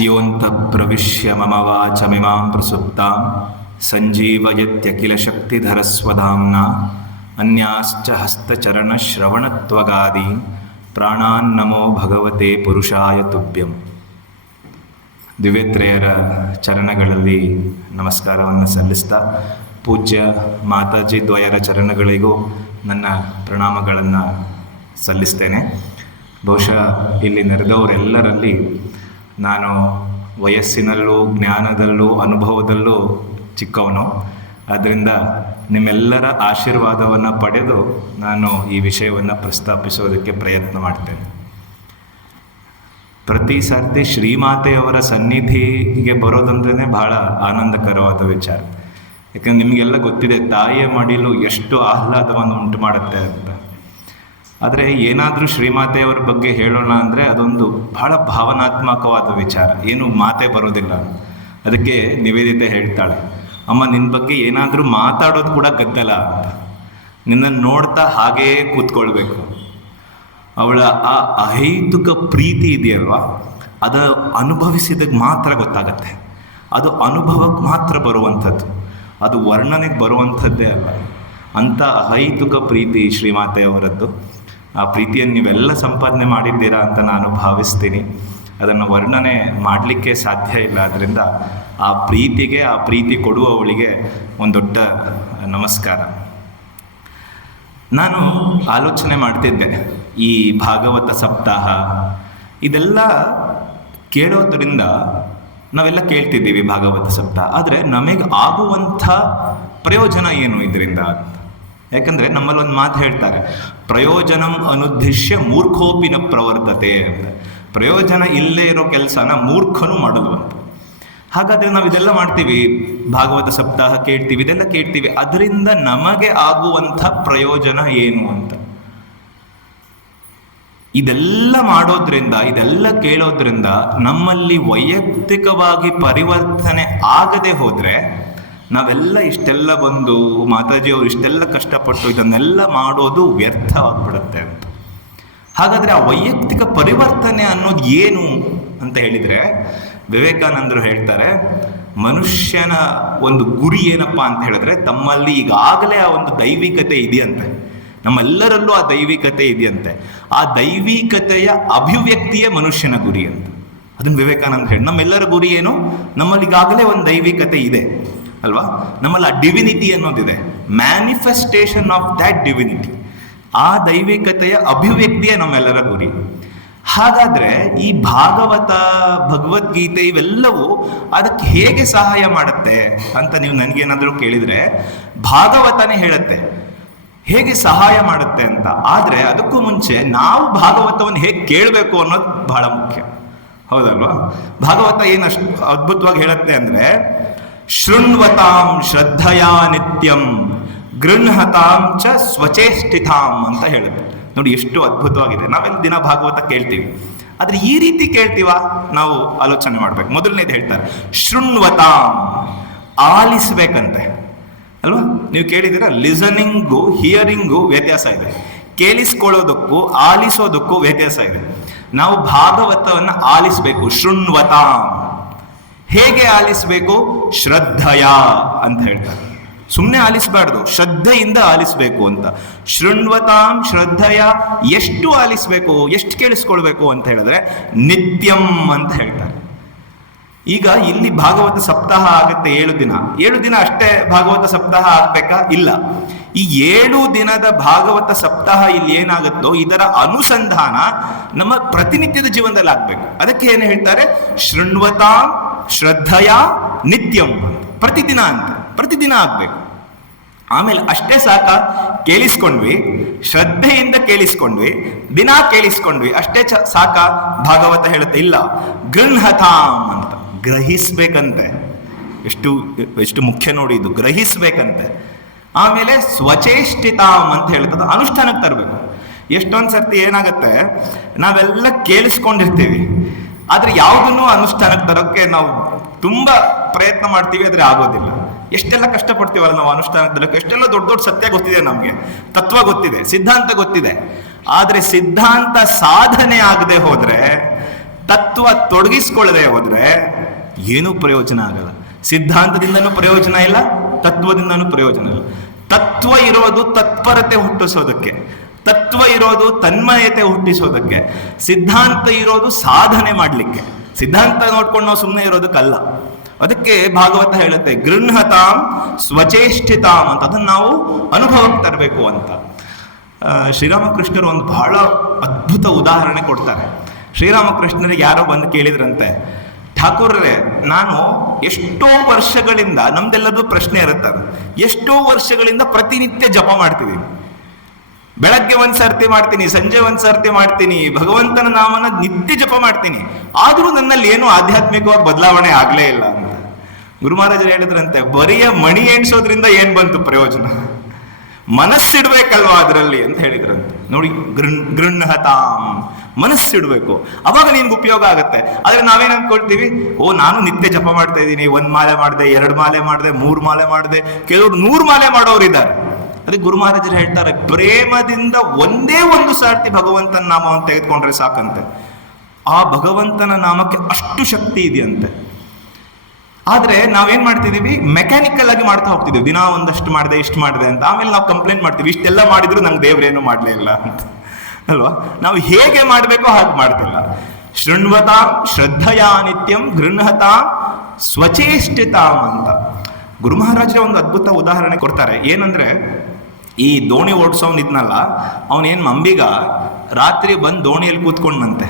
ಯೋऽन्तಃ ಪ್ರವಿಶ್ಯ ಮಮ ವಾಚಮಿಮಾಂ ಪ್ರಸುಪ್ತಾಂ ಸಂಜೀವಯತ್ಯಖಿಲಶಕ್ತಿಧರಸ್ವಧಾಮ್ನಾ ಅನ್ಯಾಶ್ಚ ಹಸ್ತಚರಣಶ್ರವಣತ್ವಗಾದೀನ್ ಪ್ರಾಣಾನ್ನಮೋ ಭಗವತೆ ಪುರುಷಾಯ ತುಭ್ಯಂ. ದಿವ್ಯತ್ರೆಯರ ಚರಣಗಳಲ್ಲಿ ನಮಸ್ಕಾರವನ್ನು ಸಲ್ಲಿಸ್ತಾ, ಪೂಜ್ಯ ಮಾತಾಜಿ ದ್ವಯರ ಚರಣಗಳಿಗೂ ನನ್ನ ಪ್ರಣಾಮಗಳನ್ನು ಸಲ್ಲಿಸ್ತೇನೆ. ಬಹುಶಃ ಇಲ್ಲಿ ನೆರೆದವರೆಲ್ಲರಲ್ಲಿ ನಾನು ವಯಸ್ಸಿನಲ್ಲೂ ಜ್ಞಾನದಲ್ಲೂ ಅನುಭವದಲ್ಲೂ ಚಿಕ್ಕವನು. ಆದ್ದರಿಂದ ನಿಮ್ಮೆಲ್ಲರ ಆಶೀರ್ವಾದವನ್ನು ಪಡೆದು ನಾನು ಈ ವಿಷಯವನ್ನು ಪ್ರಸ್ತಾಪಿಸೋದಕ್ಕೆ ಪ್ರಯತ್ನ ಮಾಡ್ತೇನೆ. ಪ್ರತಿ ಸರ್ತಿ ಶ್ರೀಮಾತೆಯವರ ಸನ್ನಿಧಿಗೆ ಬರೋದಂದ್ರೇ ಬಹಳ ಆನಂದಕರವಾದ ವಿಚಾರ. ಯಾಕಂದ್ರೆ ನಿಮಗೆಲ್ಲ ಗೊತ್ತಿದೆ, ತಾಯಿಯ ಮಡಿಲು ಎಷ್ಟು ಆಹ್ಲಾದವನ್ನು ಉಂಟು ಮಾಡುತ್ತೆ ಅಂತ. ಆದರೆ ಏನಾದರೂ ಶ್ರೀಮಾತೆಯವರ ಬಗ್ಗೆ ಹೇಳೋಣ ಅಂದರೆ ಅದೊಂದು ಬಹಳ ಭಾವನಾತ್ಮಕವಾದ ವಿಚಾರ, ಏನು ಮಾತೆ ಬರೋದಿಲ್ಲ. ಅದಕ್ಕೆ ನಿವೇದಿತೆ ಹೇಳ್ತಾಳೆ, ಅಮ್ಮ ನಿನ್ನ ಬಗ್ಗೆ ಏನಾದರೂ ಮಾತಾಡೋದು ಕೂಡ ಗದ್ದಲ ಅಂತ. ನಿನ್ನನ್ನು ನೋಡ್ತಾ ಹಾಗೇ ಕೂತ್ಕೊಳ್ಬೇಕು. ಅವಳ ಆ ಅಹೈತುಕ ಪ್ರೀತಿ ಇದೆಯಲ್ವಾ, ಅದು ಅನುಭವಿಸಿದಾಗ ಮಾತ್ರ ಗೊತ್ತಾಗತ್ತೆ. ಅದು ಅನುಭವಕ್ಕೆ ಮಾತ್ರ ಬರುವಂಥದ್ದು, ಅದು ವರ್ಣನೆಗೆ ಬರುವಂಥದ್ದೇ ಅಲ್ಲ. ಅಂಥ ಅಹೈತುಕ ಪ್ರೀತಿ ಶ್ರೀಮಾತೆಯವರದ್ದು. ಆ ಪ್ರೀತಿಯನ್ನು ನೀವೆಲ್ಲ ಸಂಪಾದನೆ ಮಾಡಿದ್ದೀರಾ ಅಂತ ನಾನು ಭಾವಿಸ್ತೀನಿ. ಅದನ್ನು ವರ್ಣನೆ ಮಾಡಲಿಕ್ಕೆ ಸಾಧ್ಯ ಇಲ್ಲ. ಆದ್ದರಿಂದ ಆ ಪ್ರೀತಿಗೆ, ಆ ಪ್ರೀತಿ ಕೊಡುವವಳಿಗೆ ಒಂದು ದೊಡ್ಡ ನಮಸ್ಕಾರ. ನಾನು ಆಲೋಚನೆ ಮಾಡ್ತಿದ್ದೆ, ಈ ಭಾಗವತ ಸಪ್ತಾಹ ಇದೆಲ್ಲ ಕೇಳೋದ್ರಿಂದ ನಾವೆಲ್ಲ ಕೇಳ್ತಿದ್ದೀವಿ ಭಾಗವತ ಸಪ್ತಾಹ, ಆದರೆ ನಮಗೆ ಆಗುವಂಥ ಪ್ರಯೋಜನ ಏನು ಇದರಿಂದ? ಯಾಕಂದರೆ ನಮ್ಮಲ್ಲಿ ಒಂದು ಮಾತು ಹೇಳ್ತಾರೆ, ಪ್ರಯೋಜನಂ ಅನುದ್ದಿಶ್ಯ ಮೂರ್ಖೋಪಿನ ಪ್ರವರ್ತತೆ ಅಂತ. ಪ್ರಯೋಜನ ಇಲ್ಲೇ ಇರೋ ಕೆಲಸನ ಮೂರ್ಖನು ಮಾಡಲು ಅಂತ. ಹಾಗಾದರೆ ನಾವು ಇದೆಲ್ಲ ಮಾಡ್ತೀವಿ, ಭಾಗವತ ಸಪ್ತಾಹ ಕೇಳ್ತೀವಿ, ಇದೆಲ್ಲ ಕೇಳ್ತೀವಿ, ಅದರಿಂದ ನಮಗೆ ಆಗುವಂಥ ಪ್ರಯೋಜನ ಏನು ಅಂತ. ಇದೆಲ್ಲ ಮಾಡೋದ್ರಿಂದ, ಇದೆಲ್ಲ ಕೇಳೋದ್ರಿಂದ ನಮ್ಮಲ್ಲಿ ವೈಯಕ್ತಿಕವಾಗಿ ಪರಿವರ್ತನೆ ಆಗದೆ ಹೋದರೆ ನಾವೆಲ್ಲ ಇಷ್ಟೆಲ್ಲ ಬಂದು ಮಾತಾಜಿಯವರು ಇಷ್ಟೆಲ್ಲ ಕಷ್ಟಪಟ್ಟು ಇದನ್ನೆಲ್ಲ ಮಾಡೋದು ವ್ಯರ್ಥ ಆಗ್ಬಿಡುತ್ತೆ ಅಂತ. ಹಾಗಾದರೆ ಆ ವೈಯಕ್ತಿಕ ಪರಿವರ್ತನೆ ಅನ್ನೋದು ಏನು ಅಂತ ಹೇಳಿದರೆ, ವಿವೇಕಾನಂದರು ಹೇಳ್ತಾರೆ, ಮನುಷ್ಯನ ಒಂದು ಗುರಿ ಏನಪ್ಪ ಅಂತ ಹೇಳಿದ್ರೆ, ತಮ್ಮಲ್ಲಿ ಈಗಾಗಲೇ ಆ ಒಂದು ದೈವಿಕತೆ ಇದೆಯಂತೆ, ನಮ್ಮೆಲ್ಲರಲ್ಲೂ ಆ ದೈವಿಕತೆ ಇದೆಯಂತೆ. ಆ ದೈವಿಕತೆಯ ಅಭಿವ್ಯಕ್ತಿಯೇ ಮನುಷ್ಯನ ಗುರಿ ಅಂತ. ಅದನ್ನು ವಿವೇಕಾನಂದ ಹೇಳಿ, ನಮ್ಮೆಲ್ಲರ ಗುರಿ ಏನು? ನಮ್ಮಲ್ಲಿ ಈಗಾಗಲೇ ಒಂದು ದೈವಿಕತೆ ಇದೆ ಅಲ್ವಾ, ನಮ್ಮಲ್ಲಿ ಆ ಡಿವಿನಿಟಿ ಅನ್ನೋದಿದೆ, ಮ್ಯಾನಿಫೆಸ್ಟೇಷನ್ ಆಫ್ ದ್ಯಾಟ್ ಡಿವಿನಿಟಿ. ಆ ದೈವಿಕತೆಯ ಅಭಿವ್ಯಕ್ತಿಯೇ ನಮ್ಮೆಲ್ಲರ ಗುರಿ. ಹಾಗಾದ್ರೆ ಈ ಭಾಗವತ, ಭಗವದ್ಗೀತೆ ಇವೆಲ್ಲವೂ ಅದಕ್ಕೆ ಹೇಗೆ ಸಹಾಯ ಮಾಡುತ್ತೆ ಅಂತ ನೀವು ನನಗೇನಾದರೂ ಕೇಳಿದರೆ, ಭಾಗವತನೇ ಹೇಳುತ್ತೆ ಹೇಗೆ ಸಹಾಯ ಮಾಡುತ್ತೆ ಅಂತ. ಆದರೆ ಅದಕ್ಕೂ ಮುಂಚೆ ನಾವು ಭಾಗವತವನ್ನು ಹೇಗೆ ಕೇಳಬೇಕು ಅನ್ನೋದು ಬಹಳ ಮುಖ್ಯ, ಹೌದಲ್ವಾ? ಭಾಗವತ ಏನಷ್ಟು ಅದ್ಭುತವಾಗಿ ಹೇಳುತ್ತೆ ಅಂದರೆ, ಶೃಣ್ವತಾಂ ಶ್ರದ್ಧಯಾ ನಿತ್ಯಂ ಗೃಹತಾಂ ಚ ಸ್ವಚೇಷ್ಟಿತಾಂ ಅಂತ ಹೇಳುತ್ತೆ. ನೋಡಿ ಎಷ್ಟು ಅದ್ಭುತವಾಗಿದೆ. ನಾವೆಲ್ಲ ದಿನ ಭಾಗವತ ಕೇಳ್ತೀವಿ, ಆದರೆ ಈ ರೀತಿ ಕೇಳ್ತೀವ ನಾವು ಆಲೋಚನೆ ಮಾಡ್ಬೇಕು. ಮೊದಲನೇದು ಹೇಳ್ತಾರೆ ಶೃಣ್ವತಾಂ, ಆಲಿಸ್ಬೇಕಂತೆ ಅಲ್ವಾ? ನೀವು ಕೇಳಿದ್ದೀರಾ, ಲಿಸನಿಂಗು ಹಿಯರಿಂಗು ವ್ಯತ್ಯಾಸ ಇದೆ. ಕೇಳಿಸ್ಕೊಳ್ಳೋದಕ್ಕೂ ಆಲಿಸೋದಕ್ಕೂ ವ್ಯತ್ಯಾಸ ಇದೆ. ನಾವು ಭಾಗವತವನ್ನು ಆಲಿಸ್ಬೇಕು, ಶೃಣ್ವತಾಂ. ಹೇಗೆ ಆಲಿಸ್ಬೇಕು? ಶ್ರದ್ಧಯ ಅಂತ ಹೇಳ್ತಾರೆ. ಸುಮ್ಮನೆ ಆಲಿಸಬಾರ್ದು, ಶ್ರದ್ಧೆಯಿಂದ ಆಲಿಸ್ಬೇಕು ಅಂತ. ಶೃಣ್ವತಾಂ ಶ್ರದ್ಧಯ. ಎಷ್ಟು ಆಲಿಸ್ಬೇಕು, ಎಷ್ಟು ಕೇಳಿಸ್ಕೊಳ್ಬೇಕು ಅಂತ ಹೇಳಿದ್ರೆ ನಿತ್ಯಂ ಅಂತ ಹೇಳ್ತಾರೆ. ಈಗ ಇಲ್ಲಿ ಭಾಗವತ ಸಪ್ತಾಹ ಆಗುತ್ತೆ 7 ದಿನ. 7 ದಿನ ಅಷ್ಟೇ ಭಾಗವತ ಸಪ್ತಾಹ ಆಗ್ಬೇಕಾ? ಇಲ್ಲ. ಈ 7 ದಿನದ ಭಾಗವತ ಸಪ್ತಾಹ ಇಲ್ಲಿ ಏನಾಗುತ್ತೋ ಇದರ ಅನುಸಂಧಾನ ನಮ್ಮ ಪ್ರತಿನಿತ್ಯದ ಜೀವನದಲ್ಲಿ ಆಗ್ಬೇಕು. ಅದಕ್ಕೆ ಏನು ಹೇಳ್ತಾರೆ? ಶೃಣ್ವತಾಂ ಶ್ರದ್ಧಯ ನಿತ್ಯಂ, ಪ್ರತಿದಿನ ಅಂತ. ಪ್ರತಿದಿನ ಆಗ್ಬೇಕು. ಆಮೇಲೆ ಅಷ್ಟೇ ಸಾಕ? ಕೇಳಿಸ್ಕೊಂಡ್ವಿ, ಶ್ರದ್ಧೆಯಿಂದ ಕೇಳಿಸ್ಕೊಂಡ್ವಿ, ದಿನ ಕೇಳಿಸ್ಕೊಂಡ್ವಿ, ಅಷ್ಟೇ ಸಾಕ? ಭಾಗವತ ಹೇಳುತ್ತೆ ಇಲ್ಲ, ಗೃಹತಾಂ ಅಂತ, ಗ್ರಹಿಸ್ಬೇಕಂತೆ. ಎಷ್ಟು ಮುಖ್ಯ ನೋಡಿ ಇದು, ಗ್ರಹಿಸ್ಬೇಕಂತೆ. ಆಮೇಲೆ ಸ್ವಚೇಷ್ಟಿತಾಂ ಅಂತ ಹೇಳ್ತದೆ, ಅನುಷ್ಠಾನಕ್ಕೆ ತರಬೇಕು. ಎಷ್ಟೊಂದು ಸರ್ತಿ ಏನಾಗತ್ತೆ, ನಾವೆಲ್ಲ ಕೇಳಿಸ್ಕೊಂಡಿರ್ತೀವಿ, ಆದರೆ ಯಾವುದನ್ನು ಅನುಷ್ಠಾನಕ್ಕೆ ತರೋಕ್ಕೆ ನಾವು ತುಂಬ ಪ್ರಯತ್ನ ಮಾಡ್ತೀವಿ, ಆದರೆ ಆಗೋದಿಲ್ಲ. ಎಷ್ಟೆಲ್ಲ ಕಷ್ಟಪಡ್ತೀವಲ್ಲ ನಾವು ಅನುಷ್ಠಾನಕ್ಕೆ ತರೋಕ್ಕೆ. ಎಷ್ಟೆಲ್ಲ ದೊಡ್ಡ ದೊಡ್ಡ ಸತ್ಯ ಗೊತ್ತಿದೆ ನಮಗೆ, ತತ್ವ ಗೊತ್ತಿದೆ, ಸಿದ್ಧಾಂತ ಗೊತ್ತಿದೆ. ಆದರೆ ಸಿದ್ಧಾಂತ ಸಾಧನೆ ಆಗದೆ ಹೋದರೆ ತತ್ವ ತೊಡಗಿಸ್ಕೊಳ್ಳದೆ ಹೋದ್ರೆ ಏನೂ ಪ್ರಯೋಜನ ಆಗಲ್ಲ. ಸಿದ್ಧಾಂತದಿಂದನೂ ಪ್ರಯೋಜನ ಇಲ್ಲ, ತತ್ವದಿಂದನೂ ಪ್ರಯೋಜನ ಇಲ್ಲ. ತತ್ವ ಇರೋದು ತತ್ಪರತೆ ಹುಟ್ಟಿಸೋದಕ್ಕೆ, ತತ್ವ ಇರೋದು ತನ್ಮಯತೆ ಹುಟ್ಟಿಸೋದಕ್ಕೆ, ಸಿದ್ಧಾಂತ ಇರೋದು ಸಾಧನೆ ಮಾಡಲಿಕ್ಕೆ. ಸಿದ್ಧಾಂತ ನೋಡ್ಕೊಂಡು ನಾವು ಸುಮ್ಮನೆ ಇರೋದಕ್ಕಲ್ಲ. ಅದಕ್ಕೆ ಭಾಗವತ ಹೇಳುತ್ತೆ ಗೃಹತಾಂ ಸ್ವಚೇಷ್ಟಿತಾಂ ಅಂತ, ಅದನ್ನು ನಾವು ಅನುಭವಕ್ಕೆ ತರಬೇಕು ಅಂತ. ಶ್ರೀರಾಮಕೃಷ್ಣರು ಒಂದು ಬಹಳ ಅದ್ಭುತ ಉದಾಹರಣೆ ಕೊಡ್ತಾರೆ. ಶ್ರೀರಾಮಕೃಷ್ಣರಿಗೆ ಯಾರೋ ಬಂದು ಕೇಳಿದ್ರಂತೆ, ಠಾಕೂರರೇ, ನಾನು ಎಷ್ಟೋ ವರ್ಷಗಳಿಂದ, ನಮ್ದೆಲ್ಲದೂ ಪ್ರಶ್ನೆ ಇರುತ್ತೆ, ಎಷ್ಟೋ ವರ್ಷಗಳಿಂದ ಪ್ರತಿನಿತ್ಯ ಜಪ ಮಾಡ್ತಿದ್ದೀನಿ. ಬೆಳಗ್ಗೆ ಒಂದ್ಸರ್ತಿ ಮಾಡ್ತೀನಿ, ಸಂಜೆ ಒಂದ್ಸರ್ತಿ ಮಾಡ್ತೀನಿ, ಭಗವಂತನ ನಾಮನ ನಿತ್ಯ ಜಪ ಮಾಡ್ತೀನಿ, ಆದ್ರೂ ನನ್ನಲ್ಲಿ ಏನು ಆಧ್ಯಾತ್ಮಿಕವಾಗಿ ಬದಲಾವಣೆ ಆಗ್ಲೇ ಇಲ್ಲ ಅಂತ ಗುರು ಮಹಾರಾಜರು ಹೇಳಿದ್ರಂತೆ. ಬರಿಯ ಮಣಿ ಎಣಿಸೋದ್ರಿಂದ ಏನ್ ಬಂತು ಪ್ರಯೋಜನ? ಮನಸ್ಸಿಡ್ಬೇಕಲ್ವಾ ಅದರಲ್ಲಿ ಅಂತ ಹೇಳಿದ್ರಂತೆ. ನೋಡಿ, ಗೃಹತಾಂ, ಮನಸ್ಸಿಡ್ಬೇಕು, ಅವಾಗ ನಿನ್ಗೆ ಉಪಯೋಗ ಆಗತ್ತೆ. ಆದ್ರೆ ನಾವೇನ್ ಅನ್ಕೊಳ್ತೀವಿ, ಓ ನಾನು ನಿತ್ಯ ಜಪ ಮಾಡ್ತಾ ಇದ್ದೀನಿ, 1 ಮಾಲೆ ಮಾಡಿದೆ, 2 ಮಾಲೆ ಮಾಡಿದೆ, 3 ಮಾಲೆ ಮಾಡಿದೆ, ಕೆಲವರು 100 ಮಾಲೆ ಮಾಡೋರಿದ್ದಾರೆ. ಅದಕ್ಕೆ ಗುರು ಮಹಾರಾಜರು ಹೇಳ್ತಾರೆ, ಪ್ರೇಮದಿಂದ ಒಂದೇ ಒಂದು ಸಾರ್ತಿ ಭಗವಂತನ ನಾಮವನ್ನು ತೆಗೆದುಕೊಂಡ್ರೆ ಸಾಕಂತೆ. ಆ ಭಗವಂತನ ನಾಮಕ್ಕೆ ಅಷ್ಟು ಶಕ್ತಿ ಇದೆಯಂತೆ. ಆದ್ರೆ ನಾವೇನ್ ಮಾಡ್ತಿದೀವಿ, ಮೆಕ್ಯಾನಿಕಲ್ ಆಗಿ ಮಾಡ್ತಾ ಹೋಗ್ತಿದೀವಿ. ದಿನ ಒಂದಷ್ಟು ಮಾಡಿದೆ, ಇಷ್ಟು ಮಾಡಿದೆ ಅಂತ, ಆಮೇಲೆ ನಾವು ಕಂಪ್ಲೇಂಟ್ ಮಾಡ್ತೀವಿ, ಇಷ್ಟೆಲ್ಲ ಮಾಡಿದ್ರು ನಂಗೆ ದೇವ್ರೇನು ಮಾಡ್ಲೇ ಇಲ್ಲ ಅಂತ, ಅಲ್ವಾ? ನಾವು ಹೇಗೆ ಮಾಡ್ಬೇಕೋ ಹಾಗೆ ಮಾಡ್ತಿಲ್ಲ. ಶೃಣ್ವತಾಂ ಶ್ರದ್ಧಯಾ ನಿತ್ಯಂ ಗೃಹತಾಂ ಸ್ವಚೇಷ್ಟಿತಾಂ ಅಂತ ಗುರು ಮಹಾರಾಜರ ಒಂದು ಅದ್ಭುತ ಉದಾಹರಣೆ ಕೊಡ್ತಾರೆ. ಏನಂದ್ರೆ, ಈ ದೋಣಿ ಓಡಿಸೋನ್ ಇದ್ನಲ್ಲ, ಅವನೇನ್ ಮಂಬಿಗ ರಾತ್ರಿ ಬಂದು ದೋಣಿಯಲ್ಲಿ ಕೂತ್ಕೊಂಡಂತೆ.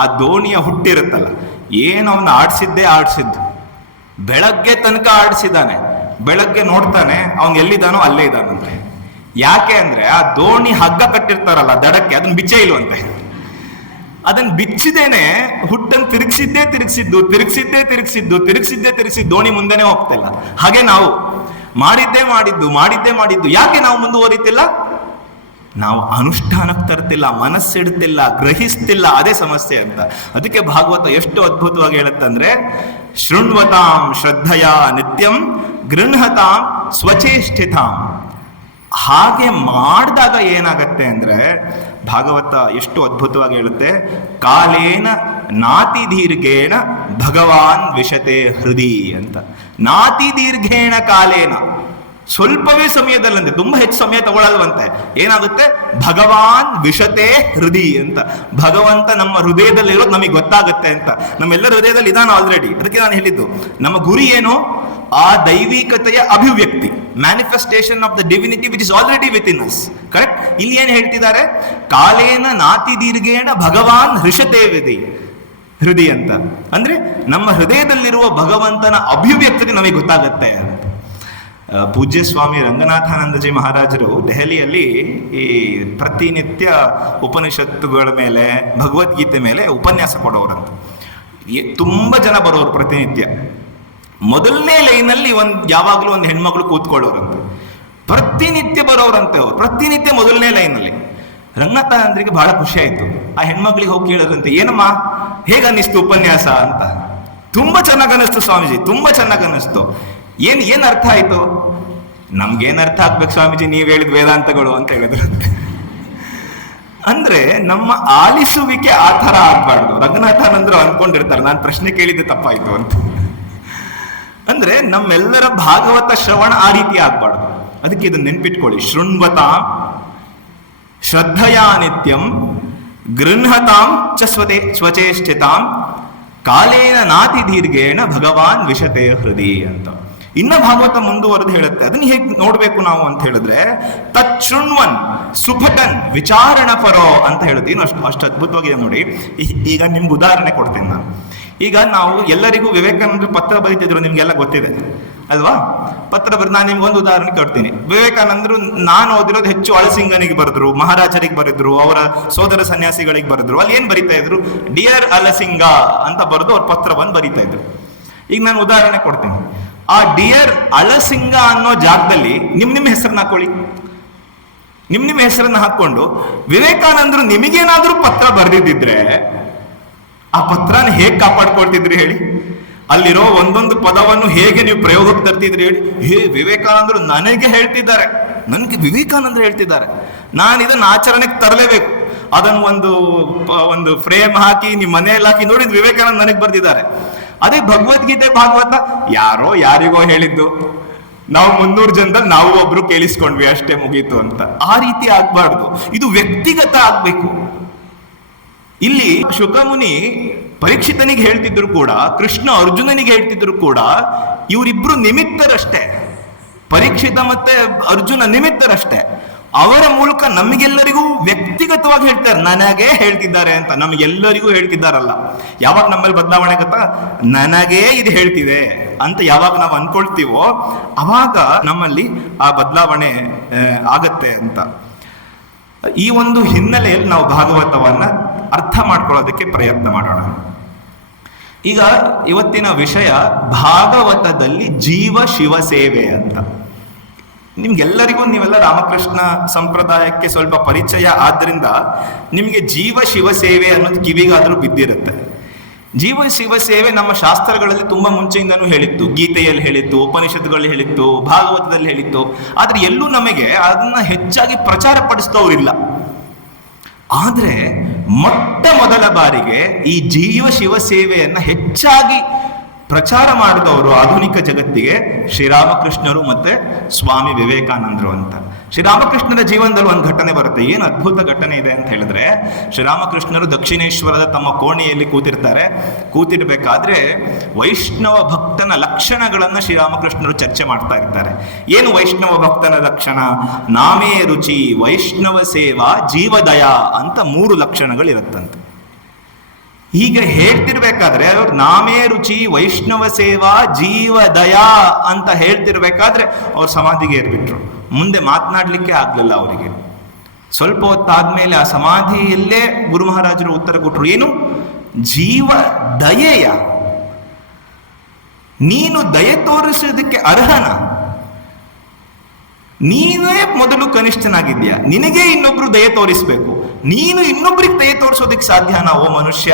ಆ ದೋಣಿಯ ಹುಟ್ಟಿರುತ್ತಲ್ಲ, ಏನು ಅವನ್ನ ಆಡಿಸಿದ್ದು, ಬೆಳಗ್ಗೆ ತನಕ ಆಡಿಸಿದಾನೆ. ಬೆಳಗ್ಗೆ ನೋಡ್ತಾನೆ ಅವನ್ ಎಲ್ಲಿದ್ದಾನೋ ಅಲ್ಲೇ ಇದ್ದಾನಂತೆ. ಯಾಕೆ ಅಂದ್ರೆ, ಆ ದೋಣಿ ಹಗ್ಗ ಕಟ್ಟಿರ್ತಾರಲ್ಲ ದಡಕ್ಕೆ, ಅದನ್ನ ಬಿಚ್ಚೇ ಇಲ್ವಂತೆ. ಅದನ್ನ ಬಿಚ್ಚಿದೇನೆ ಹುಟ್ಟನ್ನು ತಿರುಗಿಸಿದ್ದು ದೋಣಿ ಮುಂದೆನೆ ಹೋಗ್ತಿಲ್ಲ. ಹಾಗೆ ನಾವು ಮಾಡಿದ್ದೇ ಮಾಡಿದ್ದು ಯಾಕೆ ನಾವು ಮುಂದುವರಿತಿಲ್ಲ? ನಾವು ಅನುಷ್ಠಾನಕ್ಕೆ ತರ್ತಿಲ್ಲ, ಮನಸ್ಸಿಡ್ತಿಲ್ಲ, ಗ್ರಹಿಸ್ತಿಲ್ಲ, ಅದೇ ಸಮಸ್ಯೆ ಅಂತ. ಅದಕ್ಕೆ ಭಾಗವತ ಎಷ್ಟು ಅದ್ಭುತವಾಗಿ ಹೇಳುತ್ತಂದ್ರೆ, ಶೃಣ್ವತಾಂ ಶ್ರದ್ಧಯಾ ನಿತ್ಯಂ ಗೃಹತಾಂ ಸ್ವಚೇಷ್ಟಿತಾಂ. ಹಾಗೆ ಮಾಡಿದಾಗ ಏನಾಗತ್ತೆ ಅಂದ್ರೆ, ಭಾಗವತ ಎಷ್ಟು ಅದ್ಭುತವಾಗಿ ಹೇಳುತ್ತೆ, ಕಾಲೇನ ನಾತಿ ದೀರ್ಘೇಣ ಭಗವಾನ್ ವಿಶತೆ ಹೃದಯ ಅಂತ. ನಾತಿ ದೀರ್ಘೇಣ ಕಾಲೇನ, ಸ್ವಲ್ಪವೇ ಸಮಯದಲ್ಲಂತೆ, ತುಂಬಾ ಹೆಚ್ಚು ಸಮಯ ತಗೊಳ್ಳಲ್ವಂತೆ. ಏನಾಗುತ್ತೆ, ಭಗವಾನ್ ವಿಶತೆ ಹೃದಯ ಅಂತ. ಭಗವಂತ ನಮ್ಮ ಹೃದಯದಲ್ಲಿರೋದು ನಮಗೆ ಗೊತ್ತಾಗುತ್ತೆ ಅಂತ. ನಮ್ಮೆಲ್ಲರ ಹೃದಯದಲ್ಲಿ ಇದಾನ ಆಲ್ರೆಡಿ. ಅದಕ್ಕೆ ನಾನು ಹೇಳಿದ್ದು, ನಮ್ಮ ಗುರಿ ಏನು? ಆ ದೈವಿಕತೆಯ ಅಭಿವ್ಯಕ್ತಿ, manifestation of the divinity which is already with in us. Correct? ಇಲ್ಲಿ ಏನ್ ಹೇಳ್ತಿದ್ದಾರೆ, ಕಾಲೇನ ನಾತಿ ದೀರ್ಘೇಣ ಭಗವಾನ್ ಹೃಷತೆ ಹೃದಯ ಅಂತ. ಅಂದ್ರೆ ನಮ್ಮ ಹೃದಯದಲ್ಲಿರುವ ಭಗವಂತನ ಅಭಿವ್ಯಕ್ತಿ ನಮಗೆ ಗೊತ್ತಾಗತ್ತೆ ಅಂತ. ಪೂಜ್ಯ ಸ್ವಾಮಿ ರಂಗನಾಥಾನಂದಜಿ ಮಹಾರಾಜರು ದೆಹಲಿಯಲ್ಲಿ ಈ ಪ್ರತಿನಿತ್ಯ ಉಪನಿಷತ್ತುಗಳ ಮೇಲೆ, ಭಗವದ್ಗೀತೆ ಮೇಲೆ ಉಪನ್ಯಾಸ ಕೊಡೋರಂತ. ತುಂಬಾ ಜನ ಬರೋರು ಪ್ರತಿನಿತ್ಯ. ಮೊದಲನೇ ಲೈನಲ್ಲಿ ಯಾವಾಗಲೂ ಒಂದು ಹೆಣ್ಮಕ್ಳು ಕೂತ್ಕೊಳ್ಳೋರಂತೆ. ಪ್ರತಿನಿತ್ಯ ಬರೋರಂತೆ ಅವರು, ಪ್ರತಿನಿತ್ಯ ಮೊದಲನೇ ಲೈನಲ್ಲಿ. ರಂಗನಾಥಾನಂದರಿಗೆ ಬಹಳ ಖುಷಿ ಆಯ್ತು. ಆ ಹೆಣ್ಮಕ್ಳಿಗೆ ಹೋಗಿ ಕೇಳೋರಂತೆ, ಏನಮ್ಮ ಹೇಗನ್ನಿಸ್ತು ಉಪನ್ಯಾಸ ಅಂತ. ತುಂಬಾ ಚೆನ್ನಾಗಿ ಅನ್ನಿಸ್ತು ಸ್ವಾಮೀಜಿ, ತುಂಬಾ ಚೆನ್ನಾಗಿ ಅನ್ನಿಸ್ತು. ಏನ್ ಅರ್ಥ ಆಯ್ತು? ನಮ್ಗೇನ್ ಅರ್ಥ ಆಗ್ಬೇಕು ಸ್ವಾಮೀಜಿ, ನೀವ್ ಹೇಳಿದ ವೇದಾಂತಗಳು ಅಂತ ಹೇಳಿದ್ರು. ಅಂದ್ರೆ ನಮ್ಮ ಆಲಿಸುವಿಕೆ ಆ ತರ ಆಗ್ಬಾರ್ದು. ರಂಗನಾಥಾನಂದರು ಅನ್ಕೊಂಡಿರ್ತಾರೆ, ನಾನು ಪ್ರಶ್ನೆ ಕೇಳಿದ್ದು ತಪ್ಪಾಯ್ತು ಅಂತ. ಅಂದ್ರೆ ನಮ್ಮೆಲ್ಲರ ಭಾಗವತ ಶ್ರವಣ ಆ ರೀತಿ ಆಗ್ಬಾರ್ದು. ಅದಕ್ಕೆ ಇದನ್ನ ನೆನ್ಪಿಟ್ಕೊಳ್ಳಿ, ಶೃಣ್ವತಾಂ ಶ್ರದ್ಧಯಾ ನಿತ್ಯಂ ಗೃಹತಾಂ ಚ ಸ್ವಚೇಷ್ಟಿತಾಂ ಕಾಲೇನ ನಾತಿ ದೀರ್ಘೇಣ ಭಗವಾನ್ ವಿಶತೆ ಹೃದಯ ಅಂತ. ಇನ್ನ ಭಾಗವತ ಮುಂದುವರೆದು ಹೇಳುತ್ತೆ. ಅದನ್ನ ಹೇಗೆ ನೋಡ್ಬೇಕು ನಾವು ಅಂತ ಹೇಳಿದ್ರೆ, ತಚ್ಛೃಣ್ವನ್ ಸುಭಟನ್ ವಿಚಾರಣ ಪರೋ ಅಂತ ಹೇಳುತ್ತೆ. ಇನ್ನು ಅಷ್ಟು ಅದ್ಭುತವಾಗಿದೆ ನೋಡಿ. ಈಗ ನಿಮ್ಗೆ ಉದಾಹರಣೆ ಕೊಡ್ತೀನಿ ನಾನು. ಈಗ ನಾವು ಎಲ್ಲರಿಗೂ ವಿವೇಕಾನಂದರು ಪತ್ರ ಬರೀತಿದ್ರು, ನಿಮ್ಗೆಲ್ಲ ಗೊತ್ತಿದೆ ಅಲ್ವಾ? ಪತ್ರ ನಾನು ನಿಮ್ಗೊಂದು ಉದಾಹರಣೆ ಕೊಡ್ತೀನಿ. ವಿವೇಕಾನಂದರು ನಾನು ಓದಿರೋದು ಹೆಚ್ಚು ಅಳಸಿಂಗನಿಗೆ ಬರೆದ್ರು, ಮಹಾರಾಜರಿಗೆ ಬರೆದ್ರು, ಅವರ ಸೋದರ ಸನ್ಯಾಸಿಗಳಿಗೆ ಬರೆದ್ರು. ಅಲ್ಲಿ ಏನ್ ಬರೀತಾ ಇದ್ರು, ಡಿಯರ್ ಅಲಸಿಂಗ ಅಂತ ಬರೆದು ಅವ್ರ ಪತ್ರವನ್ನು ಬರೀತಾ ಇದ್ರು. ಈಗ ನಾನು ಉದಾಹರಣೆ ಕೊಡ್ತೀನಿ. ಆ ಡಿಯರ್ ಅಳಸಿಂಗ ಅನ್ನೋ ಜಾಗದಲ್ಲಿ ನಿಮ್ಮ ಹೆಸರನ್ನ ಹಾಕೊಳ್ಳಿ. ನಿಮ್ಮ ಹೆಸರನ್ನ ಹಾಕೊಂಡು ವಿವೇಕಾನಂದರು ನಿಮಗೇನಾದ್ರೂ ಪತ್ರ ಬರೆದಿದ್ದಿದ್ರೆ ಆ ಪತ್ರನ ಹೇಗೆ ಕಾಪಾಡ್ಕೊಳ್ತಿದ್ರಿ ಹೇಳಿ? ಅಲ್ಲಿರೋ ಒಂದೊಂದು ಪದವನ್ನು ಹೇಗೆ ನೀವು ಪ್ರಯೋಗಕ್ಕೆ ತರ್ತಿದ್ರಿ ಹೇಳಿ? ವಿವೇಕಾನಂದರು ನನಗೆ ಹೇಳ್ತಿದ್ದಾರೆ, ನನಗೆ ವಿವೇಕಾನಂದರು ಹೇಳ್ತಿದ್ದಾರೆ, ನಾನು ಇದನ್ನ ಆಚರಣೆಗೆ ತರಲೇಬೇಕು. ಅದನ್ನು ಒಂದು ಫ್ರೇಮ್ ಹಾಕಿ ನಿಮ್ಮ ಮನೆಯಲ್ಲಿ ಹಾಕಿ ನೋಡಿದ್ ವಿವೇಕಾನಂದ ನನಗೆ ಬರ್ದಿದ್ದಾರೆ. ಅದೇ ಭಗವದ್ಗೀತೆ ಭಾಗವತ ಯಾರೋ ಯಾರಿಗೋ ಹೇಳಿದ್ದು, ನಾವು 300 ಜನದಲ್ಲಿ ನಾವು ಒಬ್ರು ಕೇಳಿಸ್ಕೊಂಡ್ವಿ ಅಷ್ಟೇ, ಮುಗೀತು ಅಂತ. ಆ ರೀತಿ ಆಗ್ಬಾರ್ದು, ಇದು ವ್ಯಕ್ತಿಗತ ಆಗ್ಬೇಕು. ಇಲ್ಲಿ ಶುಕಮುನಿ ಪರೀಕ್ಷಿತನಿಗೆ ಹೇಳ್ತಿದ್ರು ಕೂಡ, ಕೃಷ್ಣ ಅರ್ಜುನನಿಗೆ ಹೇಳ್ತಿದ್ರು ಕೂಡ, ಇವರಿಬ್ರು ನಿಮಿತ್ತರಷ್ಟೇ. ಪರೀಕ್ಷಿತ ಮತ್ತೆ ಅರ್ಜುನ ನಿಮಿತ್ತರಷ್ಟೇ. ಅವರ ಮೂಲಕ ನಮಗೆಲ್ಲರಿಗೂ ವ್ಯಕ್ತಿಗತವಾಗಿ ಹೇಳ್ತಾರೆ, ನನಗೇ ಹೇಳ್ತಿದ್ದಾರೆ ಅಂತ. ನಮಗೆಲ್ಲರಿಗೂ ಹೇಳ್ತಿದ್ದಾರಲ್ಲ. ಯಾವಾಗ ನಮ್ಮಲ್ಲಿ ಬದಲಾವಣೆ ಗೊತ್ತಾ, ನನಗೇ ಇದು ಹೇಳ್ತಿದೆ ಅಂತ ಯಾವಾಗ ನಾವು ಅನ್ಕೊಳ್ತೀವೋ ಅವಾಗ ನಮ್ಮಲ್ಲಿ ಆ ಬದಲಾವಣೆ ಆಗತ್ತೆ ಅಂತ. ಈ ಒಂದು ಹಿನ್ನೆಲೆಯಲ್ಲಿ ನಾವು ಭಾಗವತವನ್ನ ಅರ್ಥ ಮಾಡ್ಕೊಳ್ಳೋದಕ್ಕೆ ಪ್ರಯತ್ನ ಮಾಡೋಣ. ಈಗ ಇವತ್ತಿನ ವಿಷಯ ಭಾಗವತದಲ್ಲಿ ಜೀವ ಶಿವ ಸೇವೆ ಅಂತ. ನಿಮ್ಗೆಲ್ಲರಿಗೂ, ನೀವೆಲ್ಲ ರಾಮಕೃಷ್ಣ ಸಂಪ್ರದಾಯಕ್ಕೆ ಸ್ವಲ್ಪ ಪರಿಚಯ ಆದ್ರಿಂದ ನಿಮಗೆ ಜೀವ ಶಿವ ಸೇವೆ ಅನ್ನೋದು ಕಿವಿಗಾದ್ರೂ ಬಿದ್ದಿರುತ್ತೆ. ಜೀವ ಶಿವ ಸೇವೆ ನಮ್ಮ ಶಾಸ್ತ್ರಗಳಲ್ಲಿ ತುಂಬಾ ಮುಂಚೆಯಿಂದನೂ ಹೇಳಿತ್ತು. ಗೀತೆಯಲ್ಲಿ ಹೇಳಿತ್ತು, ಉಪನಿಷತ್ತುಗಳಲ್ಲಿ ಹೇಳಿತ್ತು, ಭಾಗವತದಲ್ಲಿ ಹೇಳಿತ್ತು. ಆದ್ರೆ ಎಲ್ಲೂ ನಮಗೆ ಅದನ್ನ ಹೆಚ್ಚಾಗಿ ಪ್ರಚಾರ ಪಡಿಸಿದವರಿಲ್ಲ. ಆದ್ರೆ ಮೊಟ್ಟ ಮೊದಲ ಬಾರಿಗೆ ಈ ಜೀವ ಶಿವ ಸೇವೆಯನ್ನ ಹೆಚ್ಚಾಗಿ ಪ್ರಚಾರ ಮಾಡಿದವರು ಆಧುನಿಕ ಜಗತ್ತಿಗೆ ಶ್ರೀರಾಮಕೃಷ್ಣರು ಮತ್ತೆ ಸ್ವಾಮಿ ವಿವೇಕಾನಂದರು ಅಂತ. ಶ್ರೀರಾಮಕೃಷ್ಣರ ಜೀವನದಲ್ಲಿ ಒಂದು ಘಟನೆ ಬರುತ್ತೆ. ಏನು ಅದ್ಭುತ ಘಟನೆ ಇದೆ ಅಂತ ಹೇಳಿದ್ರೆ, ಶ್ರೀರಾಮಕೃಷ್ಣರು ದಕ್ಷಿಣೇಶ್ವರದ ತಮ್ಮ ಕೋಣೆಯಲ್ಲಿ ಕೂತಿರ್ಬೇಕಾದ್ರೆ ವೈಷ್ಣವ ಭಕ್ತನ ಲಕ್ಷಣಗಳನ್ನ ಶ್ರೀರಾಮಕೃಷ್ಣರು ಚರ್ಚೆ ಮಾಡ್ತಾ ಇರ್ತಾರೆ. ಏನು ವೈಷ್ಣವ ಭಕ್ತನ ಲಕ್ಷಣ? ನಾಮೇ ರುಚಿ, ವೈಷ್ಣವ ಸೇವಾ, ಜೀವದಯ ಅಂತ 3 ಲಕ್ಷಣಗಳಿರುತ್ತಂತೆ. ಹೀಗೆ ಹೇಳ್ತಿರ್ಬೇಕಾದ್ರೆ ಅವ್ರು ನಾಮೇ ರುಚಿ, ವೈಷ್ಣವ ಸೇವಾ, ಜೀವದಯಾ ಅಂತ ಹೇಳ್ತಿರ್ಬೇಕಾದ್ರೆ ಅವ್ರು ಸಮಾಧಿಗೆ ಏರ್ಬಿಟ್ರು. ಮುಂದೆ ಮಾತನಾಡ್ಲಿಕ್ಕೆ ಆಗ್ಲಿಲ್ಲ ಅವರಿಗೆ. ಸ್ವಲ್ಪ ಹೊತ್ತಾದ್ಮೇಲೆ ಆ ಸಮಾಧಿಯಲ್ಲೇ ಗುರು ಮಹಾರಾಜರು ಉತ್ತರ ಕೊಟ್ರು. ಏನು? ಜೀವ ದಯೆಯ? ನೀನು ದಯೆ ತೋರಿಸೋದಕ್ಕೆ ಅರ್ಹನ? ನೀನೇ ಮೊದಲು ಕನಿಷ್ಠನಾಗಿದ್ಯಾ, ನಿನಗೆ ಇನ್ನೊಬ್ರು ದಯೆ ತೋರಿಸ್ಬೇಕು. ನೀನು ಇನ್ನೊಬ್ರಿಗೆ ದಯೆ ತೋರಿಸೋದಕ್ಕೆ ಸಾಧ್ಯನಾ? ಓ ಮನುಷ್ಯ,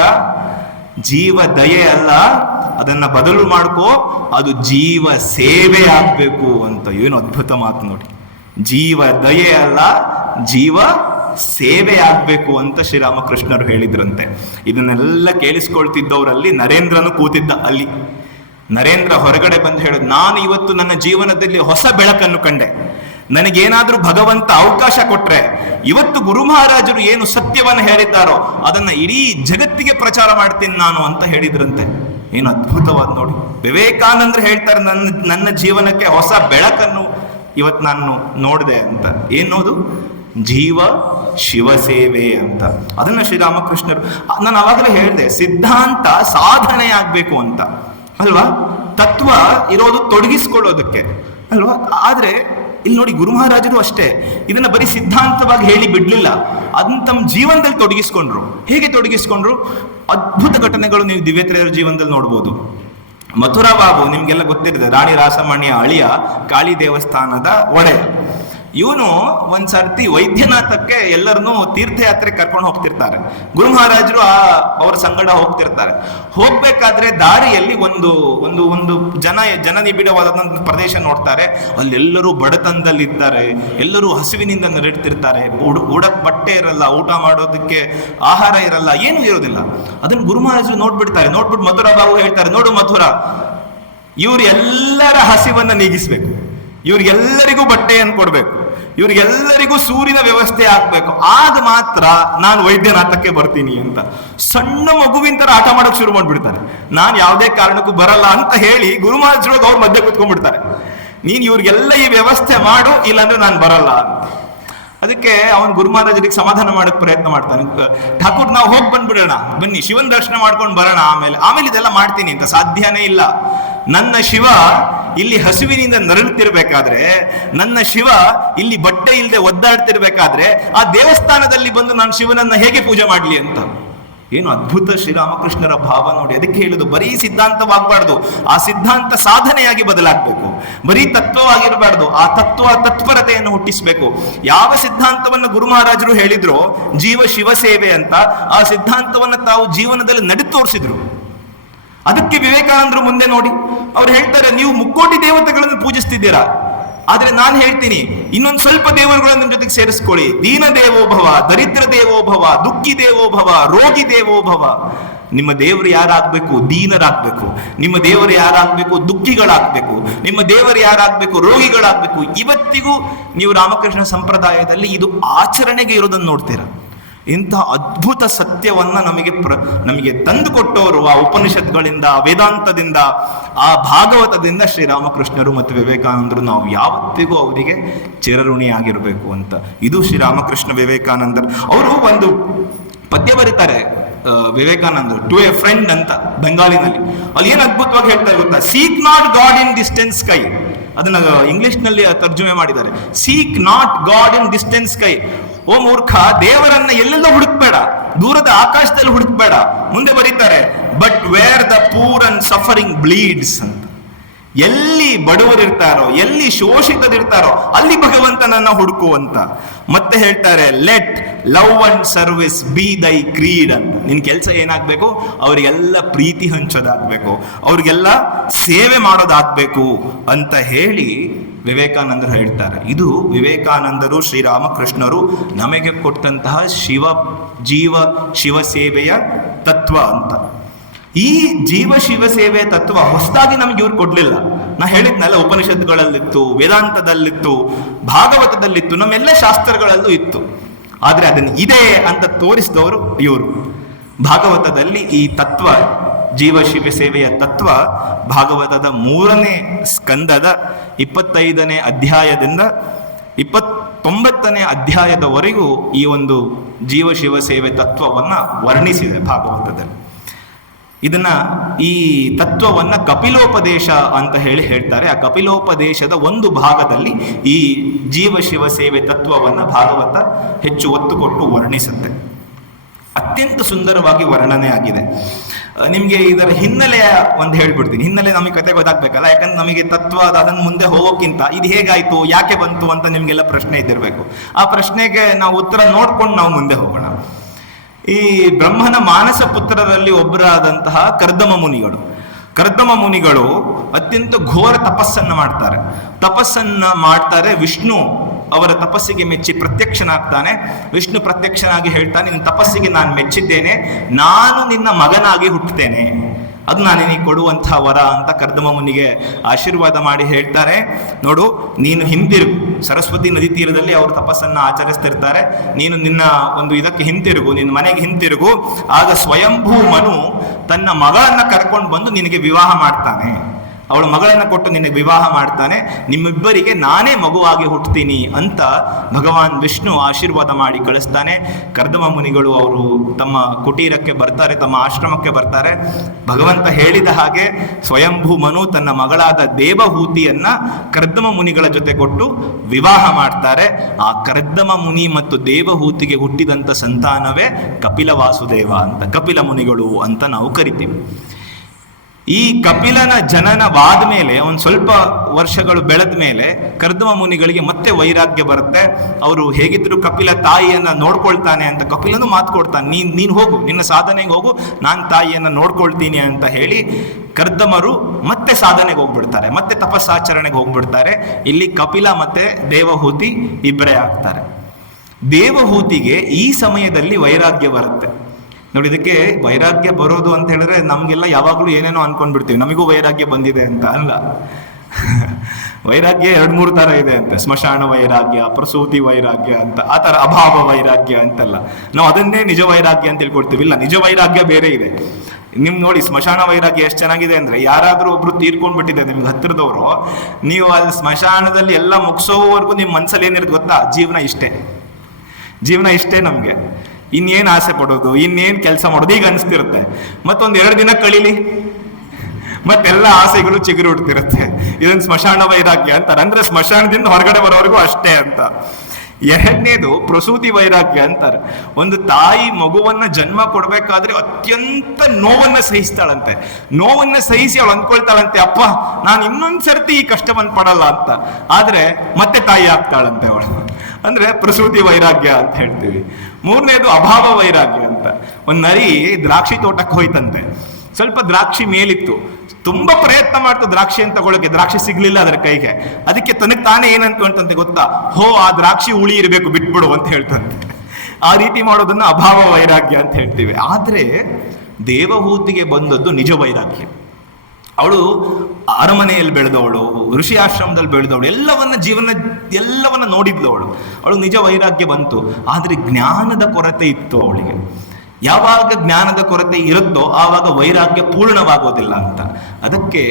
ಜೀವ ದಯೆ ಅಲ್ಲ, ಅದನ್ನ ಬದಲು ಮಾಡ್ಕೋ, ಅದು ಜೀವ ಸೇವೆ ಆಗ್ಬೇಕು ಅಂತ. ಏನು ಅದ್ಭುತ ಮಾತು ನೋಡಿ. ಜೀವ ದಯೆ ಅಲ್ಲ, ಜೀವ ಸೇವೆ ಆಗ್ಬೇಕು ಅಂತ ಶ್ರೀರಾಮಕೃಷ್ಣರು ಹೇಳಿದ್ರಂತೆ. ಇದನ್ನೆಲ್ಲ ಕೇಳಿಸ್ಕೊಳ್ತಿದ್ದವರಲ್ಲಿ ನರೇಂದ್ರನು ಕೂತಿದ್ದ ಅಲ್ಲಿ. ನರೇಂದ್ರ ಹೊರಗಡೆ ಬಂದು ಹೇಳಿದ್, ನಾನು ಇವತ್ತು ನನ್ನ ಜೀವನದಲ್ಲಿ ಹೊಸ ಬೆಳಕನ್ನು ಕಂಡೆ. ನನಗೇನಾದ್ರೂ ಭಗವಂತ ಅವಕಾಶ ಕೊಟ್ರೆ ಇವತ್ತು ಗುರು ಮಹಾರಾಜರು ಏನು ಸತ್ಯವನ್ನು ಹೇಳಿದ್ದಾರೋ ಅದನ್ನ ಇಡೀ ಜಗತ್ತಿಗೆ ಪ್ರಚಾರ ಮಾಡ್ತೀನಿ ನಾನು ಅಂತ ಹೇಳಿದ್ರಂತೆ. ಏನು ಅದ್ಭುತವಾದ ನೋಡಿ. ವಿವೇಕಾನಂದರು ಹೇಳ್ತಾರೆ, ನನ್ನ ಜೀವನಕ್ಕೆ ಹೊಸ ಬೆಳಕನ್ನು ಇವತ್ತು ನಾನು ನೋಡಿದೆ ಅಂತ. ಏನೋದು? ಜೀವ ಶಿವ ಸೇವೆ ಅಂತ. ಅದನ್ನ ಶ್ರೀರಾಮಕೃಷ್ಣರು, ನಾನು ಅವಾಗಲೇ ಹೇಳಿದೆ, ಸಿದ್ಧಾಂತ ಸಾಧನೆ ಆಗ್ಬೇಕು ಅಂತ ಅಲ್ವಾ? ತತ್ವ ಇರೋದು ತೊಡಗಿಸ್ಕೊಳ್ಳೋದಕ್ಕೆ ಅಲ್ವಾ? ಆದ್ರೆ ಇಲ್ಲಿ ನೋಡಿ, ಗುರು ಮಹಾರಾಜರು ಅಷ್ಟೇ ಇದನ್ನ ಬರೀ ಸಿದ್ಧಾಂತವಾಗಿ ಹೇಳಿ ಬಿಡ್ಲಿಲ್ಲ, ಅದನ್ನ ತಮ್ಮ ಜೀವನದಲ್ಲಿ ತೊಡಗಿಸ್ಕೊಂಡ್ರು. ಹೇಗೆ ತೊಡಗಿಸ್ಕೊಂಡ್ರು? ಅದ್ಭುತ ಘಟನೆಗಳು ನೀವು ದಿವ್ಯತ್ರೇಯರ ಜೀವನದಲ್ಲಿ ನೋಡ್ಬೋದು. ಮಥುರಾ ಬಾಬು ನಿಮ್ಗೆಲ್ಲ ಗೊತ್ತಿರುತ್ತೆ, ರಾಣಿ ರಾಸಮಣಿಯ ಅಳಿಯ, ಕಾಳಿ ದೇವಸ್ಥಾನದ ಒಡೆಯ. ಇವನು ಒಂದ್ಸರ್ತಿ ವೈದ್ಯನಾಥಕ್ಕೆ ಎಲ್ಲರನ್ನೂ ತೀರ್ಥಯಾತ್ರೆ ಕರ್ಕೊಂಡು ಹೋಗ್ತಿರ್ತಾರೆ. ಗುರು ಮಹಾರಾಜರು ಅವರ ಸಂಗಡ ಹೋಗ್ತಿರ್ತಾರೆ. ಹೋಗ್ಬೇಕಾದ್ರೆ ದಾರಿಯಲ್ಲಿ ಒಂದು ಒಂದು ಒಂದು ಜನನಿಬಿಡವಾದಂಥ ಪ್ರದೇಶ ನೋಡ್ತಾರೆ. ಅಲ್ಲೆಲ್ಲರೂ ಬಡತನದಲ್ಲಿದ್ದಾರೆ, ಎಲ್ಲರೂ ಹಸಿವಿನಿಂದ ನರಳ್ತಿರ್ತಾರೆ. ಉಡಕ್ ಬಟ್ಟೆ ಇರಲ್ಲ, ಊಟ ಮಾಡೋದಕ್ಕೆ ಆಹಾರ ಇರಲ್ಲ, ಏನೂ ಇರೋದಿಲ್ಲ. ಅದನ್ನು ಗುರು ಮಹಾರಾಜರು ನೋಡ್ಬಿಟ್ಟು ಮಥುರಾ ಬಾಬು ಹೇಳ್ತಾರೆ, ನೋಡು ಮಥುರಾ, ಇವ್ರೆಲ್ಲರ ಹಸಿವನ್ನ ನೀಗಿಸ್ಬೇಕು, ಇವ್ರಿಗೆಲ್ಲರಿಗೂ ಬಟ್ಟೆಯನ್ನು ಕೊಡ್ಬೇಕು, ಇವ್ರಿಗೆಲ್ಲರಿಗೂ ಸೂರ್ಯನ ವ್ಯವಸ್ಥೆ ಆಗ್ಬೇಕು, ಆಗ ಮಾತ್ರ ನಾನು ವೈದ್ಯನಾಥಕ್ಕೆ ಬರ್ತೀನಿ ಅಂತ. ಸಣ್ಣ ಮಗುವಿನ ತರ ಆಟ ಮಾಡಕ್ ಶುರು ಮಾಡ್ಬಿಡ್ತಾರೆ. ನಾನು ಯಾವುದೇ ಕಾರಣಕ್ಕೂ ಬರಲ್ಲ ಅಂತ ಹೇಳಿ ಗುರು ಮಹಾರಾಜರು ಅವ್ರ ಮಧ್ಯೆ ಕುತ್ಕೊಂಡ್ಬಿಡ್ತಾರೆ. ನೀನ್ ಇವ್ರಿಗೆಲ್ಲ ಈ ವ್ಯವಸ್ಥೆ ಮಾಡು, ಇಲ್ಲಾಂದ್ರೆ ನಾನು ಬರಲ್ಲ ಅಂತ. ಅದಕ್ಕೆ ಅವನು ಗುರು ಮಹಾರಾಜರಿಗೆ ಸಮಾಧಾನ ಮಾಡಕ್ ಪ್ರಯತ್ನ ಮಾಡ್ತಾನೆ. ಠಾಕೂರ್, ನಾವು ಹೋಗಿ ಬಂದ್ಬಿಡೋಣ, ಬನ್ನಿ ಶಿವನ್ ದರ್ಶನ ಮಾಡ್ಕೊಂಡು ಬರೋಣ, ಆಮೇಲೆ ಇದೆಲ್ಲ ಮಾಡ್ತೀನಿ ಅಂತ. ಸಾಧ್ಯನೇ ಇಲ್ಲ. ನನ್ನ ಶಿವ ಇಲ್ಲಿ ಹಸುವಿನಿಂದ ನರಳುತ್ತಿರ್ಬೇಕಾದ್ರೆ, ನನ್ನ ಶಿವ ಇಲ್ಲಿ ಬಟ್ಟೆ ಇಲ್ಲದೆ ಒದ್ದಾಡ್ತಿರ್ಬೇಕಾದ್ರೆ ಆ ದೇವಸ್ಥಾನದಲ್ಲಿ ಬಂದು ನಾನು ಶಿವನನ್ನ ಹೇಗೆ ಪೂಜೆ ಮಾಡ್ಲಿ ಅಂತ. ಏನು ಅದ್ಭುತ ಶ್ರೀರಾಮಕೃಷ್ಣರ ಭಾವ ನೋಡಿ. ಅದಕ್ಕೆ ಹೇಳುದು, ಬರೀ ಸಿದ್ಧಾಂತವಾಗಬಾರ್ದು, ಆ ಸಿದ್ಧಾಂತ ಸಾಧನೆಯಾಗಿ ಬದಲಾಗಬೇಕು. ಬರೀ ತತ್ವವಾಗಿರಬಾರ್ದು, ಆ ತತ್ಪರತೆಯನ್ನು ಹುಟ್ಟಿಸಬೇಕು. ಯಾವ ಸಿದ್ಧಾಂತವನ್ನು ಗುರು ಮಹಾರಾಜರು ಹೇಳಿದ್ರು, ಜೀವ ಶಿವ ಸೇವೆ ಅಂತ, ಆ ಸಿದ್ಧಾಂತವನ್ನು ತಾವು ಜೀವನದಲ್ಲಿ ನಡೆ ತೋರಿಸಿದ್ರು. ಅದಕ್ಕೆ ವಿವೇಕಾನಂದರು ಮುಂದೆ ನೋಡಿ ಅವ್ರು ಹೇಳ್ತಾರೆ, ನೀವು 3 ಕೋಟಿ ದೇವತೆಗಳನ್ನು ಪೂಜಿಸ್ತಿದ್ದೀರಾ, ಆದ್ರೆ ನಾನು ಹೇಳ್ತೀನಿ, ಇನ್ನೊಂದು ಸ್ವಲ್ಪ ದೇವರುಗಳನ್ನು ನಿಮ್ಮ ಜೊತೆಗೆ ಸೇರಿಸ್ಕೊಳ್ಳಿ. ದೀನ ದೇವೋಭವ, ದರಿದ್ರ ದೇವೋಭವ, ದುಃಖಿ ದೇವೋಭವ, ರೋಗಿ ದೇವೋಭವ. ನಿಮ್ಮ ದೇವರು ಯಾರಾಗಬೇಕು? ದೀನರಾಗಬೇಕು. ನಿಮ್ಮ ದೇವರು ಯಾರಾಗಬೇಕು? ದುಃಖಿಗಳಾಗಬೇಕು. ನಿಮ್ಮ ದೇವರು ಯಾರಾಗಬೇಕು? ರೋಗಿಗಳಾಗಬೇಕು. ಇವತ್ತಿಗೂ ನೀವು ರಾಮಕೃಷ್ಣ ಸಂಪ್ರದಾಯದಲ್ಲಿ ಇದು ಆಚರಣೆಗೆ ಇರೋದನ್ನು ನೋಡ್ತೀರಾ. ಇಂತಹ ಅದ್ಭುತ ಸತ್ಯವನ್ನ ನಮಗೆ ತಂದು ಕೊಟ್ಟವರು ಆ ಉಪನಿಷತ್ಗಳಿಂದ, ವೇದಾಂತದಿಂದ, ಆ ಭಾಗವತದಿಂದ ಶ್ರೀರಾಮಕೃಷ್ಣರು ಮತ್ತು ವಿವೇಕಾನಂದರು. ನಾವು ಯಾವತ್ತಿಗೂ ಅವರಿಗೆ ಚಿರಋಣಿಯಾಗಿರಬೇಕು ಅಂತ. ಇದು ಶ್ರೀರಾಮಕೃಷ್ಣ ವಿವೇಕಾನಂದರು. ಅವರು ಒಂದು ಪದ್ಯ ಬರೀತಾರೆ ವಿವೇಕಾನಂದರು, ಟು ಎ ಫ್ರೆಂಡ್ ಅಂತ, ಬೆಂಗಾಲಿನಲ್ಲಿ. ಅಲ್ಲಿ ಏನು ಅದ್ಭುತವಾಗಿ ಹೇಳ್ತಾರೆ ಗೊತ್ತಾ? Seek not God in distance sky. ಅದನ್ನ ಇಂಗ್ಲಿಷ್ ನಲ್ಲಿ ತರ್ಜುಮೆ ಮಾಡಿದ್ದಾರೆ. Seek not God in distance sky. ಓ ಮೂರ್ಖ, ದೇವರನ್ನ ಎಲ್ಲೆಲ್ಲೋ ಹುಡುಕ್ಬೇಡ, ದೂರದ ಆಕಾಶದಲ್ಲಿ ಹುಡುಕ್ಬೇಡ. ಮುಂದೆ ಬರೀತಾರೆ, but where the poor and suffering bleeds ಅಂತ. ಎಲ್ಲಿ ಬಡವರಿರ್ತಾರೋ, ಎಲ್ಲಿ ಶೋಷಿತರಿರ್ತಾರೋ ಅಲ್ಲಿ ಭಗವಂತನನ್ನ ಹುಡುಕುವಂತ. ಮತ್ತೆ ಹೇಳ್ತಾರೆ, let love and service B ದೈ ಕ್ರೀಡ್ ಅಂತ. ನಿನ್ ಕೆಲಸ ಏನಾಗ್ಬೇಕು? ಅವರಿಗೆಲ್ಲ ಪ್ರೀತಿ ಹಂಚೋದಾಗ್ಬೇಕು, ಅವ್ರಿಗೆಲ್ಲ ಸೇವೆ ಮಾಡೋದಾಗ್ಬೇಕು ಅಂತ ಹೇಳಿ ವಿವೇಕಾನಂದರು ಹೇಳ್ತಾರೆ. ಇದು ವಿವೇಕಾನಂದರು, ಶ್ರೀರಾಮಕೃಷ್ಣರು ನಮಗೆ ಕೊಟ್ಟಂತಹ ಶಿವ ಸೇವೆಯ ತತ್ವ ಅಂತ. ಈ ಶಿವ ಸೇವೆ ತತ್ವ ಹೊಸದಾಗಿ ನಮ್ಗೆ ಇವ್ರು ಕೊಡ್ಲಿಲ್ಲ. ನಾ ಹೇಳಿದ್ನಲ್ಲ, ಉಪನಿಷತ್ತುಗಳಲ್ಲಿತ್ತು, ವೇದಾಂತದಲ್ಲಿತ್ತು, ಭಾಗವತದಲ್ಲಿತ್ತು, ನಮ್ಮೆಲ್ಲ ಶಾಸ್ತ್ರಗಳಲ್ಲೂ ಇತ್ತು. ಆದ್ರೆ ಅದನ್ನ ಇದೆ ಅಂತ ತೋರಿಸಿದವರು ಇವರು. ಭಾಗವತದಲ್ಲಿ ಈ ತತ್ವ, ಶಿವ ಸೇವೆಯ ತತ್ವ ಭಾಗವತದ 3ನೇ ಸ್ಕಂದದ 25ನೇ ಅಧ್ಯಾಯದಿಂದ 29ನೇ ಅಧ್ಯಾಯದವರೆಗೂ ಈ ಒಂದು ಶಿವ ಸೇವೆ ತತ್ವವನ್ನ ವರ್ಣಿಸಿದೆ ಭಾಗವತದಲ್ಲಿ. ಈ ತತ್ವವನ್ನ ಕಪಿಲೋಪದೇಶ ಅಂತ ಹೇಳ್ತಾರೆ. ಆ ಕಪಿಲೋಪದೇಶದ ಒಂದು ಭಾಗದಲ್ಲಿ ಈ ಶಿವ ಸೇವೆ ತತ್ವವನ್ನ ಭಾಗವತ ಹೆಚ್ಚು ಒತ್ತು ಕೊಟ್ಟು ವರ್ಣಿಸುತ್ತೆ. ಅತ್ಯಂತ ಸುಂದರವಾಗಿ ವರ್ಣನೆ ಆಗಿದೆ. ನಿಮ್ಗೆ ಇದರ ಹಿನ್ನೆಲೆಯ ಒಂದು ಹೇಳ್ಬಿಡ್ತೀನಿ. ಹಿನ್ನೆಲೆ ನಮಗೆ ಕತೆ ಗೊತ್ತಾಗ್ಬೇಕಲ್ಲ, ಯಾಕಂದ್ರೆ ನಮಗೆ ತತ್ವ ಅದನ್ನ ಮುಂದೆ ಹೋಗೋಕ್ಕಿಂತ ಇದು ಹೇಗಾಯ್ತು, ಯಾಕೆ ಬಂತು ಅಂತ ನಿಮ್ಗೆಲ್ಲ ಪ್ರಶ್ನೆ ಇದ್ದಿರ್ಬೇಕು. ಆ ಪ್ರಶ್ನೆಗೆ ನಾವು ಉತ್ತರ ನೋಡ್ಕೊಂಡು ನಾವು ಮುಂದೆ ಹೋಗೋಣ. ಈ ಬ್ರಹ್ಮನ ಮಾನಸ ಪುತ್ರರಲ್ಲಿ ಒಬ್ಬರಾದಂತಹ ಕರ್ದಮ ಮುನಿಗಳು ಅತ್ಯಂತ ಘೋರ ತಪಸ್ಸನ್ನ ಮಾಡ್ತಾರೆ. ವಿಷ್ಣು ಅವರ ತಪಸ್ಸಿಗೆ ಮೆಚ್ಚಿ ಪ್ರತ್ಯಕ್ಷನಾಗ್ತಾನೆ. ವಿಷ್ಣು ಪ್ರತ್ಯಕ್ಷನಾಗಿ ಹೇಳ್ತಾನೆ, ನಿನ್ನ ತಪಸ್ಸಿಗೆ ನಾನು ಮೆಚ್ಚಿದ್ದೇನೆ, ನಾನು ನಿನ್ನ ಮಗನಾಗಿ ಹುಟ್ಟುತ್ತೇನೆ, ಅದು ನಾನು ನಿನಗೆ ಕೊಡುವಂತಹ ವರ ಅಂತ ಕರ್ದಮ ಮುನಿಗೆ ಆಶೀರ್ವಾದ ಮಾಡಿ ಹೇಳ್ತಾರೆ. ನೋಡು, ನೀನು ಹಿಂತಿರುಗು, ಸರಸ್ವತಿ ನದಿ ತೀರದಲ್ಲಿ ಅವರು ತಪಸ್ಸನ್ನ ಆಚರಿಸ್ತಿರ್ತಾರೆ, ನೀನು ನಿನ್ನ ಒಂದು ಇದಕ್ಕೆ ಹಿಂತಿರುಗು, ನಿನ್ನ ಮನೆಗೆ ಹಿಂತಿರುಗು. ಆಗ ಸ್ವಯಂಭೂ ಮನು ತನ್ನ ಮಗಳನ್ನ ಕರ್ಕೊಂಡು ಬಂದು ನಿನಗೆ ವಿವಾಹ ಮಾಡ್ತಾನೆ. ಅವಳ ಮಗಳನ್ನ ಕೊಟ್ಟು ನಿನಗೆ ವಿವಾಹ ಮಾಡ್ತಾನೆ. ನಿಮ್ಮಿಬ್ಬರಿಗೆ ನಾನೇ ಮಗುವಾಗಿ ಹುಟ್ಟುತ್ತೀನಿ ಅಂತ ಭಗವಾನ್ ವಿಷ್ಣು ಆಶೀರ್ವಾದ ಮಾಡಿ ಕಳಿಸ್ತಾನೆ. ಕರ್ದಮ ಮುನಿಗಳು ಅವರು ತಮ್ಮ ಕುಟೀರಕ್ಕೆ ಬರ್ತಾರೆ, ತಮ್ಮ ಆಶ್ರಮಕ್ಕೆ ಬರ್ತಾರೆ. ಭಗವಂತ ಹೇಳಿದ ಹಾಗೆ ಸ್ವಯಂಭೂ ಮನು ತನ್ನ ಮಗಳಾದ ದೇವಹೂತಿಯನ್ನ ಕರ್ದಮ ಮುನಿಗಳ ಜೊತೆ ಕೊಟ್ಟು ವಿವಾಹ ಮಾಡ್ತಾರೆ. ಆ ಕರ್ದಮ ಮುನಿ ಮತ್ತು ದೇವಹೂತಿಗೆ ಹುಟ್ಟಿದಂಥ ಸಂತಾನವೇ ಕಪಿಲ ವಾಸುದೇವ ಅಂತ, ಕಪಿಲ ಮುನಿಗಳು ಅಂತ ನಾವು ಕರಿತೀವಿ. ಈ ಕಪಿಲನ ಜನನವಾದ ಮೇಲೆ ಒಂದು ಸ್ವಲ್ಪ ವರ್ಷಗಳು ಬೆಳೆದ ಮೇಲೆ ಕರ್ದಮ ಮುನಿಗಳಿಗೆ ಮತ್ತೆ ವೈರಾಗ್ಯ ಬರುತ್ತೆ. ಅವರು ಹೇಗಿದ್ರು ಕಪಿಲ ತಾಯಿಯನ್ನ ನೋಡ್ಕೊಳ್ತಾನೆ ಅಂತ ಕಪಿಲನು ಮಾತು ಕೊಡ್ತಾನೆ, ನೀನು ಹೋಗು, ನಿನ್ನ ಸಾಧನೆಗೆ ಹೋಗು, ನಾನು ತಾಯಿಯನ್ನ ನೋಡ್ಕೊಳ್ತೀನಿ ಅಂತ ಹೇಳಿ ಕರ್ದಮರು ಮತ್ತೆ ಸಾಧನೆಗೆ ಹೋಗ್ಬಿಡ್ತಾರೆ, ಮತ್ತೆ ತಪಸ್ಸಾಚರಣೆಗೆ ಹೋಗ್ಬಿಡ್ತಾರೆ. ಇಲ್ಲಿ ಕಪಿಲ ಮತ್ತೆ ದೇವಹೂತಿ ಇಬ್ಬರೇ ಆಗ್ತಾರೆ. ದೇವಹೂತಿಗೆ ಈ ಸಮಯದಲ್ಲಿ ವೈರಾಗ್ಯ ಬರುತ್ತೆ. ನೋಡಿ, ಇದಕ್ಕೆ ವೈರಾಗ್ಯ ಬರೋದು ಅಂತ ಹೇಳಿದ್ರೆ ನಮ್ಗೆಲ್ಲ ಯಾವಾಗಲೂ ಏನೇನೋ ಅನ್ಕೊಂಡ್ಬಿಡ್ತೀವಿ, ನಮಗೂ ವೈರಾಗ್ಯ ಬಂದಿದೆ ಅಂತ. ಅಲ್ಲ, ವೈರಾಗ್ಯ 2-3 ತರ ಇದೆ ಅಂತೆ. ಸ್ಮಶಾನ ವೈರಾಗ್ಯ, ಪ್ರಸೂತಿ ವೈರಾಗ್ಯ ಅಂತ, ಆ ತರ ಅಭಾವ ವೈರಾಗ್ಯ ಅಂತಲ್ಲ. ನಾವು ಅದನ್ನೇ ನಿಜ ವೈರಾಗ್ಯ ಅಂತ ತಿಳ್ಕೊಳ್ತೀವಿ. ಇಲ್ಲ, ನಿಜ ವೈರಾಗ್ಯ ಬೇರೆ ಇದೆ. ನಿಮ್ ನೋಡಿ, ಸ್ಮಶಾನ ವೈರಾಗ್ಯ ಎಷ್ಟು ಚೆನ್ನಾಗಿದೆ ಅಂದ್ರೆ, ಯಾರಾದ್ರೂ ಒಬ್ರು ತೀರ್ಕೊಂಡ್ಬಿಟ್ಟಿದೆ ನಿಮ್ಗೆ ಹತ್ತಿರದವರು, ನೀವು ಅಲ್ಲಿ ಸ್ಮಶಾನದಲ್ಲಿ ಎಲ್ಲ ಮುಗಿಸೋವರೆಗೂ ನಿಮ್ ಮನ್ಸಲ್ಲಿ ಏನಿರುತ್ತೆ ಗೊತ್ತಾ? ಜೀವನ ಇಷ್ಟೇ ನಮ್ಗೆ, ಇನ್ನೇನ್ ಆಸೆ ಪಡೋದು, ಇನ್ನೇನ್ ಕೆಲಸ ಮಾಡೋದು ಈಗ ಅನಿಸ್ತಿರುತ್ತೆ. ಮತ್ತೊಂದು 2 ದಿನ ಕಳೀಲಿ, ಮತ್ತೆಲ್ಲ ಆಸೆಗಳು ಚಿಗುರು ಹುಡ್ತಿರುತ್ತೆ. ಇದನ್ನ ಸ್ಮಶಾನ ವೈರಾಗ್ಯ ಅಂತಾರೆ. ಅಂದ್ರೆ ಸ್ಮಶಾನದಿಂದ ಹೊರಗಡೆ ಬರೋವರೆಗೂ ಅಷ್ಟೇ ಅಂತ. 2ನೇದು ಪ್ರಸೂತಿ ವೈರಾಗ್ಯ ಅಂತಾರೆ. ಒಂದು ತಾಯಿ ಮಗುವನ್ನ ಜನ್ಮ ಕೊಡ್ಬೇಕಾದ್ರೆ ಅತ್ಯಂತ ನೋವನ್ನ ಸಹಿಸ್ತಾಳಂತೆ. ನೋವನ್ನ ಸಹಿಸಿ ಅವಳು ಅಂದ್ಕೊಳ್ತಾಳಂತೆ, ಅಪ್ಪ ನಾನು ಇನ್ನೊಂದ್ಸರ್ತಿ ಈ ಕಷ್ಟವನ್ನು ಪಡಲ್ಲ ಅಂತ. ಆದ್ರೆ ಮತ್ತೆ ತಾಯಿ ಆಗ್ತಾಳಂತೆ ಅವಳು. ಅಂದ್ರೆ ಪ್ರಸೂತಿ ವೈರಾಗ್ಯ ಅಂತ ಹೇಳ್ತೀವಿ. 3ನೇದು ಅಭಾವ ವೈರಾಗ್ಯ ಅಂತ. ಒಂದ್ ನರಿ ದ್ರಾಕ್ಷಿ ತೋಟಕ್ಕೆ ಹೋಯ್ತಂತೆ. ಸ್ವಲ್ಪ ದ್ರಾಕ್ಷಿ ಮೇಲಿತ್ತು, ತುಂಬಾ ಪ್ರಯತ್ನ ಮಾಡ್ತು ದ್ರಾಕ್ಷಿಯನ್ನು ತಗೊಳಕ್ಕೆ, ದ್ರಾಕ್ಷಿ ಸಿಗ್ಲಿಲ್ಲ ಅದರ ಕೈಗೆ. ಅದಕ್ಕೆ ತನಗೆ ತಾನೇ ಏನಂತಂತೆ ಗೊತ್ತಾ, ಹೋ ಆ ದ್ರಾಕ್ಷಿ ಹುಳಿ ಇರಬೇಕು ಬಿಟ್ಬಿಡು ಅಂತ ಹೇಳ್ತಂತೆ. ಆ ರೀತಿ ಮಾಡೋದನ್ನ ಅಭಾವ ವೈರಾಗ್ಯ ಅಂತ ಹೇಳ್ತೀವಿ. ಆದ್ರೆ ದೇವಹೂತಿಗೆ ಬಂದದ್ದು ನಿಜ ವೈರಾಗ್ಯ. ಅವಳು ಅರಮನೆಯಲ್ಲಿ ಬೆಳೆದವಳು, ಋಷಿ ಆಶ್ರಮದಲ್ಲಿ ಬೆಳೆದವಳು, ಎಲ್ಲವನ್ನ ನೋಡಿದ್ಲು ಅವಳು ನಿಜ ವೈರಾಗ್ಯ ಬಂತು. ಆದ್ರೆ ಜ್ಞಾನದ ಕೊರತೆ ಇತ್ತು ಅವಳಿಗೆ. ಯಾವಾಗ ಜ್ಞಾನದ ಕೊರತೆ ಇರುತ್ತೋ ಆವಾಗ ವೈರಾಗ್ಯ ಪೂರ್ಣವಾಗೋದಿಲ್ಲ ಅಂತ. ಅದಕ್ಕೆ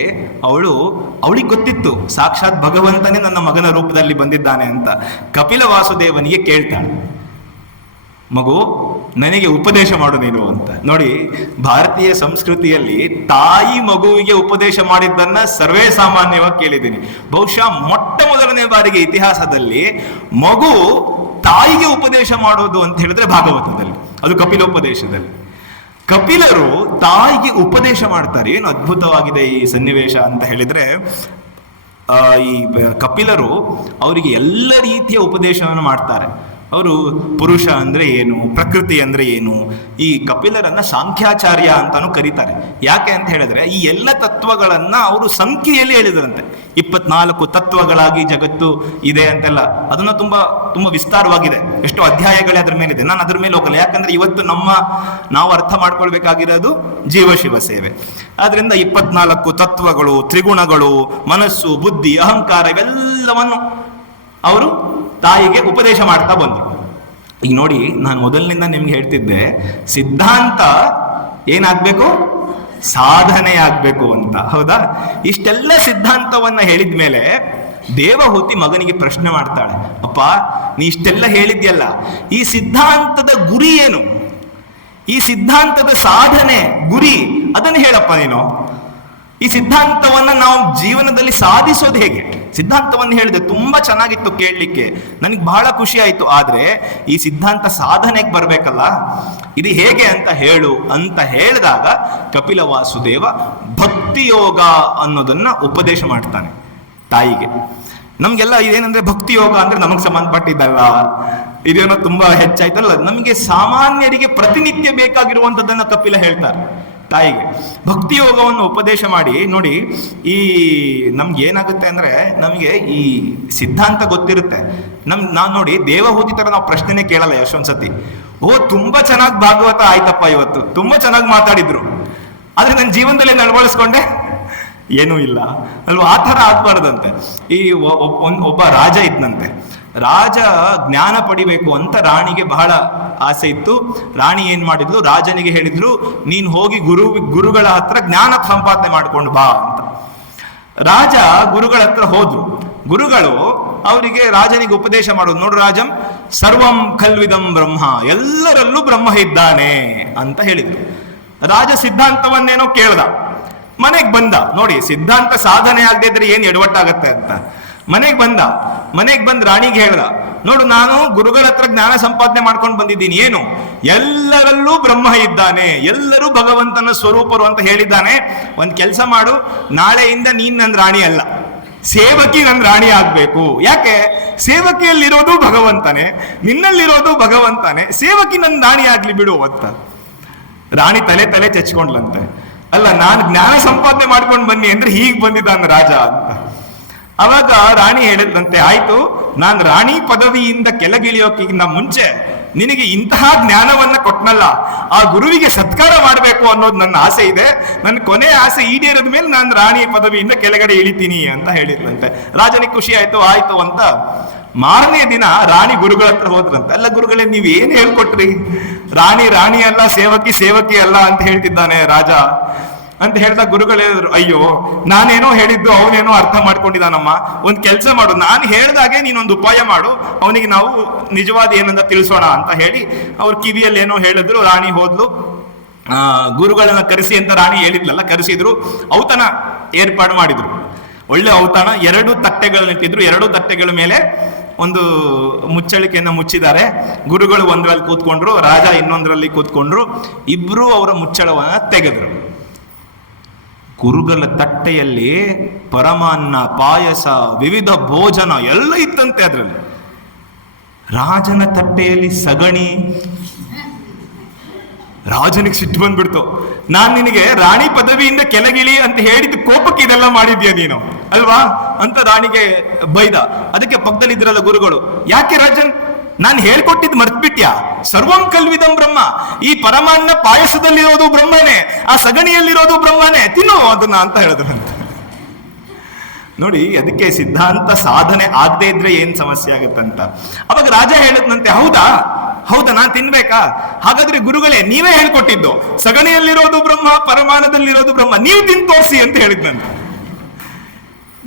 ಅವಳಿಗೆ ಗೊತ್ತಿತ್ತು ಸಾಕ್ಷಾತ್ ಭಗವಂತನೇ ನನ್ನ ಮಗನ ರೂಪದಲ್ಲಿ ಬಂದಿದ್ದಾನೆ ಅಂತ. ಕಪಿಲ ವಾಸುದೇವನಿಗೆ ಕೇಳ್ತಾಳೆ, ಮಗು ನನಗೆ ಉಪದೇಶ ಮಾಡು ನೀನು ಅಂತ. ನೋಡಿ, ಭಾರತೀಯ ಸಂಸ್ಕೃತಿಯಲ್ಲಿ ತಾಯಿ ಮಗುವಿಗೆ ಉಪದೇಶ ಮಾಡಿದ್ದನ್ನ ಸರ್ವೇ ಸಾಮಾನ್ಯವಾಗಿ ಕೇಳಿದ್ದೀನಿ. ಬಹುಶಃ ಮೊಟ್ಟ ಮೊದಲನೇ ಬಾರಿಗೆ ಇತಿಹಾಸದಲ್ಲಿ ಮಗು ತಾಯಿಗೆ ಉಪದೇಶ ಮಾಡೋದು ಅಂತ ಹೇಳಿದ್ರೆ ಭಾಗವತದಲ್ಲಿ, ಅದು ಕಪಿಲೋಪದೇಶದಲ್ಲಿ. ಕಪಿಲರು ತಾಯಿಗೆ ಉಪದೇಶ ಮಾಡ್ತಾರೆ. ಏನು ಅದ್ಭುತವಾಗಿದೆ ಈ ಸನ್ನಿವೇಶ ಅಂತ ಹೇಳಿದ್ರೆ, ಈ ಕಪಿಲರು ಅವರಿಗೆ ಎಲ್ಲ ರೀತಿಯ ಉಪದೇಶವನ್ನು ಮಾಡ್ತಾರೆ. ಅವರು ಪುರುಷ ಅಂದ್ರೆ ಏನು, ಪ್ರಕೃತಿ ಅಂದ್ರೆ ಏನು, ಈ ಕಪಿಲರನ್ನ ಸಾಂಖ್ಯಾಚಾರ್ಯ ಅಂತಾನು ಕರೀತಾರೆ. ಯಾಕೆ ಅಂತ ಹೇಳಿದ್ರೆ ಈ ಎಲ್ಲ ತತ್ವಗಳನ್ನ ಅವರು ಸಂಖ್ಯೆಯಲ್ಲಿ ಹೇಳಿದ್ರಂತೆ. 24 ತತ್ವಗಳಾಗಿ ಜಗತ್ತು ಇದೆ ಅಂತೆಲ್ಲ, ಅದನ್ನ ತುಂಬಾ ತುಂಬಾ ವಿಸ್ತಾರವಾಗಿದೆ. ಎಷ್ಟೋ ಅಧ್ಯಾಯಗಳೇ ಅದ್ರ ಮೇಲಿದೆ. ನಾನು ಅದ್ರ ಮೇಲೆ ಹೋಗಲ್ಲ, ಯಾಕಂದ್ರೆ ಇವತ್ತು ನಾವು ಅರ್ಥ ಮಾಡ್ಕೊಳ್ಬೇಕಾಗಿರೋದು ಜೀವಶಿವ ಸೇವೆ. ಆದ್ರಿಂದ 24 ತತ್ವಗಳು, ತ್ರಿಗುಣಗಳು, ಮನಸ್ಸು, ಬುದ್ಧಿ, ಅಹಂಕಾರ ಇವೆಲ್ಲವನ್ನು ಅವರು ತಾಯಿಗೆ ಉಪದೇಶ ಮಾಡ್ತಾ ಬಂದರು. ಈಗ ನೋಡಿ, ನಾನು ಮೊದಲಿನಿಂದ ನಿಮ್ಗೆ ಹೇಳ್ತಿದ್ದೆ, ಸಿದ್ಧಾಂತ ಏನಾಗ್ಬೇಕು, ಸಾಧನೆ ಆಗ್ಬೇಕು ಅಂತ. ಹೌದಾ? ಇಷ್ಟೆಲ್ಲ ಸಿದ್ಧಾಂತವನ್ನ ಹೇಳಿದ ಮೇಲೆ ದೇವಹೂತಿ ಮಗನಿಗೆ ಪ್ರಶ್ನೆ ಮಾಡ್ತಾಳೆ, ಅಪ್ಪ ನೀ ಇಷ್ಟೆಲ್ಲ ಹೇಳಿದ್ಯಲ್ಲ, ಈ ಸಿದ್ಧಾಂತದ ಗುರಿ ಏನು, ಈ ಸಿದ್ಧಾಂತದ ಸಾಧನೆ ಗುರಿ ಅದನ್ನು ಹೇಳಪ್ಪ ನೀನು. ಈ ಸಿದ್ಧಾಂತವನ್ನ ನಾವು ಜೀವನದಲ್ಲಿ ಸಾಧಿಸೋದು ಹೇಗೆ? ಸಿದ್ಧಾಂತವನ್ನು ಹೇಳಿದೆ, ತುಂಬಾ ಚೆನ್ನಾಗಿತ್ತು ಕೇಳಲಿಕ್ಕೆ, ನನಗೆ ಬಹಳ ಖುಷಿ ಆಯ್ತು. ಆದ್ರೆ ಈ ಸಿದ್ಧಾಂತ ಸಾಧನೆಗೆ ಬರ್ಬೇಕಲ್ಲ, ಇದು ಹೇಗೆ ಅಂತ ಹೇಳು ಅಂತ ಹೇಳಿದಾಗ ಕಪಿಲ ವಾಸುದೇವ ಭಕ್ತಿಯೋಗ ಅನ್ನೋದನ್ನ ಉಪದೇಶ ಮಾಡ್ತಾನೆ ತಾಯಿಗೆ. ನಮ್ಗೆಲ್ಲ ಇದೇನಂದ್ರೆ ಭಕ್ತಿ ಯೋಗ ಅಂದ್ರೆ ನಮಗ್ ಸಂಬಂಧಪಟ್ಟಿದ್ದಲ್ಲ, ಇದೇನೋ ತುಂಬಾ ಹೆಚ್ಚಾಯ್ತಲ್ಲ. ನಮಗೆ ಸಾಮಾನ್ಯರಿಗೆ ಪ್ರತಿನಿತ್ಯ ಬೇಕಾಗಿರುವಂತದ್ದನ್ನ ಕಪಿಲ ಹೇಳ್ತಾರೆ ತಾಯಿಗೆ. ಭಕ್ತಿ ಯೋಗವನ್ನು ಉಪದೇಶ ಮಾಡಿ ನೋಡಿ, ಈ ನಮ್ಗೆ ಏನಾಗುತ್ತೆ ಅಂದ್ರೆ, ನಮಗೆ ಈ ಸಿದ್ಧಾಂತ ಗೊತ್ತಿರುತ್ತೆ. ನಾವು ನೋಡಿ ದೇವಹೂತಿ ತರ ನಾವು ಪ್ರಶ್ನೆನೇ ಕೇಳಲ್ಲ ಎಷ್ಟೊಂದ್ಸತಿ. ತುಂಬಾ ಚೆನ್ನಾಗಿ ಭಾಗವತ ಆಯ್ತಪ್ಪ, ಇವತ್ತು ತುಂಬಾ ಚೆನ್ನಾಗಿ ಮಾತಾಡಿದ್ರು, ಆದ್ರೆ ನನ್ನ ಜೀವನದಲ್ಲಿ ಅಳವಡಿಸ್ಕೊಂಡೆ ಏನೂ ಇಲ್ಲ ಅಲ್ವಾ? ಆ ಥರ ಆಗ್ಬಾರ್ದಂತೆ. ಈ ಒಬ್ಬ ರಾಜ ಇದ್ನಂತೆ. ರಾಜ ಜ್ಞಾನ ಪಡಿಬೇಕು ಅಂತ ರಾಣಿಗೆ ಬಹಳ ಆಸೆ ಇತ್ತು. ರಾಣಿ ಏನ್ ಮಾಡಿದ್ಲು, ರಾಜನಿಗೆ ಹೇಳಿದ್ರು, ನೀನ್ ಹೋಗಿ ಗುರುಗಳ ಹತ್ರ ಜ್ಞಾನ ಸಂಪಾದನೆ ಮಾಡ್ಕೊಂಡು ಬಾ ಅಂತ. ರಾಜ ಗುರುಗಳ ಹತ್ರ ಹೋದ್ರು. ಗುರುಗಳು ಅವರಿಗೆ ರಾಜನಿಗೆ ಉಪದೇಶ ಮಾಡೋದು, ನೋಡು ರಾಜಂ ಸರ್ವಂ ಖಲ್ವಿದಂ ಬ್ರಹ್ಮ, ಎಲ್ಲರಲ್ಲೂ ಬ್ರಹ್ಮ ಇದ್ದಾನೆ ಅಂತ ಹೇಳಿದ್ರು. ರಾಜ ಸಿದ್ಧಾಂತವನ್ನೇನೋ ಕೇಳ್ದ, ಮನೆಗೆ ಬಂದ. ನೋಡಿ, ಸಿದ್ಧಾಂತ ಸಾಧನೆ ಆಗದೆ ಇದ್ರೆ ಏನ್ ಎಡವಟ್ಟಾಗತ್ತೆ ಅಂತ. ಮನೆಗೆ ಬಂದ್ ರಾಣಿಗೆ ಹೇಳ್ದ, ನೋಡು ನಾನು ಗುರುಗಳ ಹತ್ರ ಜ್ಞಾನ ಸಂಪಾದನೆ ಮಾಡ್ಕೊಂಡು ಬಂದಿದ್ದೀನಿ. ಏನು, ಎಲ್ಲರಲ್ಲೂ ಬ್ರಹ್ಮ ಇದ್ದಾನೆ, ಎಲ್ಲರೂ ಭಗವಂತನ ಸ್ವರೂಪರು ಅಂತ ಹೇಳಿದ್ದಾನೆ. ಒಂದ್ ಕೆಲಸ ಮಾಡು, ನಾಳೆಯಿಂದ ನೀನ್ ನನ್ನ ರಾಣಿ ಅಲ್ಲ, ಸೇವಕಿ ನನ್ನ ರಾಣಿ ಆಗ್ಬೇಕು. ಯಾಕೆ? ಸೇವಕಿಯಲ್ಲಿರೋದು ಭಗವಂತನೇ, ನಿನ್ನಲ್ಲಿರೋದು ಭಗವಂತನೇ, ಸೇವಕಿ ನನ್ನ ರಾಣಿ ಆಗ್ಲಿ ಬಿಡು ಅಂತ. ರಾಣಿ ತಲೆ ಚಚ್ಕೊಂಡ್ಲಂತೆ. ಅಲ್ಲ, ನಾನು ಜ್ಞಾನ ಸಂಪಾದನೆ ಮಾಡ್ಕೊಂಡು ಬನ್ನಿ ಅಂದ್ರೆ ಹೀಗ್ ಬಂದಿದ್ದಾನ ರಾಜ ಅಂತ. ಅವಾಗ ರಾಣಿ ಹೇಳಿದಂತೆ, ಆಯ್ತು, ನಾನು ರಾಣಿ ಪದವಿಯಿಂದ ಕೆಳಗಿಳಿಯೋಕ್ಕಿಂತ ಮುಂಚೆ ನಿನಗೆ ಇಂತಹ ಜ್ಞಾನವನ್ನ ಕೊಟ್ನಲ್ಲ, ಆ ಗುರುವಿಗೆ ಸತ್ಕಾರ ಮಾಡಬೇಕು ಅನ್ನೋದು ನನ್ನ ಆಸೆ ಇದೆ. ನನ್ನ ಕೊನೆ ಆಸೆ ಈಡೇರಿದ ಮೇಲೆ ನಾನು ರಾಣಿ ಪದವಿಯಿಂದ ಕೆಳಗಡೆ ಇಳಿತೀನಿ ಅಂತ ಹೇಳಿದ್ರಂತೆ. ರಾಜನಿಗೆ ಖುಷಿ ಆಯ್ತು ಅಂತ ಮಾರನೇ ದಿನ ರಾಣಿ ಗುರುಗಳ ಹತ್ರ ಹೋದ್ರಂತೆ. ಅಲ್ಲ ಗುರುಗಳೇ, ನೀವ್ ಏನ್ ಹೇಳ್ಕೊಟ್ರಿ? ರಾಣಿ ಅಲ್ಲ, ಸೇವಕಿ ಅಲ್ಲ ಅಂತ ಹೇಳ್ತಿದ್ದಾನೆ ರಾಜ ಅಂತ ಹೇಳಿದಾಗ ಗುರುಗಳು ಹೇಳಿದ್ರು, ಅಯ್ಯೋ ನಾನೇನೋ ಹೇಳಿದ್ದು ಅವನೇನೋ ಅರ್ಥ ಮಾಡ್ಕೊಂಡಿದ್ದಾನಮ್ಮ, ಒಂದ್ ಕೆಲಸ ಮಾಡು, ನಾನು ಹೇಳ್ದಾಗೆ ನೀನೊಂದು ಉಪಾಯ ಮಾಡು, ಅವನಿಗೆ ನಾವು ನಿಜವಾದ ಏನಂತ ತಿಳಿಸೋಣ ಅಂತ ಹೇಳಿ ಅವ್ರ ಕಿವಿಯಲ್ಲಿ ಏನೋ ಹೇಳಿದ್ರು. ರಾಣಿ ಹೋದ್ಲು, ಗುರುಗಳನ್ನ ಕರೆಸಿ ಅಂತ ರಾಣಿ ಹೇಳಿದ್ಲಲ್ಲ, ಕರೆಸಿದ್ರು. ಔತಣ ಏರ್ಪಾಡು ಮಾಡಿದ್ರು, ಒಳ್ಳೆ ಔತಣ. 2 ತಟ್ಟೆಗಳನ್ನಿಟ್ಟಿದ್ರು. 2 ತಟ್ಟೆಗಳ ಮೇಲೆ ಒಂದು ಮುಚ್ಚಳಿಕೆಯನ್ನ ಮುಚ್ಚಿದ್ದಾರೆ. ಗುರುಗಳು ಒಂದರಲ್ಲಿ ಕೂತ್ಕೊಂಡ್ರು, ರಾಜ ಇನ್ನೊಂದರಲ್ಲಿ ಕೂತ್ಕೊಂಡ್ರು. ಇಬ್ರು ಅವರ ಮುಚ್ಚಳವನ್ನ ತೆಗೆದ್ರು. ಗುರುಗಳ ತಟ್ಟೆಯಲ್ಲಿ ಪರಮಾನ್ನ, ಪಾಯಸ, ವಿವಿಧ ಭೋಜನ ಎಲ್ಲ ಇತ್ತಂತೆ ಅದರಲ್ಲಿ. ರಾಜನ ತಟ್ಟೆಯಲ್ಲಿ ಸಗಣಿ, ರಾಜನಿಗೆ ಸಿಟ್ಟು ಬಂದ್ಬಿಡ್ತು. ನಾನ್ ನಿನಗೆ ರಾಣಿ ಪದವಿಯಿಂದ ಕೆಳಗಿಳಿ ಅಂತ ಹೇಳಿದ ಕೋಪಕ್ಕೆ ಇದೆಲ್ಲ ಮಾಡಿದ್ಯಾ ನೀನು ಅಲ್ವಾ ಅಂತ ರಾಣಿಗೆ ಬೈದ. ಅದಕ್ಕೆ ಪಕ್ಕದಲ್ಲಿದ್ರಲ್ಲ ಗುರುಗಳು, ಯಾಕೆ ರಾಜನ್ ನಾನು ಹೇಳ್ಕೊಟ್ಟಿದ್ ಮರ್ತ್ಬಿಟ್ಯಾ? ಸರ್ವಂ ಕಲ್ವಿದಂ ಬ್ರಹ್ಮ, ಈ ಪರಮಾನ್ನ ಪಾಯಸದಲ್ಲಿರೋದು ಬ್ರಹ್ಮನೇ, ಆ ಸಗಣಿಯಲ್ಲಿರೋದು ಬ್ರಹ್ಮನೇ, ತಿನ್ನು ಅದನ್ನ ಅಂತ ಹೇಳಿದ್ರಂತ. ನೋಡಿ, ಅದಕ್ಕೆ ಸಿದ್ಧಾಂತ ಸಾಧನೆ ಆಗದೆ ಇದ್ರೆ ಏನ್ ಸಮಸ್ಯೆ ಆಗುತ್ತಂತ. ಅವಾಗ ರಾಜ ಹೇಳದ್ನಂತೆ, ಹೌದಾ ನಾನ್ ತಿನ್ಬೇಕಾ? ಹಾಗಾದ್ರೆ ಗುರುಗಳೇ ನೀವೇ ಹೇಳ್ಕೊಟ್ಟಿದ್ದು ಸಗಣಿಯಲ್ಲಿರೋದು ಬ್ರಹ್ಮ, ಪರಮಾನದಲ್ಲಿರೋದು ಬ್ರಹ್ಮ, ನೀವು ತಿನ್ ತೋರಿಸಿ ಅಂತ ಹೇಳಿದ್ನಂತೆ.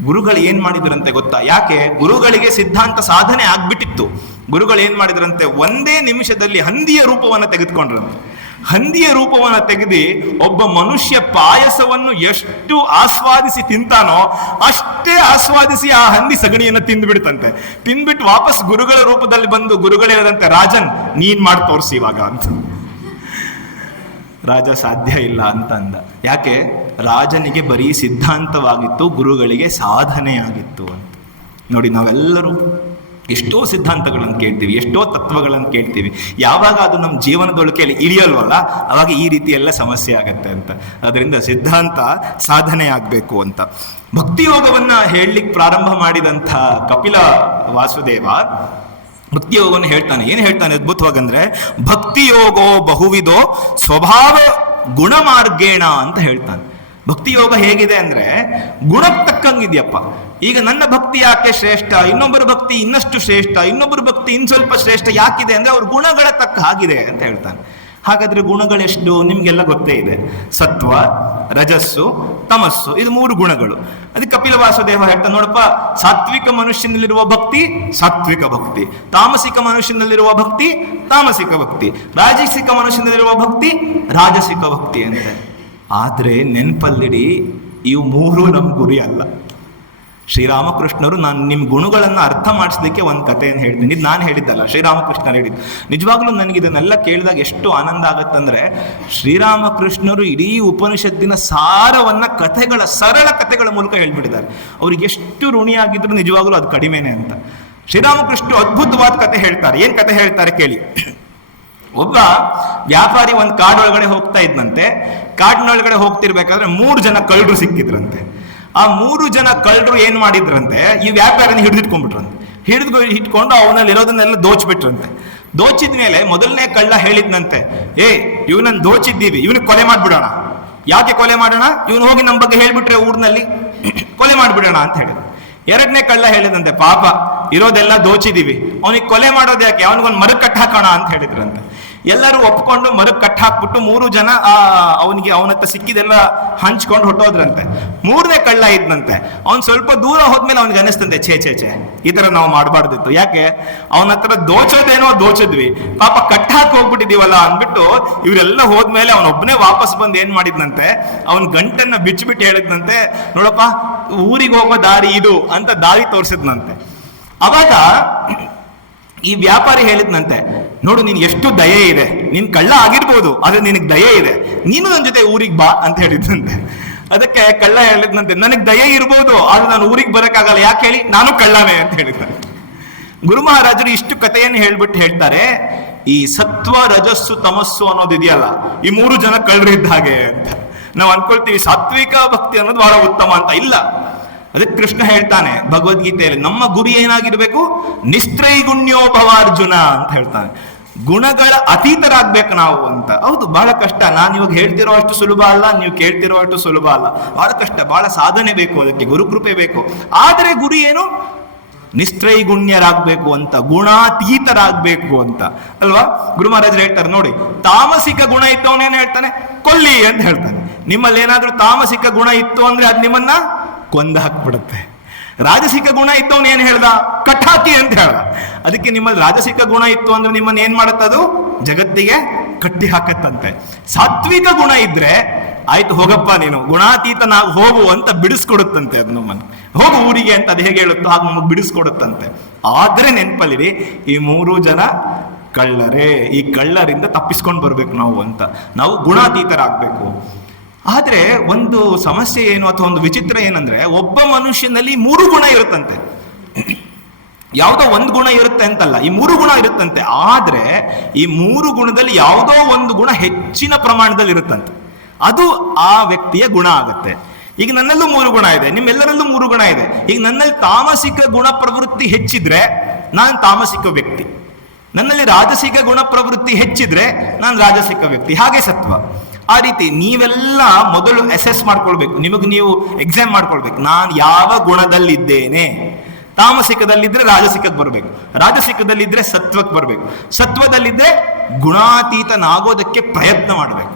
ಗುರುಗಳು ಏನ್ ಮಾಡಿದ್ರಂತೆ ಗೊತ್ತಾ? ಯಾಕೆ? ಗುರುಗಳಿಗೆ ಸಿದ್ಧಾಂತ ಸಾಧನೆ ಆಗ್ಬಿಟ್ಟಿತ್ತು. ಗುರುಗಳು ಏನ್ ಮಾಡಿದ್ರಂತೆ, ಒಂದೇ ನಿಮಿಷದಲ್ಲಿ ಹಂದಿಯ ರೂಪವನ್ನು ತೆಗೆದುಕೊಂಡ್ರಂತೆ. ಹಂದಿಯ ರೂಪವನ್ನು ತೆಗೆದು ಒಬ್ಬ ಮನುಷ್ಯ ಪಾಯಸವನ್ನು ಎಷ್ಟು ಆಸ್ವಾದಿಸಿ ತಿಂತಾನೋ ಅಷ್ಟೇ ಆಸ್ವಾದಿಸಿ ಆ ಹಂದಿ ಸಗಣಿಯನ್ನು ತಿಂದ್ಬಿಡ್ತಂತೆ. ತಿಂದ್ಬಿಟ್ಟು ವಾಪಸ್ ಗುರುಗಳ ರೂಪದಲ್ಲಿ ಬಂದು ಗುರುಗಳು ಹೇಳಿದಂತೆ, ರಾಜನ್ ನೀನ್ ಮಾಡಿ ತೋರಿಸಿ ಇವಾಗ ಅಂತ. ರಾಜ ಸಾಧ್ಯ ಇಲ್ಲ ಅಂತ ಅಂದ. ಯಾಕೆ? ರಾಜನಿಗೆ ಬರೀ ಸಿದ್ಧಾಂತವಾಗಿತ್ತು, ಗುರುಗಳಿಗೆ ಸಾಧನೆಯಾಗಿತ್ತು ಅಂತ. ನೋಡಿ, ನಾವೆಲ್ಲರೂ ಎಷ್ಟೋ ಸಿದ್ಧಾಂತಗಳನ್ನು ಕೇಳ್ತೀವಿ, ಎಷ್ಟೋ ತತ್ವಗಳನ್ನು ಕೇಳ್ತೀವಿ. ಯಾವಾಗ ಅದು ನಮ್ಮ ಜೀವನದೊಳಗೆ ಇಳಿಯಲ್ವಲ್ಲ, ಅವಾಗ ಈ ರೀತಿ ಎಲ್ಲ ಸಮಸ್ಯೆ ಆಗತ್ತೆ ಅಂತ. ಅದರಿಂದ ಸಿದ್ಧಾಂತ ಸಾಧನೆ ಆಗಬೇಕು ಅಂತ. ಭಕ್ತಿಯೋಗವನ್ನ ಹೇಳಲಿಕ್ಕೆ ಪ್ರಾರಂಭ ಮಾಡಿದಂಥ ಕಪಿಲ ವಾಸುದೇವ ಭಕ್ತಿಯೋಗವನ್ನು ಹೇಳ್ತಾನೆ. ಏನು ಹೇಳ್ತಾನೆ ಅದ್ಭುತವಾಗಂದ್ರೆ, ಭಕ್ತಿಯೋಗೋ ಬಹುವಿಧೋ ಸ್ವಭಾವ ಗುಣಮಾರ್ಗೇಣ ಅಂತ ಹೇಳ್ತಾನೆ. ಭಕ್ತಿಯೋಗ ಹೇಗಿದೆ ಅಂದ್ರೆ ಗುಣಕ್ಕೆ ತಕ್ಕಂಗಿದೆಯಪ್ಪ. ಈಗ ನನ್ನ ಭಕ್ತಿ ಯಾಕೆ ಶ್ರೇಷ್ಠ, ಇನ್ನೊಬ್ಬರ ಭಕ್ತಿ ಇನ್ನಷ್ಟು ಶ್ರೇಷ್ಠ, ಇನ್ನೊಬ್ಬರ ಭಕ್ತಿ ಇನ್ ಸ್ವಲ್ಪ ಶ್ರೇಷ್ಠ ಯಾಕಿದೆ ಅಂದ್ರೆ ಅವ್ರ ಗುಣಗಳ ತಕ್ಕ ಹಾಗಿದೆ ಅಂತ ಹೇಳ್ತಾನೆ. ಹಾಗಾದ್ರೆ ಗುಣಗಳೆಷ್ಟು ನಿಮ್ಗೆಲ್ಲ ಗೊತ್ತೇ ಇದೆ. ಸತ್ವ, ರಜಸ್ಸು, ತಮಸ್ಸು, ಇದು 3 ಗುಣಗಳು. ಅದಕ್ಕೆ ಕಪಿಲ ವಾಸುದೇವ ಹೇಳ್ತಾನೆ, ನೋಡಪ್ಪ, ಸಾತ್ವಿಕ ಮನುಷ್ಯನಲ್ಲಿರುವ ಭಕ್ತಿ ಸಾತ್ವಿಕ ಭಕ್ತಿ, ತಾಮಸಿಕ ಮನುಷ್ಯನಲ್ಲಿರುವ ಭಕ್ತಿ ತಾಮಸಿಕ ಭಕ್ತಿ, ರಾಜಸಿಕ ಮನುಷ್ಯನಲ್ಲಿರುವ ಭಕ್ತಿ ರಾಜಸಿಕ ಭಕ್ತಿ ಅಂತ. ಆದ್ರೆ ನೆನಪಲ್ಲಿಡಿ, ಇವು 3 ನಮ್ ಗುರಿ ಅಲ್ಲ. ಶ್ರೀರಾಮಕೃಷ್ಣರು, ನಾನು ನಿಮ್ಮ ಗುಣಗಳನ್ನು ಅರ್ಥ ಮಾಡಿಸ್ಲಿಕ್ಕೆ ಒಂದು ಕಥೆಯನ್ನು ಹೇಳ್ತೀನಿ. ಇದು ನಾನು ಹೇಳಿದ್ದಲ್ಲ, ಶ್ರೀರಾಮಕೃಷ್ಣರು ಹೇಳಿದ್ದು. ನಿಜವಾಗ್ಲೂ ನನಗಿದನ್ನೆಲ್ಲ ಕೇಳಿದಾಗ ಎಷ್ಟು ಆನಂದ ಆಗತ್ತಂದ್ರೆ, ಶ್ರೀರಾಮಕೃಷ್ಣರು ಇಡೀ ಉಪನಿಷತ್ತಿನ ಸಾರವನ್ನ ಕಥೆಗಳ, ಸರಳ ಕಥೆಗಳ ಮೂಲಕ ಹೇಳ್ಬಿಟ್ಟಿದ್ದಾರೆ. ಅವ್ರಿಗೆ ಎಷ್ಟು ಋಣಿಯಾಗಿದ್ರು ನಿಜವಾಗ್ಲೂ ಅದು ಕಡಿಮೆನೆ ಅಂತ. ಶ್ರೀರಾಮಕೃಷ್ಣರು ಅದ್ಭುತವಾದ ಕಥೆ ಹೇಳ್ತಾರೆ. ಏನ್ ಕಥೆ ಹೇಳ್ತಾರೆ ಕೇಳಿ. ಒಬ್ಬ ವ್ಯಾಪಾರಿ ಒಂದು ಕಾಡೊಳಗಡೆ ಹೋಗ್ತಾ ಇದ್ನಂತೆ. ಕಾಡಿನೊಳಗಡೆ ಹೋಗ್ತಿರ್ಬೇಕಾದ್ರೆ 3 ಜನ ಕಳ್ಳರು ಸಿಕ್ಕಿದ್ರಂತೆ. ಆ 3 ಜನ ಕಳ್ಳರು ಏನ್ ಮಾಡಿದ್ರಂತೆ, ಈ ವ್ಯಾಪಾರಿನ ಹಿಡಿದಿಟ್ಕೊಂಡ್ಬಿಟ್ರಂತೆ. ಇಟ್ಕೊಂಡು ಅವನಲ್ಲಿ ಇರೋದನ್ನೆಲ್ಲ ದೋಚ್ಬಿಟ್ರಂತೆ. ದೋಚಿದ ಮೇಲೆ ಮೊದಲನೇ ಕಳ್ಳ ಹೇಳಿದ್ನಂತೆ, ಇವನನ್ನು ದೋಚಿದ್ದೀವಿ, ಇವನಿಗೆ ಕೊಲೆ ಮಾಡ್ಬಿಡೋಣ. ಯಾಕೆ ಕೊಲೆ ಮಾಡೋಣ? ಇವನು ಹೋಗಿ ನಮ್ಮ ಬಗ್ಗೆ ಹೇಳ್ಬಿಟ್ರೆ ಊರಿನಲ್ಲಿ ಕೊಲೆ ಮಾಡ್ಬಿಡೋಣ ಅಂತ ಹೇಳಿದ. ಎರಡನೇ ಕಳ್ಳ ಹೇಳಿದಂತೆ, ಪಾಪ ಇರೋದೆಲ್ಲ ದೋಚಿದೀವಿ, ಅವನಿಗೆ ಕೊಲೆ ಮಾಡೋದು ಯಾಕೆ, ಅವನಿಗೊಂದು ಮರಕ್ಕೆ ಕಟ್ಟ ಹಾಕೋಣ ಅಂತ ಹೇಳಿದ್ರಂತೆ. ಎಲ್ಲರೂ ಒಪ್ಕೊಂಡು ಮರಕ್ಕೆ ಕಟ್ಟ ಹಾಕ್ಬಿಟ್ಟು 3 ಜನ ಅವನಿಗೆ ಅವನತ್ರ ಸಿಕ್ಕಿದೆಲ್ಲ ಹಂಚ್ಕೊಂಡು ಹೊಟ್ಟೋದ್ರಂತೆ. 3ನೇ ಕಳ್ಳ ಇದ್ನಂತೆ. ಅವ್ನು ಸ್ವಲ್ಪ ದೂರ ಹೋದ್ಮೇಲೆ ಅವ್ನಿಗೆ ಅನಿಸ್ತಂತೆ, ಛೇ ಈ ತರ ನಾವು ಮಾಡಬಾರ್ದಿತ್ತು. ಯಾಕೆ? ಅವನ ಹತ್ರ ದೋಚೋದೇನೋ ದೋಚಿದ್ವಿ, ಪಾಪ ಕಟ್ಟ ಹಾಕಿ ಹೋಗ್ಬಿಟ್ಟಿದೀವಲ್ಲ ಅಂದ್ಬಿಟ್ಟು ಇವರೆಲ್ಲ ಹೋದ್ಮೇಲೆ ಅವನೊಬ್ಬನೇ ವಾಪಸ್ ಬಂದು ಏನ್ ಮಾಡಿದ್ನಂತೆ, ಅವನ ಗಂಟನ್ನ ಬಿಚ್ಚಿಬಿಟ್ಟು ಹೇಳಿದ್ನಂತೆ, ನೋಡಪ್ಪ ಊರಿಗೆ ಹೋಗೋ ದಾರಿ ಇದು ಅಂತ ದಾರಿ ತೋರಿಸಿದ್ನಂತೆ. ಅವಾಗ ಈ ವ್ಯಾಪಾರಿ ಹೇಳಿದ್ನಂತೆ, ನೋಡು ನೀನ್ ಎಷ್ಟು ದಯೆ ಇದೆ, ನೀನ್ ಕಳ್ಳ ಆಗಿರ್ಬೋದು ಆದ್ರೆ ನಿನಗ್ ದಯೆ ಇದೆ, ನೀನು ನನ್ನ ಜೊತೆ ಊರಿಗೆ ಬಾ ಅಂತ ಹೇಳಿದ್ನಂತೆ. ಅದಕ್ಕೆ ಕಳ್ಳ ಹೇಳಿದ್ನಂತೆ, ನನಗ್ ದಯೆ ಇರ್ಬೋದು ಆದ್ರೆ ನಾನು ಊರಿಗೆ ಬರಕ್ಕಾಗಲ್ಲ. ಯಾಕೆ ಹೇಳಿ, ನಾನು ಕಳ್ಳನೇ ಅಂತ ಹೇಳಿದ್ದೆ. ಗುರು ಮಹಾರಾಜರು ಇಷ್ಟು ಕಥೆಯನ್ನು ಹೇಳ್ಬಿಟ್ಟು ಹೇಳ್ತಾರೆ, ಈ ಸತ್ವ, ರಜಸ್ಸು, ತಮಸ್ಸು ಅನ್ನೋದಿದೆಯಲ್ಲ, ಈ 3 ಜನ ಕಳ್ಳರು ಇದ್ದ ಹಾಗೆ ಅಂತ. ನಾವು ಅನ್ಕೊಳ್ತೀವಿ ಸಾತ್ವಿಕ ಭಕ್ತಿ ಅನ್ನೋದು ಬಹಳ ಉತ್ತಮ ಅಂತ. ಇಲ್ಲ, ಅದಕ್ಕೆ ಕೃಷ್ಣ ಹೇಳ್ತಾನೆ ಭಗವದ್ಗೀತೆಯಲ್ಲಿ, ನಮ್ಮ ಗುರಿ ಏನಾಗಿರ್ಬೇಕು, ನಿಸ್ತ್ರೈಗುಣ್ಯೋಭವಾರ್ಜುನ ಅಂತ ಹೇಳ್ತಾನೆ. ಗುಣಗಳ ಅತೀತರಾಗ್ಬೇಕು ನಾವು ಅಂತ. ಹೌದು, ಬಹಳ ಕಷ್ಟ. ನಾನು ಇವಾಗ ಹೇಳ್ತಿರೋ ಅಷ್ಟು ಸುಲಭ ಅಲ್ಲ, ನೀವು ಕೇಳ್ತಿರೋ ಅಷ್ಟು ಸುಲಭ ಅಲ್ಲ. ಬಹಳ ಕಷ್ಟ, ಬಹಳ ಸಾಧನೆ ಬೇಕು, ಅದಕ್ಕೆ ಗುರುಕೃಪೆ ಬೇಕು. ಆದರೆ ಗುರಿ ಏನು, ನಿಸ್ತ್ರೈಗುಣ್ಯರಾಗ್ಬೇಕು ಅಂತ, ಗುಣಾತೀತರಾಗ್ಬೇಕು ಅಂತ ಅಲ್ವಾ. ಗುರು ಮಹಾರಾಜರು ಹೇಳ್ತಾರೆ ನೋಡಿ, ತಾಮಸಿಕ ಗುಣ ಇದ್ದವನೇನು ಹೇಳ್ತಾನೆ, ಕೊಲ್ಲಿ ಅಂತ ಹೇಳ್ತಾನೆ. ನಿಮ್ಮಲ್ಲಿ ಏನಾದ್ರೂ ತಾಮಸಿಕ ಗುಣ ಇತ್ತು ಅಂದ್ರೆ ಅದು ನಿಮ್ಮನ್ನ ಕೊಂದು ಹಾಕ್ಬಿಡುತ್ತೆ. ರಾಜಸಿಕ ಗುಣ ಇದ್ದವನು ಏನ್ ಹೇಳ್ದ, ಕಟ್ಟಾಕಿ ಅಂತ ಹೇಳ್ದ. ಅದಕ್ಕೆ ನಿಮ್ಮಲ್ಲಿ ರಾಜಸಿಕ ಗುಣ ಇತ್ತು ಅಂದ್ರೆ ನಿಮ್ಮನ್ನ ಏನ್ ಮಾಡುತ್ತದು, ಜಗತ್ತಿಗೆ ಕಟ್ಟಿ ಹಾಕತ್ತಂತೆ. ಸಾತ್ವಿಕ ಗುಣ ಇದ್ರೆ ಆಯ್ತು ಹೋಗಪ್ಪ ನೀನು ಗುಣಾತೀತನಾಗಿ ಹೋಗು ಅಂತ ಬಿಡಿಸ್ಕೊಡುತ್ತಂತೆ. ಅದು ನಮ್ಮನ್ನು ಹೋಗು ಊರಿಗೆ ಅಂತ ಅದು ಹೇಗೆ ಹೇಳುತ್ತೋ ಹಾಗೆ ನಮಗೆ ಬಿಡಿಸ್ಕೊಡುತ್ತಂತೆ. ಆದ್ರೆ ನೆನಪಲ್ಲಿರಿ, ಈ 3 ಜನ ಕಳ್ಳರೇ, ಈ ಕಳ್ಳರಿಂದ ತಪ್ಪಿಸ್ಕೊಂಡು ಬರ್ಬೇಕು ನಾವು ಅಂತ. ನಾವು ಗುಣಾತೀತರಾಗಬೇಕು. ಆದ್ರೆ ಒಂದು ಸಮಸ್ಯೆ ಏನು ಅಥವಾ ಒಂದು ವಿಚಿತ್ರ ಏನಂದ್ರೆ, ಒಬ್ಬ ಮನುಷ್ಯನಲ್ಲಿ 3 ಗುಣ ಇರುತ್ತಂತೆ. ಯಾವುದೋ ಒಂದು ಗುಣ ಇರುತ್ತೆ ಅಂತಲ್ಲ, ಈ 3 ಗುಣ ಇರುತ್ತಂತೆ. ಆದ್ರೆ ಈ 3 ಗುಣದಲ್ಲಿ ಯಾವುದೋ ಒಂದು ಗುಣ ಹೆಚ್ಚಿನ ಪ್ರಮಾಣದಲ್ಲಿ ಇರುತ್ತಂತೆ, ಅದು ಆ ವ್ಯಕ್ತಿಯ ಗುಣ ಆಗುತ್ತೆ. ಈಗ ನನ್ನಲ್ಲೂ 3 ಗುಣ ಇದೆ, ನಿಮ್ಮೆಲ್ಲರಲ್ಲೂ 3 ಗುಣ ಇದೆ. ಈಗ ನನ್ನಲ್ಲಿ ತಾಮಸಿಕ ಗುಣ ಪ್ರವೃತ್ತಿ ಹೆಚ್ಚಿದ್ರೆ ನಾನು ತಾಮಸಿಕ ವ್ಯಕ್ತಿ, ನನ್ನಲ್ಲಿ ರಾಜಸಿಕ ಗುಣ ಪ್ರವೃತ್ತಿ ಹೆಚ್ಚಿದ್ರೆ ನಾನು ರಾಜಸಿಕ ವ್ಯಕ್ತಿ, ಹಾಗೆ ಸತ್ವ. ಆ ರೀತಿ ನೀವೆಲ್ಲ ಮೊದಲು ಅಸೆಸ್ ಮಾಡ್ಕೊಳ್ಬೇಕು, ನಿಮಗೆ ನೀವು ಎಕ್ಸಾಮ್ ಮಾಡ್ಕೊಳ್ಬೇಕು, ನಾನು ಯಾವ ಗುಣದಲ್ಲಿದ್ದೇನೆ. ತಾಮಸಿಕದಲ್ಲಿದ್ರೆ ರಾಜಸಿಕಕ್ಕೆ ಬರಬೇಕು, ರಾಜಸಿಕದಲ್ಲಿದ್ರೆ ಸತ್ವಕ್ಕೆ ಬರಬೇಕು, ಸತ್ವದಲ್ಲಿದ್ರೆ ಗುಣಾತೀತನಾಗೋದಕ್ಕೆ ಪ್ರಯತ್ನ ಮಾಡಬೇಕು.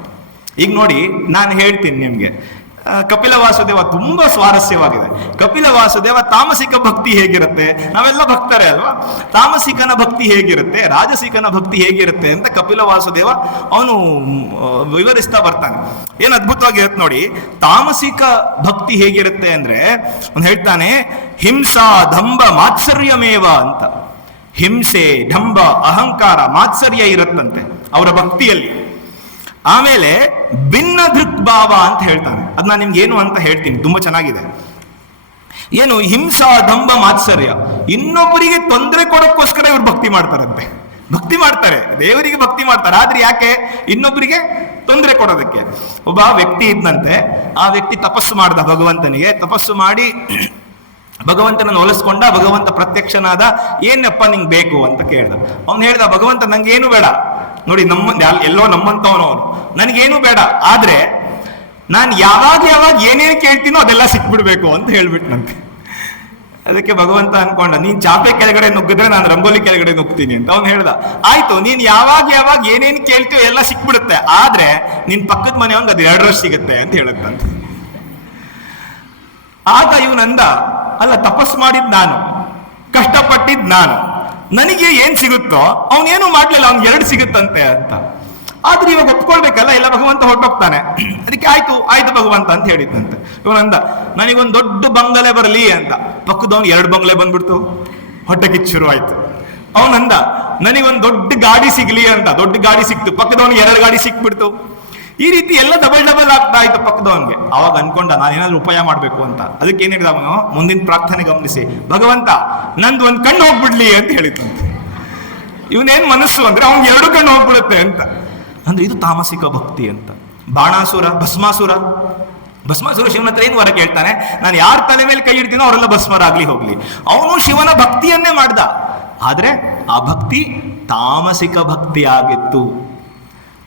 ಈಗ ನೋಡಿ, ನಾನು ಹೇಳ್ತೀನಿ ನಿಮ್ಗೆ, ಕಪಿಲ ವಾಸುದೇವ ತುಂಬಾ ಸ್ವಾರಸ್ಯವಾಗಿದೆ. ಕಪಿಲ ವಾಸುದೇವ ತಾಮಸಿಕ ಭಕ್ತಿ ಹೇಗಿರುತ್ತೆ, ನಾವೆಲ್ಲ ಭಕ್ತರೇ ಅಲ್ವಾ, ತಾಮಸಿಕನ ಭಕ್ತಿ ಹೇಗಿರುತ್ತೆ, ರಾಜಸಿಕನ ಭಕ್ತಿ ಹೇಗಿರುತ್ತೆ ಅಂತ ಕಪಿಲ ವಾಸುದೇವ ಅವನು ವಿವರಿಸ್ತಾ ಬರ್ತಾನೆ. ಏನ್ ಅದ್ಭುತವಾಗಿರುತ್ತೆ ನೋಡಿ. ತಾಮಸಿಕ ಭಕ್ತಿ ಹೇಗಿರುತ್ತೆ ಅಂದ್ರೆ ಅವನು ಹೇಳ್ತಾನೆ, ಹಿಂಸಾ ದಂಭ ಮಾತ್ಸರ್ಯಮೇವ ಅಂತ. ಹಿಂಸೆ, ಢಂಬ, ಅಹಂಕಾರ, ಮಾತ್ಸರ್ಯ ಇರುತ್ತಂತೆ ಅವರ ಭಕ್ತಿಯಲ್ಲಿ. ಆಮೇಲೆ ಭಿನ್ನ ದೃಕ್ಭಾವ ಅಂತ ಹೇಳ್ತಾನೆ. ಅದ್ ನಾನು ನಿಮ್ಗೆ ಏನು ಅಂತ ಹೇಳ್ತೀನಿ, ತುಂಬಾ ಚೆನ್ನಾಗಿದೆ. ಏನು ಹಿಂಸಾ ದಂಭ ಮಾತ್ಸರ್ಯ, ಇನ್ನೊಬ್ಬರಿಗೆ ತೊಂದರೆ ಕೊಡೋಕ್ಕೋಸ್ಕರ ಇವ್ರು ಭಕ್ತಿ ಮಾಡ್ತಾರಂತೆ. ಭಕ್ತಿ ಮಾಡ್ತಾರೆ, ದೇವರಿಗೆ ಭಕ್ತಿ ಮಾಡ್ತಾರೆ, ಆದ್ರೆ ಯಾಕೆ? ಇನ್ನೊಬ್ಬರಿಗೆ ತೊಂದರೆ ಕೊಡೋದಕ್ಕೆ. ಒಬ್ಬ ವ್ಯಕ್ತಿ ಇದ್ದಂತೆ, ಆ ವ್ಯಕ್ತಿ ತಪಸ್ಸು ಮಾಡ್ದ ಭಗವಂತನಿಗೆ. ತಪಸ್ಸು ಮಾಡಿ ಭಗವಂತನನ್ನು ಒಲಿಸ್ಕೊಂಡ. ಭಗವಂತ ಪ್ರತ್ಯಕ್ಷನಾದ. ಏನಪ್ಪ ನಿಂಗೆ ಬೇಕು ಅಂತ ಕೇಳ್ದ. ಅವ್ನು ಹೇಳ್ದ, ಭಗವಂತ ನಂಗೆ ಏನು ಬೇಡ, ನೋಡಿ ಎಲ್ಲೋ ನಮ್ಮಂತವನು ಅವನು, ನನಗೇನು ಬೇಡ, ಆದ್ರೆ ನಾನು ಯಾವಾಗ ಏನೇನು ಕೇಳ್ತೀನೋ ಅದೆಲ್ಲ ಸಿಕ್ಬಿಡ್ಬೇಕು ಅಂತ ಹೇಳ್ಬಿಟ್ನಂತೆ. ಅದಕ್ಕೆ ಭಗವಂತ ಅನ್ಕೊಂಡ, ನೀನ್ ಚಾಪೆ ಕೆಳಗಡೆ ನುಗ್ಗಿದ್ರೆ ನಾನು ರಂಗೋಲಿ ಕೆಳಗಡೆ ನುಗ್ತೀನಿ ಅಂತ. ಅವ್ನು ಹೇಳ್ದ, ಆಯ್ತು, ನೀನ್ ಯಾವಾಗ ಏನೇನು ಕೇಳ್ತೀಯೋ ಎಲ್ಲ ಸಿಕ್ಬಿಡುತ್ತೆ, ಆದ್ರೆ ನಿನ್ ಪಕ್ಕದ ಮನೆಯವಂಗ ಅದು 2 ವರ್ಷ ಸಿಗುತ್ತೆ ಅಂತ ಹೇಳುತ್ತಂತೆ. ಆಗ ಇವನಂದ, ಅಲ್ಲ, ತಪಸ್ ಮಾಡಿದ್ ನಾನು, ಕಷ್ಟಪಟ್ಟಿದ್ ನಾನು, ನನಗೆ ಏನ್ ಸಿಗುತ್ತೋ ಅವನೇನು ಮಾಡ್ಲಿಲ್ಲ, ಅವ್ನ್ 2 ಸಿಗುತ್ತಂತೆ ಅಂತ. ಆದ್ರೆ ಇವಾಗ ಒಪ್ಕೊಳ್ಬೇಕಲ್ಲ, ಇಲ್ಲ ಭಗವಂತ ಹೊರಟೋಗ್ತಾನೆ. ಅದಕ್ಕೆ ಆಯ್ತು ಭಗವಂತ ಅಂತ ಹೇಳಿದ್ದಂತೆ. ಇವನಂದ, ನನಗೊಂದು ದೊಡ್ಡ ಬಂಗಲೆ ಬರಲಿ ಅಂತ. ಪಕ್ಕದವನು 2 ಬಂಗಲೆ ಬಂದ್ಬಿಡ್ತು, ಹೊಟ್ಟೆ ಕಿಚ್ಚು ಶುರು ಆಯ್ತು. ಅವನಂದ, ನನಗೊಂದು ದೊಡ್ಡ ಗಾಡಿ ಸಿಗ್ಲಿ ಅಂತ. ದೊಡ್ಡ ಗಾಡಿ ಸಿಕ್ತು, ಪಕ್ಕದವನು 2 ಗಾಡಿ ಸಿಕ್ಬಿಡ್ತು. ಈ ರೀತಿ ಎಲ್ಲ ಡಬಲ್ ಆಗ್ತಾ ಇತ್ತು ಪಕ್ಕದವನ್ಗೆ. ಅವಾಗ ಅನ್ಕೊಂಡ, ನಾನೇನಾದ್ರೂ ಉಪಾಯ ಮಾಡ್ಬೇಕು ಅಂತ. ಅದಕ್ಕೆ ಏನ್ ಹೇಳಿದ ಅವನು, ಮುಂದಿನ ಪ್ರಾರ್ಥನೆ ಗಮನಿಸಿ, ಭಗವಂತ ನಂದು 1 ಕಣ್ಣು ಹೋಗ್ಬಿಡ್ಲಿ ಅಂತ ಹೇಳಿದ್ದಂತೆ. ಇವನೇನ್ ಮನಸ್ಸು ಅಂದ್ರೆ ಅವ್ನ್ 2 ಕಣ್ಣು ಹೋಗ್ಬಿಡುತ್ತೆ ಅಂತ. ಅಂದ್ರೆ ಇದು ತಾಮಸಿಕ ಭಕ್ತಿ ಅಂತ. ಬಾಣಾಸುರ, ಭಸ್ಮಾಸುರ ಶಿವನ ಹತ್ರ ಏನ್ ವರ ಕೇಳ್ತಾನೆ, ನಾನು ಯಾರ ತಲೆ ಮೇಲೆ ಕೈ ಇಡ್ತೀನೋ ಅವರೆಲ್ಲ ಭಸ್ಮರಾಗ್ಲಿ ಹೋಗ್ಲಿ. ಅವನು ಶಿವನ ಭಕ್ತಿಯನ್ನೇ ಮಾಡ್ದ, ಆದ್ರೆ ಆ ಭಕ್ತಿ ತಾಮಸಿಕ ಭಕ್ತಿ ಆಗಿತ್ತು.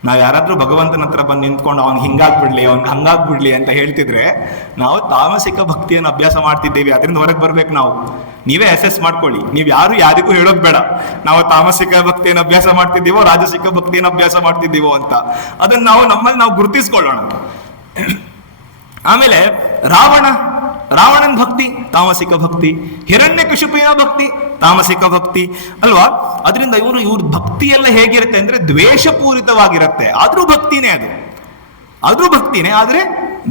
ನಾವ್ ಯಾರಾದ್ರೂ ಭಗವಂತನ ಹತ್ರ ಬಂದು ನಿಂತ್ಕೊಂಡು ಅವ್ನ್ ಹಿಂಗಾಗ್ಬಿಡ್ಲಿ, ಅವ್ನ್ ಹಂಗಾಗ್ಬಿಡ್ಲಿ ಅಂತ ಹೇಳ್ತಿದ್ರೆ ನಾವು ತಾಮಸಿಕ ಭಕ್ತಿಯನ್ನು ಅಭ್ಯಾಸ ಮಾಡ್ತಿದ್ದೇವೆ. ಅದರಿಂದ ಹೊರಗೆ ಬರ್ಬೇಕು ನಾವು. ನೀವೇ ಅಸೆಸ್ ಮಾಡ್ಕೊಳ್ಳಿ. ನೀವು ಯಾರಿಗೂ ಹೇಳೋದ್ ಬೇಡ, ನಾವು ತಾಮಸಿಕ ಭಕ್ತಿಯನ್ನು ಅಭ್ಯಾಸ ಮಾಡ್ತಿದ್ದೀವೋ ರಾಜಸಿಕ ಭಕ್ತಿಯನ್ನು ಅಭ್ಯಾಸ ಮಾಡ್ತಿದ್ದೀವೋ ಅಂತ. ಅದನ್ನ ನಮ್ಮಲ್ಲಿ ನಾವು ಗುರುತಿಸ್ಕೊಳ್ಳೋಣ. ಆಮೇಲೆ ರಾವಣನ ಭಕ್ತಿ ತಾಮಸಿಕ ಭಕ್ತಿ, ಹಿರಣ್ಯಕಶಿಪುವಿನ ಭಕ್ತಿ ತಾಮಸಿಕ ಭಕ್ತಿ ಅಲ್ವಾ. ಅದರಿಂದ ಇವ್ರ ಭಕ್ತಿ ಎಲ್ಲ ಹೇಗಿರುತ್ತೆ ಅಂದ್ರೆ ದ್ವೇಷಪೂರಿತವಾಗಿರುತ್ತೆ. ಆದ್ರೂ ಭಕ್ತಿನೇ ಆದ್ರೆ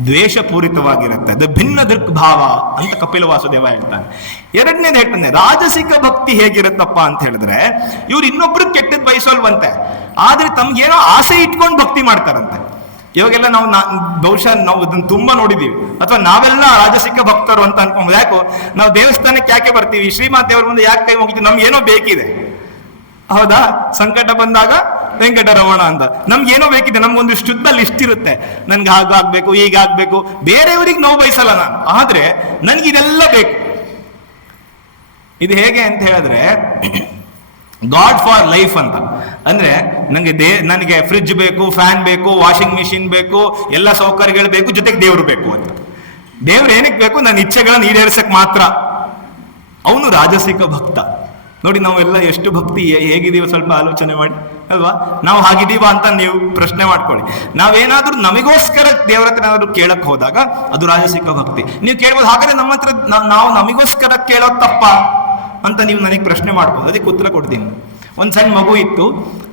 ದ್ವೇಷಪೂರಿತವಾಗಿರುತ್ತೆ. ಅದು ಭಿನ್ನ ದೃಕ್ಭಾವ ಅಂತ ಕಪಿಲ ವಾಸುದೇವ ಹೇಳ್ತಾನೆ. 2ನೇದು ಹೇಳ್ತಾನೆ, ರಾಜಸಿಕ ಭಕ್ತಿ ಹೇಗಿರುತ್ತಪ್ಪ ಅಂತ ಹೇಳಿದ್ರೆ, ಇವ್ರು ಇನ್ನೊಬ್ರು ಕೆಟ್ಟದ್ ಬಯಸೋಲ್ವಂತೆ, ಆದ್ರೆ ತಮ್ಗೇನೋ ಆಸೆ ಇಟ್ಕೊಂಡು ಭಕ್ತಿ ಮಾಡ್ತಾರಂತೆ. ಇವಾಗೆಲ್ಲ ಬಹುಶಃ ನಾವು ಇದನ್ನ ತುಂಬಾ ನೋಡಿದೀವಿ, ಅಥವಾ ನಾವೆಲ್ಲ ರಾಜಸಿಕ ಭಕ್ತರು ಅಂತ ಅನ್ಕೊಂಬೋದು. ಯಾಕೋ ನಾವು ದೇವಸ್ಥಾನಕ್ಕೆ ಯಾಕೆ ಬರ್ತೀವಿ, ಶ್ರೀಮಾತೆ ದೇವರ ಮುಂದೆ ಯಾಕೆ ಕೈ ಮುಗಿತೀವಿ, ನಮ್ಗೆ ಏನೋ ಬೇಕಿದೆ, ಹೌದಾ? ಸಂಕಟ ಬಂದಾಗ ವೆಂಕಟರಮಣ ಅಂತ ನಮ್ಗೇನೋ ಬೇಕಿದೆ, ನಮ್ಗೊಂದು ಶುದ್ಧ ಲಿಸ್ಟ್ ಇರುತ್ತೆ, ನನ್ಗೆ ಹಾಗಾಗ್ಬೇಕು ಹೀಗಾಗ್ಬೇಕು. ಬೇರೆಯವ್ರಿಗೆ ನೋವು ಬಯಸಲ್ಲ ನಾನು, ಆದ್ರೆ ನನ್ಗಿದೆಲ್ಲ ಬೇಕು. ಇದು ಹೇಗೆ ಅಂತ ಹೇಳಿದ್ರೆ ಗಾಡ್ ಫಾರ್ ಲೈಫ್ ಅಂತ. ಅಂದ್ರೆ ನನಗೆ ಫ್ರಿಡ್ಜ್ ಬೇಕು, ಫ್ಯಾನ್ ಬೇಕು, ವಾಷಿಂಗ್ ಮಿಷಿನ್ ಬೇಕು, ಎಲ್ಲ ಸೌಕರ್ಯಗಳು ಬೇಕು, ಜೊತೆಗೆ ದೇವ್ರು ಬೇಕು ಅಂತ. ದೇವ್ರು ಏನಕ್ಕೆ ಬೇಕು? ನನ್ನ ಇಚ್ಛೆಗಳನ್ನ ಈಡೇರಿಸಕ್ ಮಾತ್ರ. ಅವನು ರಾಜಸಿಕ ಭಕ್ತ. ನೋಡಿ ನಾವೆಲ್ಲ ಎಷ್ಟು ಭಕ್ತಿ ಹೇಗಿದೀವ ಸ್ವಲ್ಪ ಆಲೋಚನೆ ಮಾಡಿ ಅಲ್ವಾ. ನಾವು ಹಾಗಿದೀವ ಅಂತ ನೀವು ಪ್ರಶ್ನೆ ಮಾಡ್ಕೊಳ್ಳಿ. ನಾವೇನಾದ್ರೂ ನಮಗೋಸ್ಕರ ದೇವರ ಹತ್ರ ಏನಾದ್ರು ಕೇಳಕ್ ಹೋದಾಗ ಅದು ರಾಜಸಿಕ ಭಕ್ತಿ. ನೀವು ಕೇಳ್ಬೋದು, ಹಾಗಾದ್ರೆ ನಮ್ಮ ಹತ್ರ ನಾವು ನಮಗೋಸ್ಕರ ಕೇಳೋದು ತಪ್ಪ ಅಂತ ನೀವು ನನಗೆ ಪ್ರಶ್ನೆ ಮಾಡ್ಬೋದು. ಅದಕ್ಕೆ ಉತ್ತರ ಕೊಡ್ತೀನಿ. ಒಂದು ಸಣ್ಣ ಮಗು ಇತ್ತು.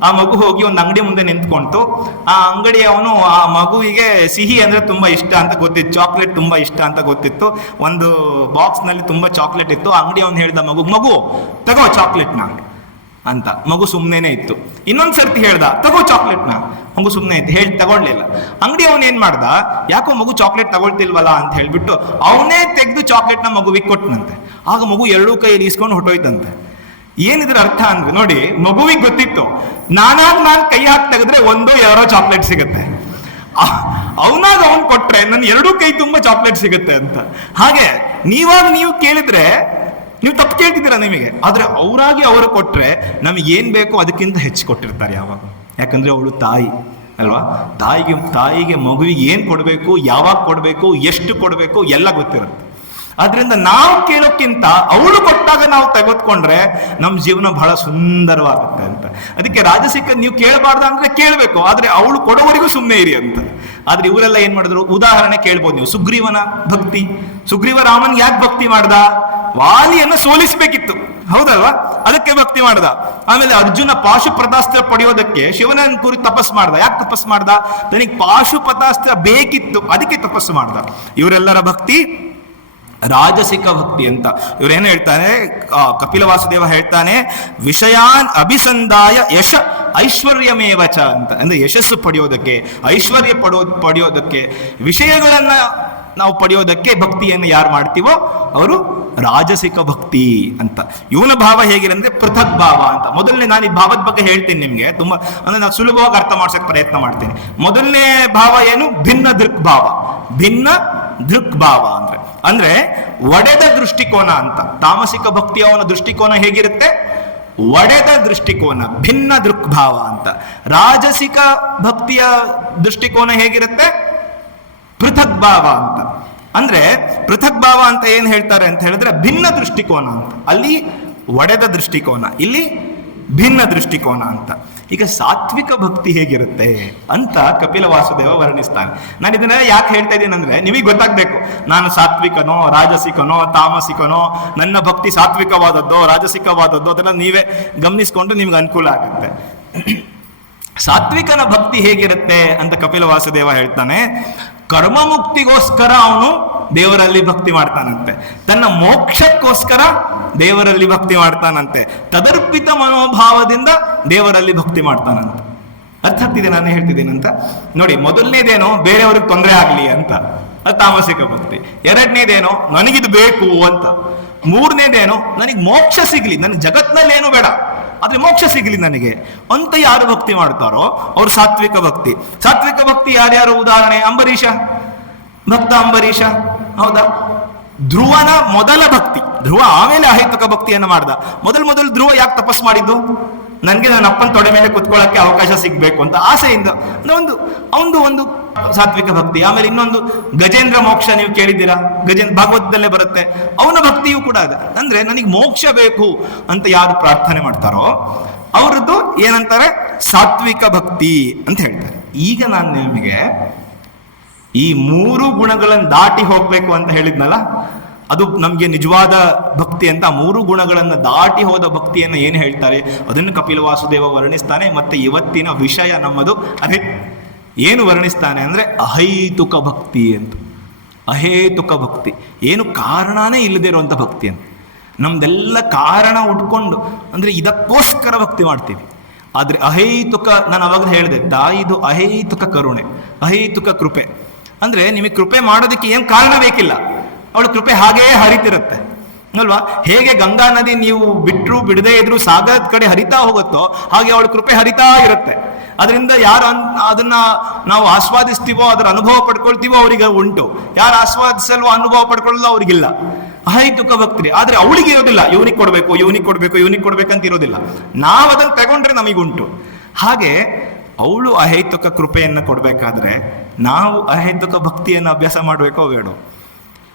ಆ ಮಗು ಹೋಗಿ ಒಂದು ಅಂಗಡಿ ಮುಂದೆ ನಿಂತ್ಕೊಂತು. ಆ ಅಂಗಡಿ ಅವನು ಆ ಮಗುವಿಗೆ ಸಿಹಿ ಅಂದ್ರೆ ತುಂಬಾ ಇಷ್ಟ ಅಂತ ಗೊತ್ತಿತ್ತು, ಚಾಕ್ಲೇಟ್ ತುಂಬಾ ಇಷ್ಟ ಅಂತ ಗೊತ್ತಿತ್ತು. ಒಂದು ಬಾಕ್ಸ್ ನಲ್ಲಿ ತುಂಬಾ ಚಾಕ್ಲೇಟ್ ಇತ್ತು. ಅಂಗಡಿ ಅವನು ಹೇಳ್ದ ಮಗು ತಗೋ ಚಾಕ್ಲೇಟ್ನ ಅಂತ. ಮಗು ಸುಮ್ಮನೆ ಇತ್ತು. ಇನ್ನೊಂದ್ ಸರ್ತಿ ಹೇಳ್ದ ತಗೋ ಚಾಕ್ಲೇಟ್ನ. ಮಗು ಸುಮ್ಮನೆ ಇತ್ತು, ಹೇಳಿ ತಗೊಳ್ಲಿಲ್ಲ. ಅಂಗಡಿ ಅವನ್ ಏನ್ ಮಾಡ್ದ, ಯಾಕೋ ಮಗು ಚಾಕ್ಲೇಟ್ ತಗೊಳ್ತಿಲ್ವಲ್ಲ ಅಂತ ಹೇಳ್ಬಿಟ್ಟು ಅವನೇ ತೆಗೆದು ಚಾಕ್ಲೇಟ್ನ ಮಗುವಿಗೆ ಕೊಟ್ಟನಂತೆ. ಆಗ ಮಗು 2 ಕೈಯಲ್ಲಿ ಇಸ್ಕೊಂಡು ಹೊಟ್ಟೋಯ್ತಂತೆ. ಏನಿದ್ರ ಅರ್ಥ ಅಂದ್ರೆ ನೋಡಿ, ಮಗುವಿಗೆ ಗೊತ್ತಿತ್ತು ನಾನು ಕೈ ಹಾಕಿ ತೆಗೆದ್ರೆ 1-2 ಚಾಕ್ಲೇಟ್ ಸಿಗುತ್ತೆ, ಅವನಾಗ ಅವನ್ ಕೊಟ್ರೆ ನನ್ನ 2 ಕೈ ತುಂಬಾ ಚಾಕ್ಲೇಟ್ ಸಿಗುತ್ತೆ ಅಂತ. ಹಾಗೆ ನೀವು ಕೇಳಿದ್ರೆ ನೀವು ತಪ್ಪು ಕೇಳ್ತಿದ್ದೀರಾ ನಿಮಗೆ, ಆದ್ರೆ ಅವರಾಗಿ ಅವರು ಕೊಟ್ರೆ ನಮಗೆ ಏನ್ ಬೇಕೋ ಅದಕ್ಕಿಂತ ಹೆಚ್ಚು ಕೊಟ್ಟಿರ್ತಾರೆ ಯಾವಾಗ. ಯಾಕಂದ್ರೆ ಅವಳು ತಾಯಿ ಅಲ್ವಾ, ತಾಯಿಗೆ ಮಗುವಿಗೆ ಏನ್ ಕೊಡ್ಬೇಕು, ಯಾವಾಗ ಕೊಡ್ಬೇಕು, ಎಷ್ಟು ಕೊಡ್ಬೇಕು ಎಲ್ಲ ಗೊತ್ತಿರುತ್ತೆ. ಆದ್ರಿಂದ ನಾವು ಕೇಳೋಕ್ಕಿಂತ ಅವಳು ಕೊಟ್ಟಾಗ ನಾವು ತೆಗೆದುಕೊಂಡ್ರೆ ನಮ್ಮ ಜೀವನ ಬಹಳ ಸುಂದರವಾಗುತ್ತೆ ಅಂತ. ಅದಕ್ಕೆ ರಾಜಸಿಕ ನೀವು ಕೇಳಬಾರ್ದು ಅಂದ್ರೆ ಕೇಳಬೇಕು, ಆದ್ರೆ ಅವಳು ಕೊಡೋವರೆಗೂ ಸುಮ್ಮನೆ ಇರಿ ಅಂತ. ಆದ್ರೆ ಇವರೆಲ್ಲ ಏನ್ ಮಾಡಿದ್ರು, ಉದಾಹರಣೆ ಕೇಳ್ಬೋದು ನೀವು, ಸುಗ್ರೀವನ ಭಕ್ತಿ. ಸುಗ್ರೀವ ರಾಮನ್ ಯಾಕೆ ಭಕ್ತಿ ಮಾಡ್ದ? ವಾಲಿಯನ್ನ ಸೋಲಿಸ್ಬೇಕಿತ್ತು, ಹೌದಲ್ವಾ, ಅದಕ್ಕೆ ಭಕ್ತಿ ಮಾಡ್ದ. ಆಮೇಲೆ ಅರ್ಜುನ ಪಾಶುಪತಾಸ್ತ್ರ ಪಡೆಯೋದಕ್ಕೆ ಶಿವನ ಕುರಿತು ತಪಸ್ ಮಾಡ್ದ. ಯಾಕೆ ತಪಸ್ ಮಾಡ್ದ? ನನಗೆ ಪಾಶುಪತಾಸ್ತ್ರ ಬೇಕಿತ್ತು, ಅದಕ್ಕೆ ತಪಸ್ಸು ಮಾಡ್ದ. ಇವರೆಲ್ಲರ ಭಕ್ತಿ ರಾಜಸಿಕ ಭಕ್ತಿ ಅಂತ. ಇವ್ರೇನು ಹೇಳ್ತಾನೆ, ಕಪಿಲ ವಾಸುದೇವ ಹೇಳ್ತಾನೆ, ವಿಷಯಾನ್ ಅಭಿಸಂದಾಯ ಯಶ ಐಶ್ವರ್ಯಮೇವಚ ಅಂತ. ಅಂದ್ರೆ ಯಶಸ್ಸು ಪಡೆಯೋದಕ್ಕೆ, ಐಶ್ವರ್ಯ ಪಡೆಯೋದಕ್ಕೆ, ವಿಷಯಗಳನ್ನ ನಾವು ಪಡೆಯೋದಕ್ಕೆ ಭಕ್ತಿಯನ್ನು ಯಾರು ಮಾಡ್ತೀವೋ ಅವರು ರಾಜಸಿಕ ಭಕ್ತಿ ಅಂತ. ಇವನ ಭಾವ ಹೇಗಿದೆ ಅಂದ್ರೆ ಪೃಥಕ್ ಭಾವ ಅಂತ. ಮೊದಲನೇ ನಾನು ಈ ಭಾವದ ಬಗ್ಗೆ ಹೇಳ್ತೀನಿ ನಿಮ್ಗೆ, ತುಂಬಾ ಅಂದ್ರೆ ನಾನು ಸುಲಭವಾಗಿ ಅರ್ಥ ಮಾಡ್ಸಕ್ ಪ್ರಯತ್ನ ಮಾಡ್ತೀನಿ. ಮೊದಲನೇ ಭಾವ ಏನು? ಭಿನ್ನ ದೃಕ್ ಭಾವ. ಭಿನ್ನ ದೃಕ್ ಭಾವ ಅಂದ್ರೆ ಒಡೆದ ದೃಷ್ಟಿಕೋನ ಅಂತ. ತಾಮಸಿಕ ಭಕ್ತಿಯ ಅವನ ದೃಷ್ಟಿಕೋನ ಹೇಗಿರುತ್ತೆ? ಒಡೆದ ದೃಷ್ಟಿಕೋನ, ಭಿನ್ನ ದೃಕ್ ಭಾವ ಅಂತ. ರಾಜಸಿಕ ಭಕ್ತಿಯ ದೃಷ್ಟಿಕೋನ ಹೇಗಿರುತ್ತೆ? ಪೃಥಕ್ ಭಾವ ಅಂತ. ಅಂದ್ರೆ ಪೃಥಕ್ ಭಾವ ಅಂತ ಏನ್ ಹೇಳ್ತಾರೆ ಅಂತ ಹೇಳಿದ್ರೆ ಭಿನ್ನ ದೃಷ್ಟಿಕೋನ ಅಂತ. ಅಲ್ಲಿ ಒಡೆದ ದೃಷ್ಟಿಕೋನ, ಇಲ್ಲಿ ಭಿನ್ನ ದೃಷ್ಟಿಕೋನ ಅಂತ. ಈಗ ಸಾತ್ವಿಕ ಭಕ್ತಿ ಹೇಗಿರುತ್ತೆ ಅಂತ ಕಪಿಲ ವಾಸುದೇವ ವರ್ಣಿಸ್ತಾನೆ. ನಾನು ಇದನ್ನ ಯಾಕೆ ಹೇಳ್ತಾ ಇದ್ದೀನಿ ಅಂದ್ರೆ ನಿಮಗೆ ಗೊತ್ತಾಗ್ಬೇಕು, ನಾನು ಸಾತ್ವಿಕನೋ ರಾಜಸಿಕನೋ ತಾಮಸಿಕನೋ, ನನ್ನ ಭಕ್ತಿ ಸಾತ್ವಿಕವಾದದ್ದೋ ರಾಜಸಿಕವಾದದ್ದೋ, ಅದನ್ನ ನೀವೇ ಗಮನಿಸ್ಕೊಂಡು ನಿಮ್ಗೆ ಅನುಕೂಲ ಆಗುತ್ತೆ. ಸಾತ್ವಿಕನ ಭಕ್ತಿ ಹೇಗಿರುತ್ತೆ ಅಂತ ಕಪಿಲ ವಾಸುದೇವ ಹೇಳ್ತಾನೆ, ಕರ್ಮ ಮುಕ್ತಿಗೋಸ್ಕರ ಅವನು ದೇವರಲ್ಲಿ ಭಕ್ತಿ ಮಾಡ್ತಾನಂತೆ, ತನ್ನ ಮೋಕ್ಷಕ್ಕೋಸ್ಕರ ದೇವರಲ್ಲಿ ಭಕ್ತಿ ಮಾಡ್ತಾನಂತೆ, ತದರ್ಪಿತ ಮನೋಭಾವದಿಂದ ದೇವರಲ್ಲಿ ಭಕ್ತಿ ಮಾಡ್ತಾನಂತೆ. ಅರ್ಥ ಆಗ್ತಿದೆ ನಾನು ಹೇಳ್ತಿದ್ದೀನಂತ? ನೋಡಿ, ಮೊದಲನೇದೇನೋ ಬೇರೆಯವ್ರಿಗೆ ತೊಂದರೆ ಆಗ್ಲಿ ಅಂತ, ಅದು ತಾಮಸಿಕ ಭಕ್ತಿ. ಎರಡನೇದೇನೋ ನನಗಿದು ಬೇಕು ಅಂತ. ಮೂರನೇದೇನೋ ನನಗೆ ಮೋಕ್ಷ ಸಿಗ್ಲಿ, ನನಗೆ ಜಗತ್ನಲ್ಲಿ ಏನು ಬೇಡ ಆದ್ರೆ ಮೋಕ್ಷ ಸಿಗ್ಲಿ ನನಗೆ ಅಂತ ಯಾರು ಭಕ್ತಿ ಮಾಡ್ತಾರೋ ಅವ್ರು ಸಾತ್ವಿಕ ಭಕ್ತಿ. ಸಾತ್ವಿಕ ಭಕ್ತಿ ಯಾರ್ಯಾರು ಉದಾಹರಣೆ? ಅಂಬರೀಷ, ಭಕ್ತ ಅಂಬರೀಷ, ಹೌದಾ? ಧ್ರುವನ ಮೊದಲ ಭಕ್ತಿ, ಧ್ರುವ ಆಮೇಲೆ ಅಹೈತುಕ ಭಕ್ತಿಯನ್ನು ಮಾಡ್ದ. ಮೊದಲು ಧ್ರುವ ಯಾಕೆ ತಪಸ್ ಮಾಡಿದ್ದು? ನನ್ಗೆ ನನ್ನ ಅಪ್ಪನ ತೊಡೆ ಮೇಲೆ ಕುತ್ಕೊಳ್ಳಕ್ಕೆ ಅವಕಾಶ ಸಿಗ್ಬೇಕು ಅಂತ ಆಸೆಯಿಂದ ಒಂದು ಸಾತ್ವಿಕ ಭಕ್ತಿ. ಆಮೇಲೆ ಇನ್ನೊಂದು ಗಜೇಂದ್ರ ಮೋಕ್ಷ, ನೀವು ಕೇಳಿದ್ದೀರಾ? ಭಾಗವತದಲ್ಲೇ ಬರುತ್ತೆ. ಅವನ ಭಕ್ತಿಯೂ ಕೂಡ ಇದೆ. ಅಂದ್ರೆ ನನಗೆ ಮೋಕ್ಷ ಬೇಕು ಅಂತ ಯಾರು ಪ್ರಾರ್ಥನೆ ಮಾಡ್ತಾರೋ ಅವ್ರದ್ದು ಏನಂತಾರೆ? ಸಾತ್ವಿಕ ಭಕ್ತಿ ಅಂತ ಹೇಳ್ತಾರೆ. ಈಗ ನಾನು ನಿಮಗೆ ಈ 3 ಗುಣಗಳನ್ನು ದಾಟಿ ಹೋಗ್ಬೇಕು ಅಂತ ಹೇಳಿದ್ನಲ್ಲ, ಅದು ನಮ್ಗೆ ನಿಜವಾದ ಭಕ್ತಿ ಅಂತ. 3 ಗುಣಗಳನ್ನು ದಾಟಿ ಹೋದ ಭಕ್ತಿಯನ್ನು ಏನು ಹೇಳ್ತಾರೆ ಅದನ್ನು ಕಪಿಲ ವಾಸುದೇವ ವರ್ಣಿಸ್ತಾನೆ. ಮತ್ತೆ ಇವತ್ತಿನ ವಿಷಯ ನಮ್ಮದು ಅದೇ. ಏನು ವರ್ಣಿಸ್ತಾನೆ ಅಂದ್ರೆ ಅಹೈತುಕ ಭಕ್ತಿ ಅಂತ. ಅಹೇತುಕ ಭಕ್ತಿ, ಏನು ಕಾರಣನೇ ಇಲ್ಲದೆ ಇರುವಂತ ಭಕ್ತಿ ಅಂತ. ನಮ್ದೆಲ್ಲ ಕಾರಣ ಉಟ್ಕೊಂಡು ಅಂದ್ರೆ ಇದಕ್ಕೋಸ್ಕರ ಭಕ್ತಿ ಮಾಡ್ತೀವಿ. ಆದ್ರೆ ಅಹೈತುಕ, ನಾನು ಅವಾಗ ಹೇಳಿದೆ, ತಾಯಿದು ಅಹೈತುಕ ಕರುಣೆ, ಅಹೈತುಕ ಕೃಪೆ. ಅಂದ್ರೆ ನಿಮಗೆ ಕೃಪೆ ಮಾಡೋದಕ್ಕೆ ಏನು ಕಾರಣ ಬೇಕಿಲ್ಲ, ಅವಳ ಕೃಪೆ ಹಾಗೇ ಹರಿತಿರುತ್ತೆ ಅಲ್ವಾ? ಹೇಗೆ ಗಂಗಾ ನದಿ ನೀವು ಬಿಟ್ಟರು ಬಿಡದೇ ಇದ್ರು ಸಾಗರದ ಕಡೆ ಹರಿತಾ ಹೋಗುತ್ತೋ ಹಾಗೆ ಅವಳ ಕೃಪೆ ಹರಿತಾ ಇರುತ್ತೆ. ಅದರಿಂದ ಯಾರು ಅದನ್ನ ನಾವು ಆಸ್ವಾದಿಸ್ತೀವೋ, ಅದರ ಅನುಭವ ಪಡ್ಕೊಳ್ತೀವೋ ಅವರಿಗೆ ಉಂಟು, ಯಾರು ಆಸ್ವಾದಿಸಲ್ವೋ ಅನುಭವ ಪಡ್ಕೊಳ್ಳೋ ಅವ್ರಿಗಿಲ್ಲ. ಅಹೈತುಕ ಭಕ್ತಿ. ಆದ್ರೆ ಅವಳಿಗೆ ಇರೋದಿಲ್ಲ, ಇವನಿಗೆ ಕೊಡ್ಬೇಕಂತ ಇರೋದಿಲ್ಲ. ನಾವು ಅದನ್ನು ತಗೊಂಡ್ರೆ ನಮಗುಂಟು. ಹಾಗೆ ಅವಳು ಅಹೈತುಕ ಕೃಪೆಯನ್ನು ಕೊಡ್ಬೇಕಾದ್ರೆ ನಾವು ಅಹೈತುಕ ಭಕ್ತಿಯನ್ನು ಅಭ್ಯಾಸ ಮಾಡಬೇಕೋ ಬೇಡೋ?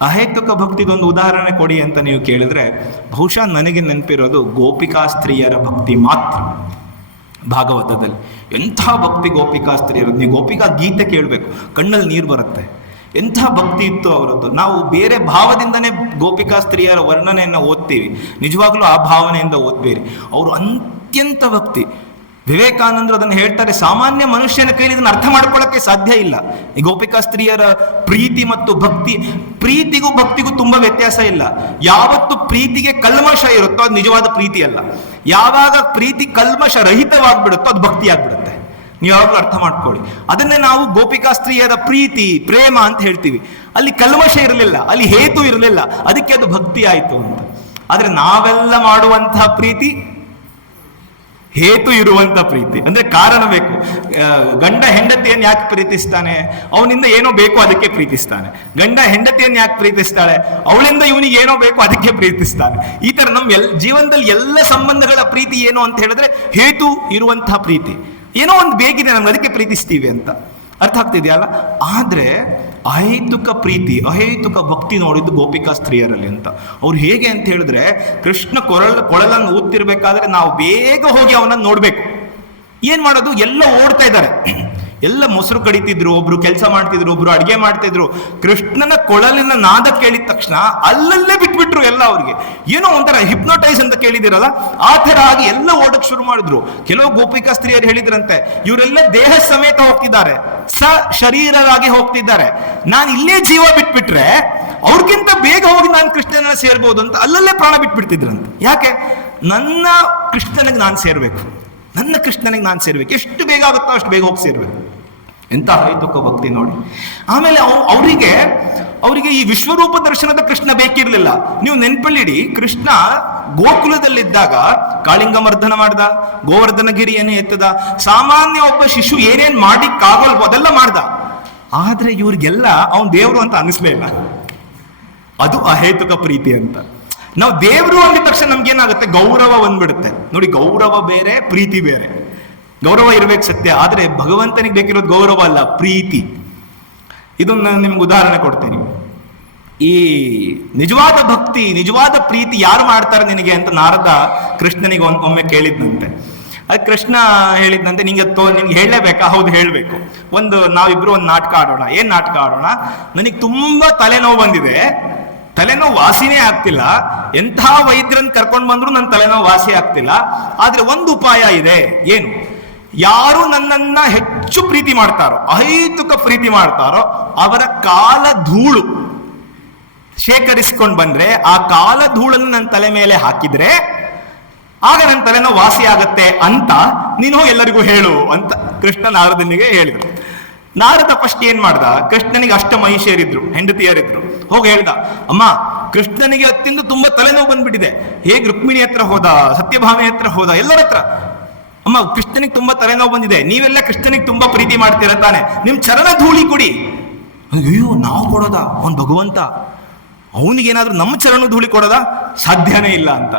ಅಹೈತುಕ ಭಕ್ತಿದೊಂದು ಉದಾಹರಣೆ ಕೊಡಿ ಅಂತ ನೀವು ಕೇಳಿದ್ರೆ ಬಹುಶಃ ನನಗೆ ನೆನಪಿರೋದು ಗೋಪಿಕಾ ಸ್ತ್ರೀಯರ ಭಕ್ತಿ ಮಾತ್ರ. ಭಾಗವತದಲ್ಲಿ ಎಂಥ ಭಕ್ತಿ ಗೋಪಿಕಾ ಸ್ತ್ರೀಯರದ್ದು. ನೀವು ಗೋಪಿಕಾ ಗೀತೆ ಕೇಳಬೇಕು, ಕಣ್ಣಲ್ಲಿ ನೀರು ಬರುತ್ತೆ. ಎಂಥ ಭಕ್ತಿ ಇತ್ತು ಅವರದ್ದು. ನಾವು ಬೇರೆ ಭಾವದಿಂದನೇ ಗೋಪಿಕಾ ಸ್ತ್ರೀಯರ ವರ್ಣನೆಯನ್ನು ಓದ್ತೀವಿ, ನಿಜವಾಗ್ಲೂ ಆ ಭಾವನೆಯಿಂದ ಓದ್ಬೇರಿ. ಅವರು ಅತ್ಯಂತ ಭಕ್ತಿ. ವಿವೇಕಾನಂದರು ಅದನ್ನು ಹೇಳ್ತಾರೆ, ಸಾಮಾನ್ಯ ಮನುಷ್ಯನ ಕೈಲಿ ಇದನ್ನು ಅರ್ಥ ಮಾಡ್ಕೊಳ್ಳೋಕ್ಕೆ ಸಾಧ್ಯ ಇಲ್ಲ. ಈ ಗೋಪಿಕಾ ಸ್ತ್ರೀಯರ ಪ್ರೀತಿ ಮತ್ತು ಭಕ್ತಿ, ಪ್ರೀತಿಗೂ ಭಕ್ತಿಗೂ ತುಂಬಾ ವ್ಯತ್ಯಾಸ ಇಲ್ಲ. ಯಾವತ್ತು ಪ್ರೀತಿಗೆ ಕಲ್ಮಶ ಇರುತ್ತೋ ಅದು ನಿಜವಾದ ಪ್ರೀತಿ ಅಲ್ಲ. ಯಾವಾಗ ಪ್ರೀತಿ ಕಲ್ಮಶ ರಹಿತವಾಗ್ಬಿಡುತ್ತೋ ಅದು ಭಕ್ತಿ ಆಗ್ಬಿಡುತ್ತೆ. ನೀವು ಯಾವಾಗಲೂ ಅರ್ಥ ಮಾಡ್ಕೊಳ್ಳಿ. ಅದನ್ನೇ ನಾವು ಗೋಪಿಕಾ ಸ್ತ್ರೀಯರ ಪ್ರೀತಿ ಪ್ರೇಮ ಅಂತ ಹೇಳ್ತೀವಿ. ಅಲ್ಲಿ ಕಲ್ಮಶ ಇರಲಿಲ್ಲ, ಅಲ್ಲಿ ಹೇತು ಇರಲಿಲ್ಲ, ಅದಕ್ಕೆ ಅದು ಭಕ್ತಿ ಆಯಿತು ಅಂತ. ಆದ್ರೆ ನಾವೆಲ್ಲ ಮಾಡುವಂತಹ ಪ್ರೀತಿ ಹೇತು ಇರುವಂತ ಪ್ರೀತಿ ಅಂದ್ರೆ ಕಾರಣ ಬೇಕು. ಗಂಡ ಹೆಂಡತಿಯನ್ನು ಯಾಕೆ ಪ್ರೀತಿಸ್ತಾನೆ? ಅವನಿಂದ ಏನೋ ಬೇಕು ಅದಕ್ಕೆ ಪ್ರೀತಿಸ್ತಾನೆ. ಗಂಡ ಹೆಂಡತಿಯನ್ನು ಯಾಕೆ ಪ್ರೀತಿಸ್ತಾಳೆ? ಅವಳಿಂದ ಇವನಿಗೆ ಏನೋ ಬೇಕು ಅದಕ್ಕೆ ಪ್ರೀತಿಸ್ತಾನೆ. ಈ ತರ ನಮ್ಮ ಜೀವನದಲ್ಲಿ ಎಲ್ಲ ಸಂಬಂಧಗಳ ಪ್ರೀತಿ ಏನು ಅಂತ ಹೇಳಿದ್ರೆ ಹೇತು ಇರುವಂತಹ ಪ್ರೀತಿ. ಏನೋ ಒಂದು ಬೇಕಿದೆ ನಮ್ಗೆ ಅದಕ್ಕೆ ಪ್ರೀತಿಸ್ತೀವಿ ಅಂತ. ಅರ್ಥ ಆಗ್ತಿದೆಯಲ್ಲ? ಆದ್ರೆ ಅಹೇತುಕ ಪ್ರೀತಿ, ಅಹೇತುಕ ಭಕ್ತಿ ನೋಡಿದ್ದು ಗೋಪಿಕಾ ಸ್ತ್ರೀಯರಲ್ಲಿ ಅಂತ. ಅವ್ರು ಹೇಗೆ ಅಂತ ಹೇಳಿದ್ರೆ, ಕೃಷ್ಣ ಕೊಳಲನ್ನು ಊದ್ತಿರ್ಬೇಕಾದ್ರೆ ನಾವು ಬೇಗ ಹೋಗಿ ಅವನನ್ನು ನೋಡ್ಬೇಕು. ಏನ್ ಮಾಡೋದು? ಎಲ್ಲ ಓಡ್ತಾ ಇದ್ದಾರೆ, ಎಲ್ಲ ಮೊಸರು ಕಡಿತಿದ್ರು, ಒಬ್ರು ಕೆಲಸ ಮಾಡ್ತಿದ್ರು, ಒಬ್ರು ಅಡಿಗೆ ಮಾಡ್ತಿದ್ರು. ಕೃಷ್ಣನ ಕೊಳಲಿನ ನಾದ ಕೇಳಿದ ತಕ್ಷಣ ಅಲ್ಲಲ್ಲೇ ಬಿಟ್ಬಿಟ್ರು ಎಲ್ಲ. ಅವ್ರಿಗೆ ಏನೋ ಒಂಥರ ಹಿಪ್ನೋಟೈಸ್ ಅಂತ ಕೇಳಿದಿರಲ್ಲ, ಆ ತರ ಆಗಿ ಎಲ್ಲ ಓಡಕ್ ಶುರು ಮಾಡಿದ್ರು. ಕೆಲವು ಗೋಪಿಕಾ ಸ್ತ್ರೀಯರು ಹೇಳಿದ್ರಂತೆ, ಇವರೆಲ್ಲ ದೇಹ ಸಮೇತ ಹೋಗ್ತಿದ್ದಾರೆ, ಶರೀರರಾಗಿ ಹೋಗ್ತಿದ್ದಾರೆ. ನಾನು ಇಲ್ಲೇ ಜೀವ ಬಿಟ್ಬಿಟ್ರೆ ಅವ್ರಿಗಿಂತ ಬೇಗ ಹೋಗಿ ನಾನು ಕೃಷ್ಣನ ಸೇರ್ಬೋದು ಅಂತ ಅಲ್ಲಲ್ಲೇ ಪ್ರಾಣ ಬಿಟ್ಬಿಡ್ತಿದ್ರಂತೆ. ಯಾಕೆ? ನನ್ನ ಕೃಷ್ಣನಿಗೆ ನಾನು ಸೇರ್ಬೇಕು, ನನ್ನ ಕೃಷ್ಣನಿಗೆ ನಾನು ಸೇರ್ಬೇಕು. ಎಷ್ಟು ಬೇಗ ಆಗುತ್ತೋ ಅಷ್ಟು ಬೇಗ ಹೋಗಿ ಸೇರ್ಬೇಕು. ಎಂತ ಅಹೇತುಕ ಭಕ್ತಿ ನೋಡಿ. ಆಮೇಲೆ ಅವರಿಗೆ ಈ ವಿಶ್ವರೂಪ ದರ್ಶನದ ಕೃಷ್ಣ ಬೇಕಿರ್ಲಿಲ್ಲ. ನೀವು ನೆನ್ಪಲ್ಲಿಡಿ, ಕೃಷ್ಣ ಗೋಕುಲದಲ್ಲಿದ್ದಾಗ ಕಾಳಿಂಗ ಮರ್ದನ ಮಾಡ್ದ, ಗೋವರ್ಧನಗಿರಿಯನ್ನು ಎತ್ತದ, ಸಾಮಾನ್ಯ ಒಬ್ಬ ಶಿಶು ಏನೇನ್ ಮಾಡಿಕ್ಕಾಗಲ್ವೋ ಅದೆಲ್ಲ ಮಾಡ್ದ. ಆದ್ರೆ ಇವ್ರಿಗೆಲ್ಲ ಅವನ್ ದೇವರು ಅಂತ ಅನಿಸ್ಲೇ ಇಲ್ಲ. ಅದು ಅಹೇತುಕ ಪ್ರೀತಿ ಅಂತ. ನಾವು ದೇವರು ಅಂದ ತಕ್ಷಣ ನಮ್ಗೇನಾಗುತ್ತೆ? ಗೌರವ ಬಂದ್ಬಿಡುತ್ತೆ ನೋಡಿ. ಗೌರವ ಬೇರೆ, ಪ್ರೀತಿ ಬೇರೆ. ಗೌರವ ಇರ್ಬೇಕು ಸತ್ಯ, ಆದ್ರೆ ಭಗವಂತನಿಗೆ ಬೇಕಿರೋದು ಗೌರವ ಅಲ್ಲ, ಪ್ರೀತಿ. ಇದನ್ನ ನಿಮ್ಗೆ ಉದಾಹರಣೆ ಕೊಡ್ತೀನಿ. ಈ ನಿಜವಾದ ಭಕ್ತಿ, ನಿಜವಾದ ಪ್ರೀತಿ ಯಾರು ಮಾಡ್ತಾರೆ ನಿನಗೆ ಅಂತ ನಾರದ ಕೃಷ್ಣನಿಗೆ ಒಮ್ಮೆ ಕೇಳಿದ್ನಂತೆ. ಅದು ಕೃಷ್ಣ ಹೇಳಿದ್ನಂತೆ, ನಿಂಗೆ ಹೇಳಲೇಬೇಕಾ? ಹೌದು ಹೇಳ್ಬೇಕು. ನಾವಿಬ್ರು ಒಂದು ನಾಟಕ ಆಡೋಣ. ಏನ್ ನಾಟಕ ಆಡೋಣ? ನನಗೆ ತುಂಬಾ ತಲೆನೋವು ಬಂದಿದೆ, ತಲೆನೋವು ವಾಸಿನೇ ಆಗ್ತಿಲ್ಲ. ಎಂಥ ವೈದ್ಯರನ್ನು ಕರ್ಕೊಂಡು ಬಂದ್ರು ನನ್ನ ತಲೆನೋವು ವಾಸಿ ಆಗ್ತಿಲ್ಲ. ಆದ್ರೆ ಒಂದು ಉಪಾಯ ಇದೆ. ಏನು? ಯಾರು ನನ್ನನ್ನ ಹೆಚ್ಚು ಪ್ರೀತಿ ಮಾಡ್ತಾರೋ, ಅಹೇತುಕ ಪ್ರೀತಿ ಮಾಡ್ತಾರೋ, ಅವರ ಕಾಲ ಧೂಳು ಶೇಖರಿಸಿಕೊಂಡು ಬಂದ್ರೆ, ಆ ಕಾಲ ಧೂಳನ್ನು ನನ್ನ ತಲೆ ಮೇಲೆ ಹಾಕಿದ್ರೆ ಆಗ ನನ್ನ ತಲೆನೋವು ವಾಸಿ ಆಗತ್ತೆ ಅಂತ ನೀನು ಎಲ್ಲರಿಗೂ ಹೇಳು ಅಂತ ಕೃಷ್ಣ ನಾರದನಿಗೆ ಹೇಳಿದ್ರು. ನಾರದ ಫಸ್ಟ್ ಏನ್ ಮಾಡ್ದ? ಕೃಷ್ಣನಿಗೆ ಅಷ್ಟ ಮಹಿಷಿಯರಿದ್ರು, ಹೆಂಡತಿಯರಿದ್ರು. ಹೋಗಿ ಹೇಳ್ದ, ಅಮ್ಮ ಕೃಷ್ಣನಿಗೆ ಅತ್ತಿಂದ ತುಂಬಾ ತಲೆನೋವು ಬಂದ್ಬಿಟ್ಟಿದೆ. ಹೇಗೆ ರುಕ್ಮಿಣಿ ಹತ್ರ ಹೋದ, ಸತ್ಯಭಾಮಿ ಹತ್ರ ಹೋದ, ಎಲ್ಲರ ಹತ್ರ. ಅಮ್ಮ ಕೃಷ್ಣನಿಗೆ ತುಂಬಾ ತಲೆನೋವು ಬಂದಿದೆ, ನೀವೆಲ್ಲ ಕೃಷ್ಣನಿಗೆ ತುಂಬಾ ಪ್ರೀತಿ ಮಾಡ್ತೀರ ತಾನೆ, ನಿಮ್ ಚರಣ ಧೂಳಿ ಕೊಡಿ. ಅಯ್ಯೋ ನಾವು ಕೊಡೋದ? ಅವನ್ ಭಗವಂತ, ಅವನಿಗೇನಾದ್ರೂ ನಮ್ಮ ಚರಣ ಧೂಳಿ ಕೊಡೋದ? ಸಾಧ್ಯನೇ ಇಲ್ಲ ಅಂತ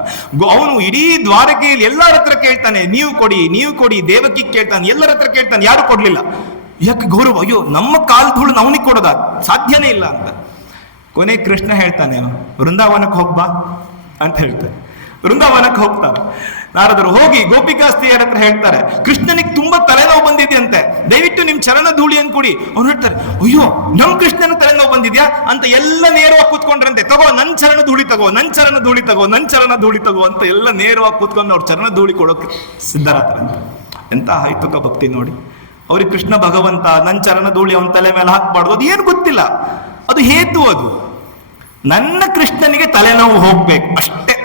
ಅವನು ಇಡೀ ದ್ವಾರಕೆಯಲ್ಲಿ ಎಲ್ಲರ ಹತ್ರ ಕೇಳ್ತಾನೆ, ನೀವು ಕೊಡಿ, ನೀವು ಕೊಡಿ. ದೇವಕಿ ಕೇಳ್ತಾನೆ, ಎಲ್ಲರ ಹತ್ರ ಕೇಳ್ತಾನೆ, ಯಾರು ಕೊಡ್ಲಿಲ್ಲ. ಯಾಕೆ? ಗೌರವ. ಅಯ್ಯೋ ನಮ್ಮ ಕಾಲ್ ಧೂಳು ಅವನಿಗೆ ಕೊಡೋದ? ಸಾಧ್ಯನೇ ಇಲ್ಲ ಅಂತ. ಕೊನೆ ಕೃಷ್ಣ ಹೇಳ್ತಾನೆ, ವೃಂದಾವನಕ್ಕೆ ಹೋಗ್ಬಾ ಅಂತ ಹೇಳ್ತಾರೆ. ವೃಂದಾವನಕ್ಕೆ ಹೋಗ್ತಾರೆ ನಾರದರು. ಹೋಗಿ ಗೋಪಿಕಾ ಸ್ತ್ರೀಯರ ಹತ್ರ ಹೇಳ್ತಾರೆ, ಕೃಷ್ಣನಿಗೆ ತುಂಬಾ ತಲೆನೋವು ಬಂದಿದೆಯಂತೆ, ದಯವಿಟ್ಟು ನಿಮ್ ಚರಣ ಧೂಳಿ ಅಂತ ಕೊಡಿ. ಅವ್ನು ಹೇಳ್ತಾರೆ, ಅಯ್ಯೋ ನಮ್ ಕೃಷ್ಣನ ತಲೆನೋವು ಬಂದಿದ್ಯಾ ಅಂತ ಎಲ್ಲ ನೇರವಾಗಿ ಕೂತ್ಕೊಂಡ್ರಂತೆ. ತಗೋ ನನ್ ಚರಣ ಧೂಳಿ ತಗೋ, ನನ್ ಚರಣ ಧೂಳಿ ತಗೋ, ನನ್ ಚರಣ ಧೂಳಿ ತಗೋ ಅಂತ ಎಲ್ಲ ನೇರವಾಗಿ ಕೂತ್ಕೊಂಡು ಅವ್ರ ಚರಣ ಧೂಳಿ ಕೊಡೋಕೆ ಸಿದ್ಧರಾದ್ರಂತೆ. ಎಂತ ಅಹೇತುಕ ಭಕ್ತಿ ನೋಡಿ. ಅವ್ರಿಗೆ ಕೃಷ್ಣ ಭಗವಂತ, ನನ್ನ ಚರಣ ಧೂಳಿ ಅವನ ತಲೆ ಮೇಲೆ ಹಾಕ್ಬಾರ್ದು, ಅದು ಏನು ಗೊತ್ತಿಲ್ಲ. ಅದು ಹೇತು. ಅದು ನನ್ನ ಕೃಷ್ಣನಿಗೆ ತಲೆನೋವು ಹೋಗ್ಬೇಕು ಅಷ್ಟೇ.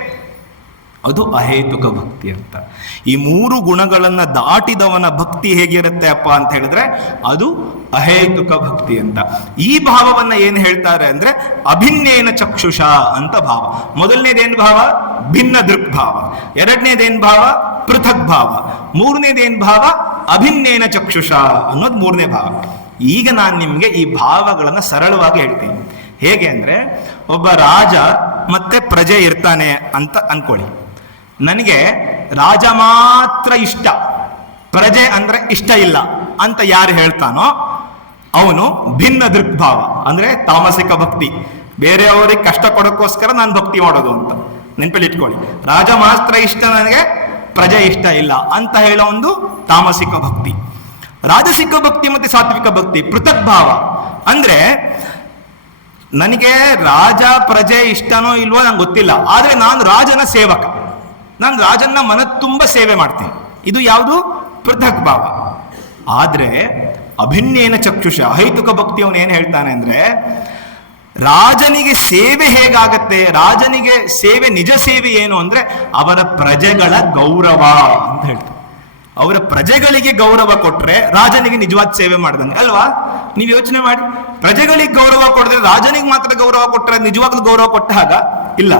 ಅದು ಅಹೇತುಕ ಭಕ್ತಿ ಅಂತ. ಈ ಮೂರು ಗುಣಗಳನ್ನ ದಾಟಿದವನ ಭಕ್ತಿ ಹೇಗಿರುತ್ತೆ ಅಪ್ಪ ಅಂತ ಹೇಳಿದ್ರೆ ಅದು ಅಹೇತುಕ ಭಕ್ತಿ ಅಂತ. ಈ ಭಾವವನ್ನ ಏನ್ ಹೇಳ್ತಾರೆ ಅಂದ್ರೆ ಅಭಿನ್ನೇನ ಚಕ್ಷುಷ ಅಂತ ಭಾವ. ಮೊದಲನೇದೇನ್ ಭಾವ? ಭಿನ್ನ ದೃಕ್ ಭಾವ. ಎರಡನೇದೇನ್ ಭಾವ? ಪೃಥಕ್ ಭಾವ. ಮೂರನೇದೇನ್ ಭಾವ? ಅಭಿನ್ನೇನ ಚಕ್ಷುಷ ಅನ್ನೋದು ಮೂರನೇ ಭಾವ. ಈಗ ನಾನು ನಿಮ್ಗೆ ಈ ಭಾವಗಳನ್ನ ಸರಳವಾಗಿ ಹೇಳ್ತೀನಿ. ಹೇಗೆ ಅಂದ್ರೆ, ಒಬ್ಬ ರಾಜ ಮತ್ತೆ ಪ್ರಜೆ ಇರ್ತಾನೆ ಅಂತ ಅನ್ಕೊಳ್ಳಿ. ನನಗೆ ರಾಜ ಮಾತ್ರ ಇಷ್ಟ, ಪ್ರಜೆ ಅಂದ್ರೆ ಇಷ್ಟ ಇಲ್ಲ ಅಂತ ಯಾರು ಹೇಳ್ತಾನೋ ಅವನು ಭಿನ್ನ ದೃಕ್ಭಾವ, ಅಂದ್ರೆ ತಾಮಸಿಕ ಭಕ್ತಿ. ಬೇರೆಯವರಿಗೆ ಕಷ್ಟ ಕೊಡೋಕ್ಕೋಸ್ಕರ ನಾನು ಭಕ್ತಿ ಮಾಡೋದು ಅಂತ ನೆನಪಲ್ಲಿ ಇಟ್ಕೊಳ್ಳಿ. ರಾಜ ಮಾತ್ರ ಇಷ್ಟ, ನನಗೆ ಪ್ರಜೆ ಇಷ್ಟ ಇಲ್ಲ ಅಂತ ಹೇಳೋ ಒಂದು ತಾಮಸಿಕ ಭಕ್ತಿ. ರಾಜಸಿಕ ಭಕ್ತಿ ಮತ್ತೆ ಸಾತ್ವಿಕ ಭಕ್ತಿ ಪೃಥಕ್ ಭಾವ. ಅಂದ್ರೆ ನನಗೆ ರಾಜ ಪ್ರಜೆ ಇಷ್ಟನೋ ಇಲ್ವೋ ನಂಗೆ ಗೊತ್ತಿಲ್ಲ, ಆದ್ರೆ ನಾನು ರಾಜನ ಸೇವಕ, ನಾನು ರಾಜನ ಮನ ತುಂಬ ಸೇವೆ ಮಾಡ್ತೀನಿ. ಇದು ಯಾವುದು? ಪೃಥಕ್ ಭಾವ. ಆದ್ರೆ ಅಭಿನ್ನೇನ ಚಕ್ಷುಷ ಅಹೈತುಕ ಭಕ್ತಿ ಅವನು ಏನ್ ಹೇಳ್ತಾನೆ ಅಂದ್ರೆ, ರಾಜನಿಗೆ ಸೇವೆ ಹೇಗಾಗತ್ತೆ, ರಾಜನಿಗೆ ಸೇವೆ, ನಿಜ ಸೇವೆ ಏನು ಅಂದ್ರೆ ಅವರ ಪ್ರಜೆಗಳ ಗೌರವ ಅಂತ ಹೇಳ್ತಾರೆ. ಅವರ ಪ್ರಜೆಗಳಿಗೆ ಗೌರವ ಕೊಟ್ರೆ ರಾಜನಿಗೆ ನಿಜವಾದ ಸೇವೆ ಮಾಡ್ದಂಗೆ ಅಲ್ವಾ? ನೀವು ಯೋಚನೆ ಮಾಡಿ, ಪ್ರಜೆಗಳಿಗೆ ಗೌರವ ಕೊಡಿದ್ರೆ ರಾಜನಿಗೆ ಮಾತ್ರ ಗೌರವ ಕೊಟ್ಟರೆ ನಿಜವಾಗ್ಲೂ ಗೌರವ ಕೊಟ್ಟ ಹಾಗ ಇಲ್ಲ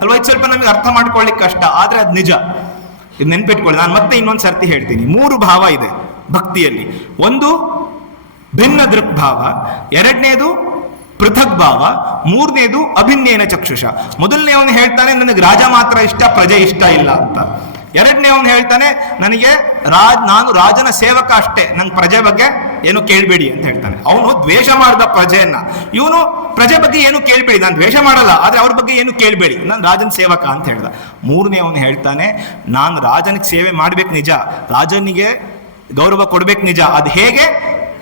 ಅಲ್ವಾ? ಇದು ಸ್ವಲ್ಪ ನಮಗೆ ಅರ್ಥ ಮಾಡ್ಕೊಳ್ಳಿಕ್ಕೆ ಕಷ್ಟ, ಆದ್ರೆ ಅದು ನಿಜ. ಇದು ನೆನ್ಪಿಟ್ಕೊಳ್ಳಿ. ನಾನು ಮತ್ತೆ ಇನ್ನೊಂದು ಸರ್ತಿ ಹೇಳ್ತೀನಿ. 3 ಭಾವ ಇದೆ ಭಕ್ತಿಯಲ್ಲಿ. ಒಂದು ಭಿನ್ನ ದೃಕ್ಭಾವ, ಎರಡನೇದು ಪೃಥಕ್ ಭಾವ, ಮೂರನೇದು ಅಭಿನ್ನೇನ ಚಕ್ಷುಷ. ಮೊದಲನೇ ಅವನು ಹೇಳ್ತಾನೆ ನನಗೆ ರಾಜ ಮಾತ್ರ ಇಷ್ಟ, ಪ್ರಜೆ ಇಷ್ಟ ಇಲ್ಲ ಅಂತ. ಎರಡನೇ ಅವನು ಹೇಳ್ತಾನೆ ನನಗೆ ನಾನು ರಾಜನ ಸೇವಕ ಅಷ್ಟೇ, ನಂಗೆ ಪ್ರಜೆ ಬಗ್ಗೆ ಏನು ಕೇಳಬೇಡಿ ಅಂತ ಹೇಳ್ತಾನೆ. ಅವನು ದ್ವೇಷ ಮಾಡಿದ ಪ್ರಜೆಯನ್ನ, ಇವನು ಪ್ರಜೆ ಬಗ್ಗೆ ಏನು ಕೇಳಬೇಡಿ, ನಾನು ದ್ವೇಷ ಮಾಡಲ್ಲ, ಆದ್ರೆ ಅವ್ರ ಬಗ್ಗೆ ಏನು ಕೇಳಬೇಡಿ, ನಾನು ರಾಜನ ಸೇವಕ ಅಂತ ಹೇಳ್ದ. ಮೂರನೇ ಅವನು ಹೇಳ್ತಾನೆ ನಾನು ರಾಜನಿಗೆ ಸೇವೆ ಮಾಡ್ಬೇಕು ನಿಜ, ರಾಜನಿಗೆ ಗೌರವ ಕೊಡ್ಬೇಕು ನಿಜ, ಅದು ಹೇಗೆ?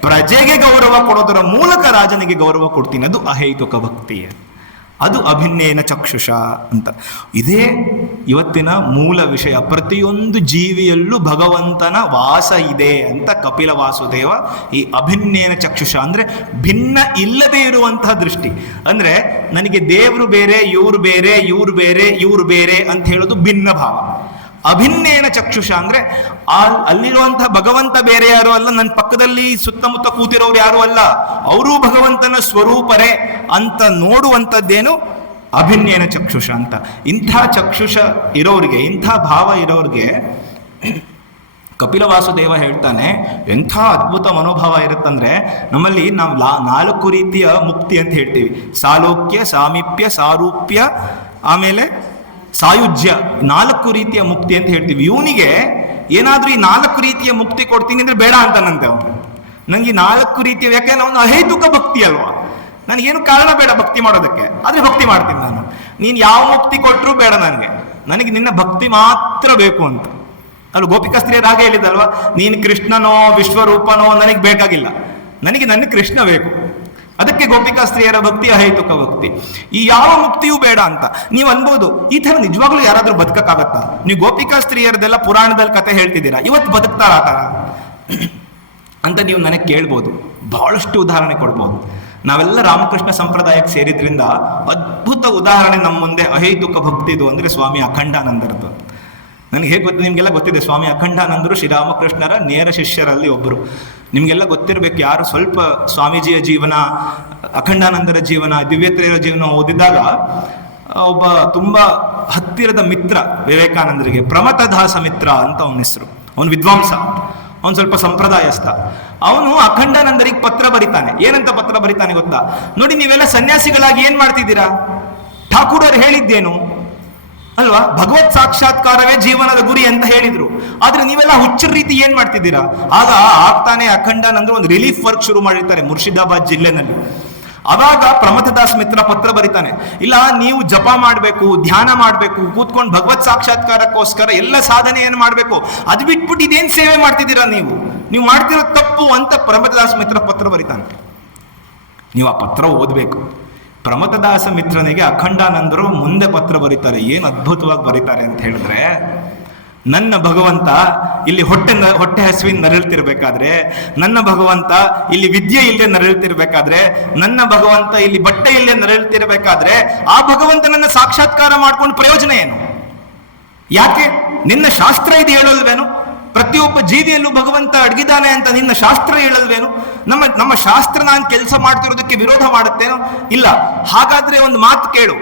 ಪ್ರಜೆಗೆ ಗೌರವ ಕೊಡೋದರ ಮೂಲಕ ರಾಜನಿಗೆ ಗೌರವ ಕೊಡ್ತೀನಿ, ಅದು ಅಹೈತುಕ ಭಕ್ತಿ, ಅದು ಅಭಿನ್ನೇನ ಚಕ್ಷುಷ ಅಂತ. ಇದೇ ಇವತ್ತಿನ ಮೂಲ ವಿಷಯ. ಪ್ರತಿಯೊಂದು ಜೀವಿಯಲ್ಲೂ ಭಗವಂತನ ವಾಸ ಇದೆ ಅಂತ ಕಪಿಲ ವಾಸುದೇವ ಈ ಅಭಿನ್ನೇನ ಚಕ್ಷುಷ ಅಂದ್ರೆ ಭಿನ್ನ ಇಲ್ಲದೆ ಇರುವಂತಹ ದೃಷ್ಟಿ. ಅಂದ್ರೆ ನನಗೆ ದೇವರು ಬೇರೆ, ಇವ್ರು ಬೇರೆ, ಇವ್ರು ಬೇರೆ, ಇವ್ರು ಬೇರೆ ಅಂತ ಹೇಳೋದು ಭಿನ್ನ ಭಾವ. ಅಭಿನ್ನೇನ ಚಕ್ಷುಷ ಅಂದ್ರೆ ಅಲ್ಲಿರುವಂತಹ ಭಗವಂತ ಬೇರೆ ಯಾರು ಅಲ್ಲ, ನನ್ನ ಪಕ್ಕದಲ್ಲಿ ಸುತ್ತಮುತ್ತ ಕೂತಿರೋರು ಯಾರು ಅಲ್ಲ, ಅವರೂ ಭಗವಂತನ ಸ್ವರೂಪರೇ ಅಂತ ನೋಡುವಂಥದ್ದೇನು ಅಭಿನ್ನೇನ ಚಕ್ಷುಷ ಅಂತ. ಇಂಥ ಚಕ್ಷುಷ ಇರೋರಿಗೆ, ಇಂಥ ಭಾವ ಇರೋರಿಗೆ ಕಪಿಲ ವಾಸುದೇವ ಹೇಳ್ತಾನೆ ಎಂಥ ಅದ್ಭುತ ಮನೋಭಾವ ಇರುತ್ತಂದ್ರೆ ನಮ್ಮಲ್ಲಿ ನಾವು 4 ರೀತಿಯ ಮುಕ್ತಿ ಅಂತ ಹೇಳ್ತೀವಿ. ಸಾಲೋಕ್ಯ, ಸಾಮೀಪ್ಯ, ಸಾರೂಪ್ಯ, ಆಮೇಲೆ ಸಾಯುಜ್ಯ, 4 ರೀತಿಯ ಮುಕ್ತಿ ಅಂತ ಹೇಳ್ತೀವಿ. ಇವನಿಗೆ ಏನಾದ್ರೂ ಈ 4 ರೀತಿಯ ಮುಕ್ತಿ ಕೊಡ್ತೀನಿ ಅಂದ್ರೆ ಬೇಡ ಅಂತಾನಂತೆ ಅವನು. ನಂಗೆ ಈ 4 ರೀತಿಯ, ಯಾಕೆಂದ್ರೆ ಅವನು ಅಹೇತುಕ ಭಕ್ತಿ ಅಲ್ವಾ, ನನಗೇನು ಕಾರಣ ಬೇಡ ಭಕ್ತಿ ಮಾಡೋದಕ್ಕೆ, ಆದ್ರೆ ಭಕ್ತಿ ಮಾಡ್ತೀನಿ ನಾನು. ನೀನು ಯಾವ ಮುಕ್ತಿ ಕೊಟ್ಟರು ಬೇಡ ನನಗೆ ನಿನ್ನ ಭಕ್ತಿ ಮಾತ್ರ ಬೇಕು ಅಂತ. ಅಲ್ಲಿ ಗೋಪಿಕಾ ಸ್ತ್ರೀಯರು ಹಾಗೆ ಹೇಳಿದಲ್ವಾ, ನೀನು ಕೃಷ್ಣನೋ ವಿಶ್ವರೂಪನೋ ನನಗೆ ಬೇಕಾಗಿಲ್ಲ, ನನಗೆ ನನ್ನ ಕೃಷ್ಣ ಬೇಕು. ಅದಕ್ಕೆ ಗೋಪಿಕಾ ಸ್ತ್ರೀಯರ ಭಕ್ತಿ ಅಹೇತುಕ ಭಕ್ತಿ. ಈ ಯಾವ ಮುಕ್ತಿಯೂ ಬೇಡ ಅಂತ ನೀವು ಅನ್ಬೋದು. ಈ ತರ ನಿಜವಾಗ್ಲೂ ಯಾರಾದ್ರೂ ಬದುಕಕ್ಕಾಗತ್ತಾ? ನೀವು ಗೋಪಿಕಾ ಸ್ತ್ರೀಯರದೆಲ್ಲ ಪುರಾಣದಲ್ಲಿ ಕತೆ ಹೇಳ್ತಿದ್ದೀರಾ, ಇವತ್ತು ಬದುಕ್ತಾರ ಆ ತರ ಅಂತ ನೀವು ನನಗೆ ಕೇಳ್ಬೋದು. ಬಹಳಷ್ಟು ಉದಾಹರಣೆ ಕೊಡ್ಬೋದು. ನಾವೆಲ್ಲ ರಾಮಕೃಷ್ಣ ಸಂಪ್ರದಾಯಕ್ಕೆ ಸೇರಿದ್ರಿಂದ ಅದ್ಭುತ ಉದಾಹರಣೆ ನಮ್ಮ ಮುಂದೆ ಅಹೇತುಕ ಭಕ್ತಿದು ಅಂದ್ರೆ ಸ್ವಾಮಿ ಅಖಂಡಾನಂದರದ್ದು. ನನಗೆ ಹೇಗೆ ಗೊತ್ತು, ನಿಮಗೆಲ್ಲ ಗೊತ್ತಿದೆ, ಸ್ವಾಮಿ ಅಖಂಡಾನಂದರು ಶ್ರೀರಾಮಕೃಷ್ಣರ ನೇರ ಶಿಷ್ಯರಲ್ಲಿ ಒಬ್ಬರು. ನಿಮಗೆಲ್ಲ ಗೊತ್ತಿರಬೇಕು, ಯಾರು ಸ್ವಲ್ಪ ಸ್ವಾಮೀಜಿಯ ಜೀವನ, ಅಖಂಡಾನಂದರ ಜೀವನ, ದಿವ್ಯತ್ರೆಯರ ಜೀವನ ಓದಿದಾಗ ಒಬ್ಬ ತುಂಬಾ ಹತ್ತಿರದ ಮಿತ್ರ ವಿವೇಕಾನಂದರಿಗೆ, ಪ್ರಮಥದಾಸ ಮಿತ್ರ ಅಂತ ಅವನ ಹೆಸರು. ಅವನು ವಿದ್ವಾಂಸ, ಅವನು ಸ್ವಲ್ಪ ಸಂಪ್ರದಾಯಸ್ಥ. ಅವನು ಅಖಂಡಾನಂದರಿಗೆ ಪತ್ರ ಬರಿತಾನೆ. ಏನಂತ ಪತ್ರ ಬರಿತಾನೆ ಗೊತ್ತಾ? ನೋಡಿ, ನೀವೆಲ್ಲ ಸನ್ಯಾಸಿಗಳಾಗಿ ಏನ್ ಮಾಡ್ತಿದ್ದೀರಾ? ಠಾಕೂರರು ಹೇಳಿದ್ದೇನು ಅಲ್ವಾ, ಭಗವತ್ ಸಾಕ್ಷಾತ್ಕಾರವೇ ಜೀವನದ ಗುರಿ ಅಂತ ಹೇಳಿದ್ರು. ಆದ್ರೆ ನೀವೆಲ್ಲ ಹುಚ್ಚರ ರೀತಿ ಏನ್ ಮಾಡ್ತಿದ್ದೀರಾ? ಆಗ ಆಗ್ತಾನೆ ಅಖಂಡಾನಂದರು ಒಂದು ರಿಲೀಫ್ ವರ್ಕ್ ಶುರು ಮಾಡಿರ್ತಾರೆ ಮುರ್ಷಿದಾಬಾದ್ ಜಿಲ್ಲೆನಲ್ಲಿ. ಅವಾಗ ಪ್ರಮಥದಾಸ್ ಮಿತ್ರ ಪತ್ರ ಬರಿತಾನೆ, ಇಲ್ಲ ನೀವು ಜಪ ಮಾಡ್ಬೇಕು, ಧ್ಯಾನ ಮಾಡ್ಬೇಕು, ಕೂತ್ಕೊಂಡು ಭಗವತ್ ಸಾಕ್ಷಾತ್ಕಾರಕ್ಕೋಸ್ಕರ ಎಲ್ಲ ಸಾಧನೆಯನ್ನು ಮಾಡ್ಬೇಕು, ಅದು ಬಿಟ್ಬಿಟ್ಟು ಇದೇನ್ ಸೇವೆ ಮಾಡ್ತಿದ್ದೀರಾ ನೀವು ಮಾಡ್ತಿರೋ ತಪ್ಪು ಅಂತ ಪ್ರಮಥದಾಸ್ ಮಿತ್ರ ಪತ್ರ ಬರಿತಾನೆ. ನೀವು ಆ ಪತ್ರ ಓದ್ಬೇಕು. ಪ್ರಮಥದಾಸ ಮಿತ್ರನಿಗೆ ಅಖಂಡಾನಂದರು ಮುಂದೆ ಪತ್ರ ಬರೀತಾರೆ. ಏನು ಅದ್ಭುತವಾಗಿ ಬರೀತಾರೆ ಅಂತ ಹೇಳಿದ್ರೆ, ನನ್ನ ಭಗವಂತ ಇಲ್ಲಿ ಹೊಟ್ಟೆ ಹಸುವಿನ ನರಳ್ತಿರ್ಬೇಕಾದ್ರೆ, ನನ್ನ ಭಗವಂತ ಇಲ್ಲಿ ವಿದ್ಯೆ ಇಲ್ಲದೆ ನರಳ್ತಿರ್ಬೇಕಾದ್ರೆ, ನನ್ನ ಭಗವಂತ ಇಲ್ಲಿ ಬಟ್ಟೆ ಇಲ್ಲದೆ ನರಳ್ತಿರ್ಬೇಕಾದ್ರೆ, ಆ ಭಗವಂತನನ್ನ ಸಾಕ್ಷಾತ್ಕಾರ ಮಾಡ್ಕೊಂಡು ಪ್ರಯೋಜನ ಏನು? ಯಾಕೆ? ನಿನ್ನ ಶಾಸ್ತ್ರ ಇದು ಹೇಳಲ್ವೇನು? ಪ್ರತಿಯೊಬ್ಬ ಜೀವಿಯಲ್ಲೂ ಭಗವಂತ ಅಡಗಿದ್ದಾನೆ ಅಂತ ನಿನ್ನ ಶಾಸ್ತ್ರ ಹೇಳಲ್ವೇನು? ನಮ್ಮ ಶಾಸ್ತ್ರ ನಾನು ಕೆಲಸ ಮಾಡ್ತಿರೋದಕ್ಕೆ ವಿರೋಧ ಮಾಡುತ್ತೇನೋ? ಇಲ್ಲ. ಹಾಗಾದ್ರೆ ಒಂದು ಮಾತು ಕೇಳು,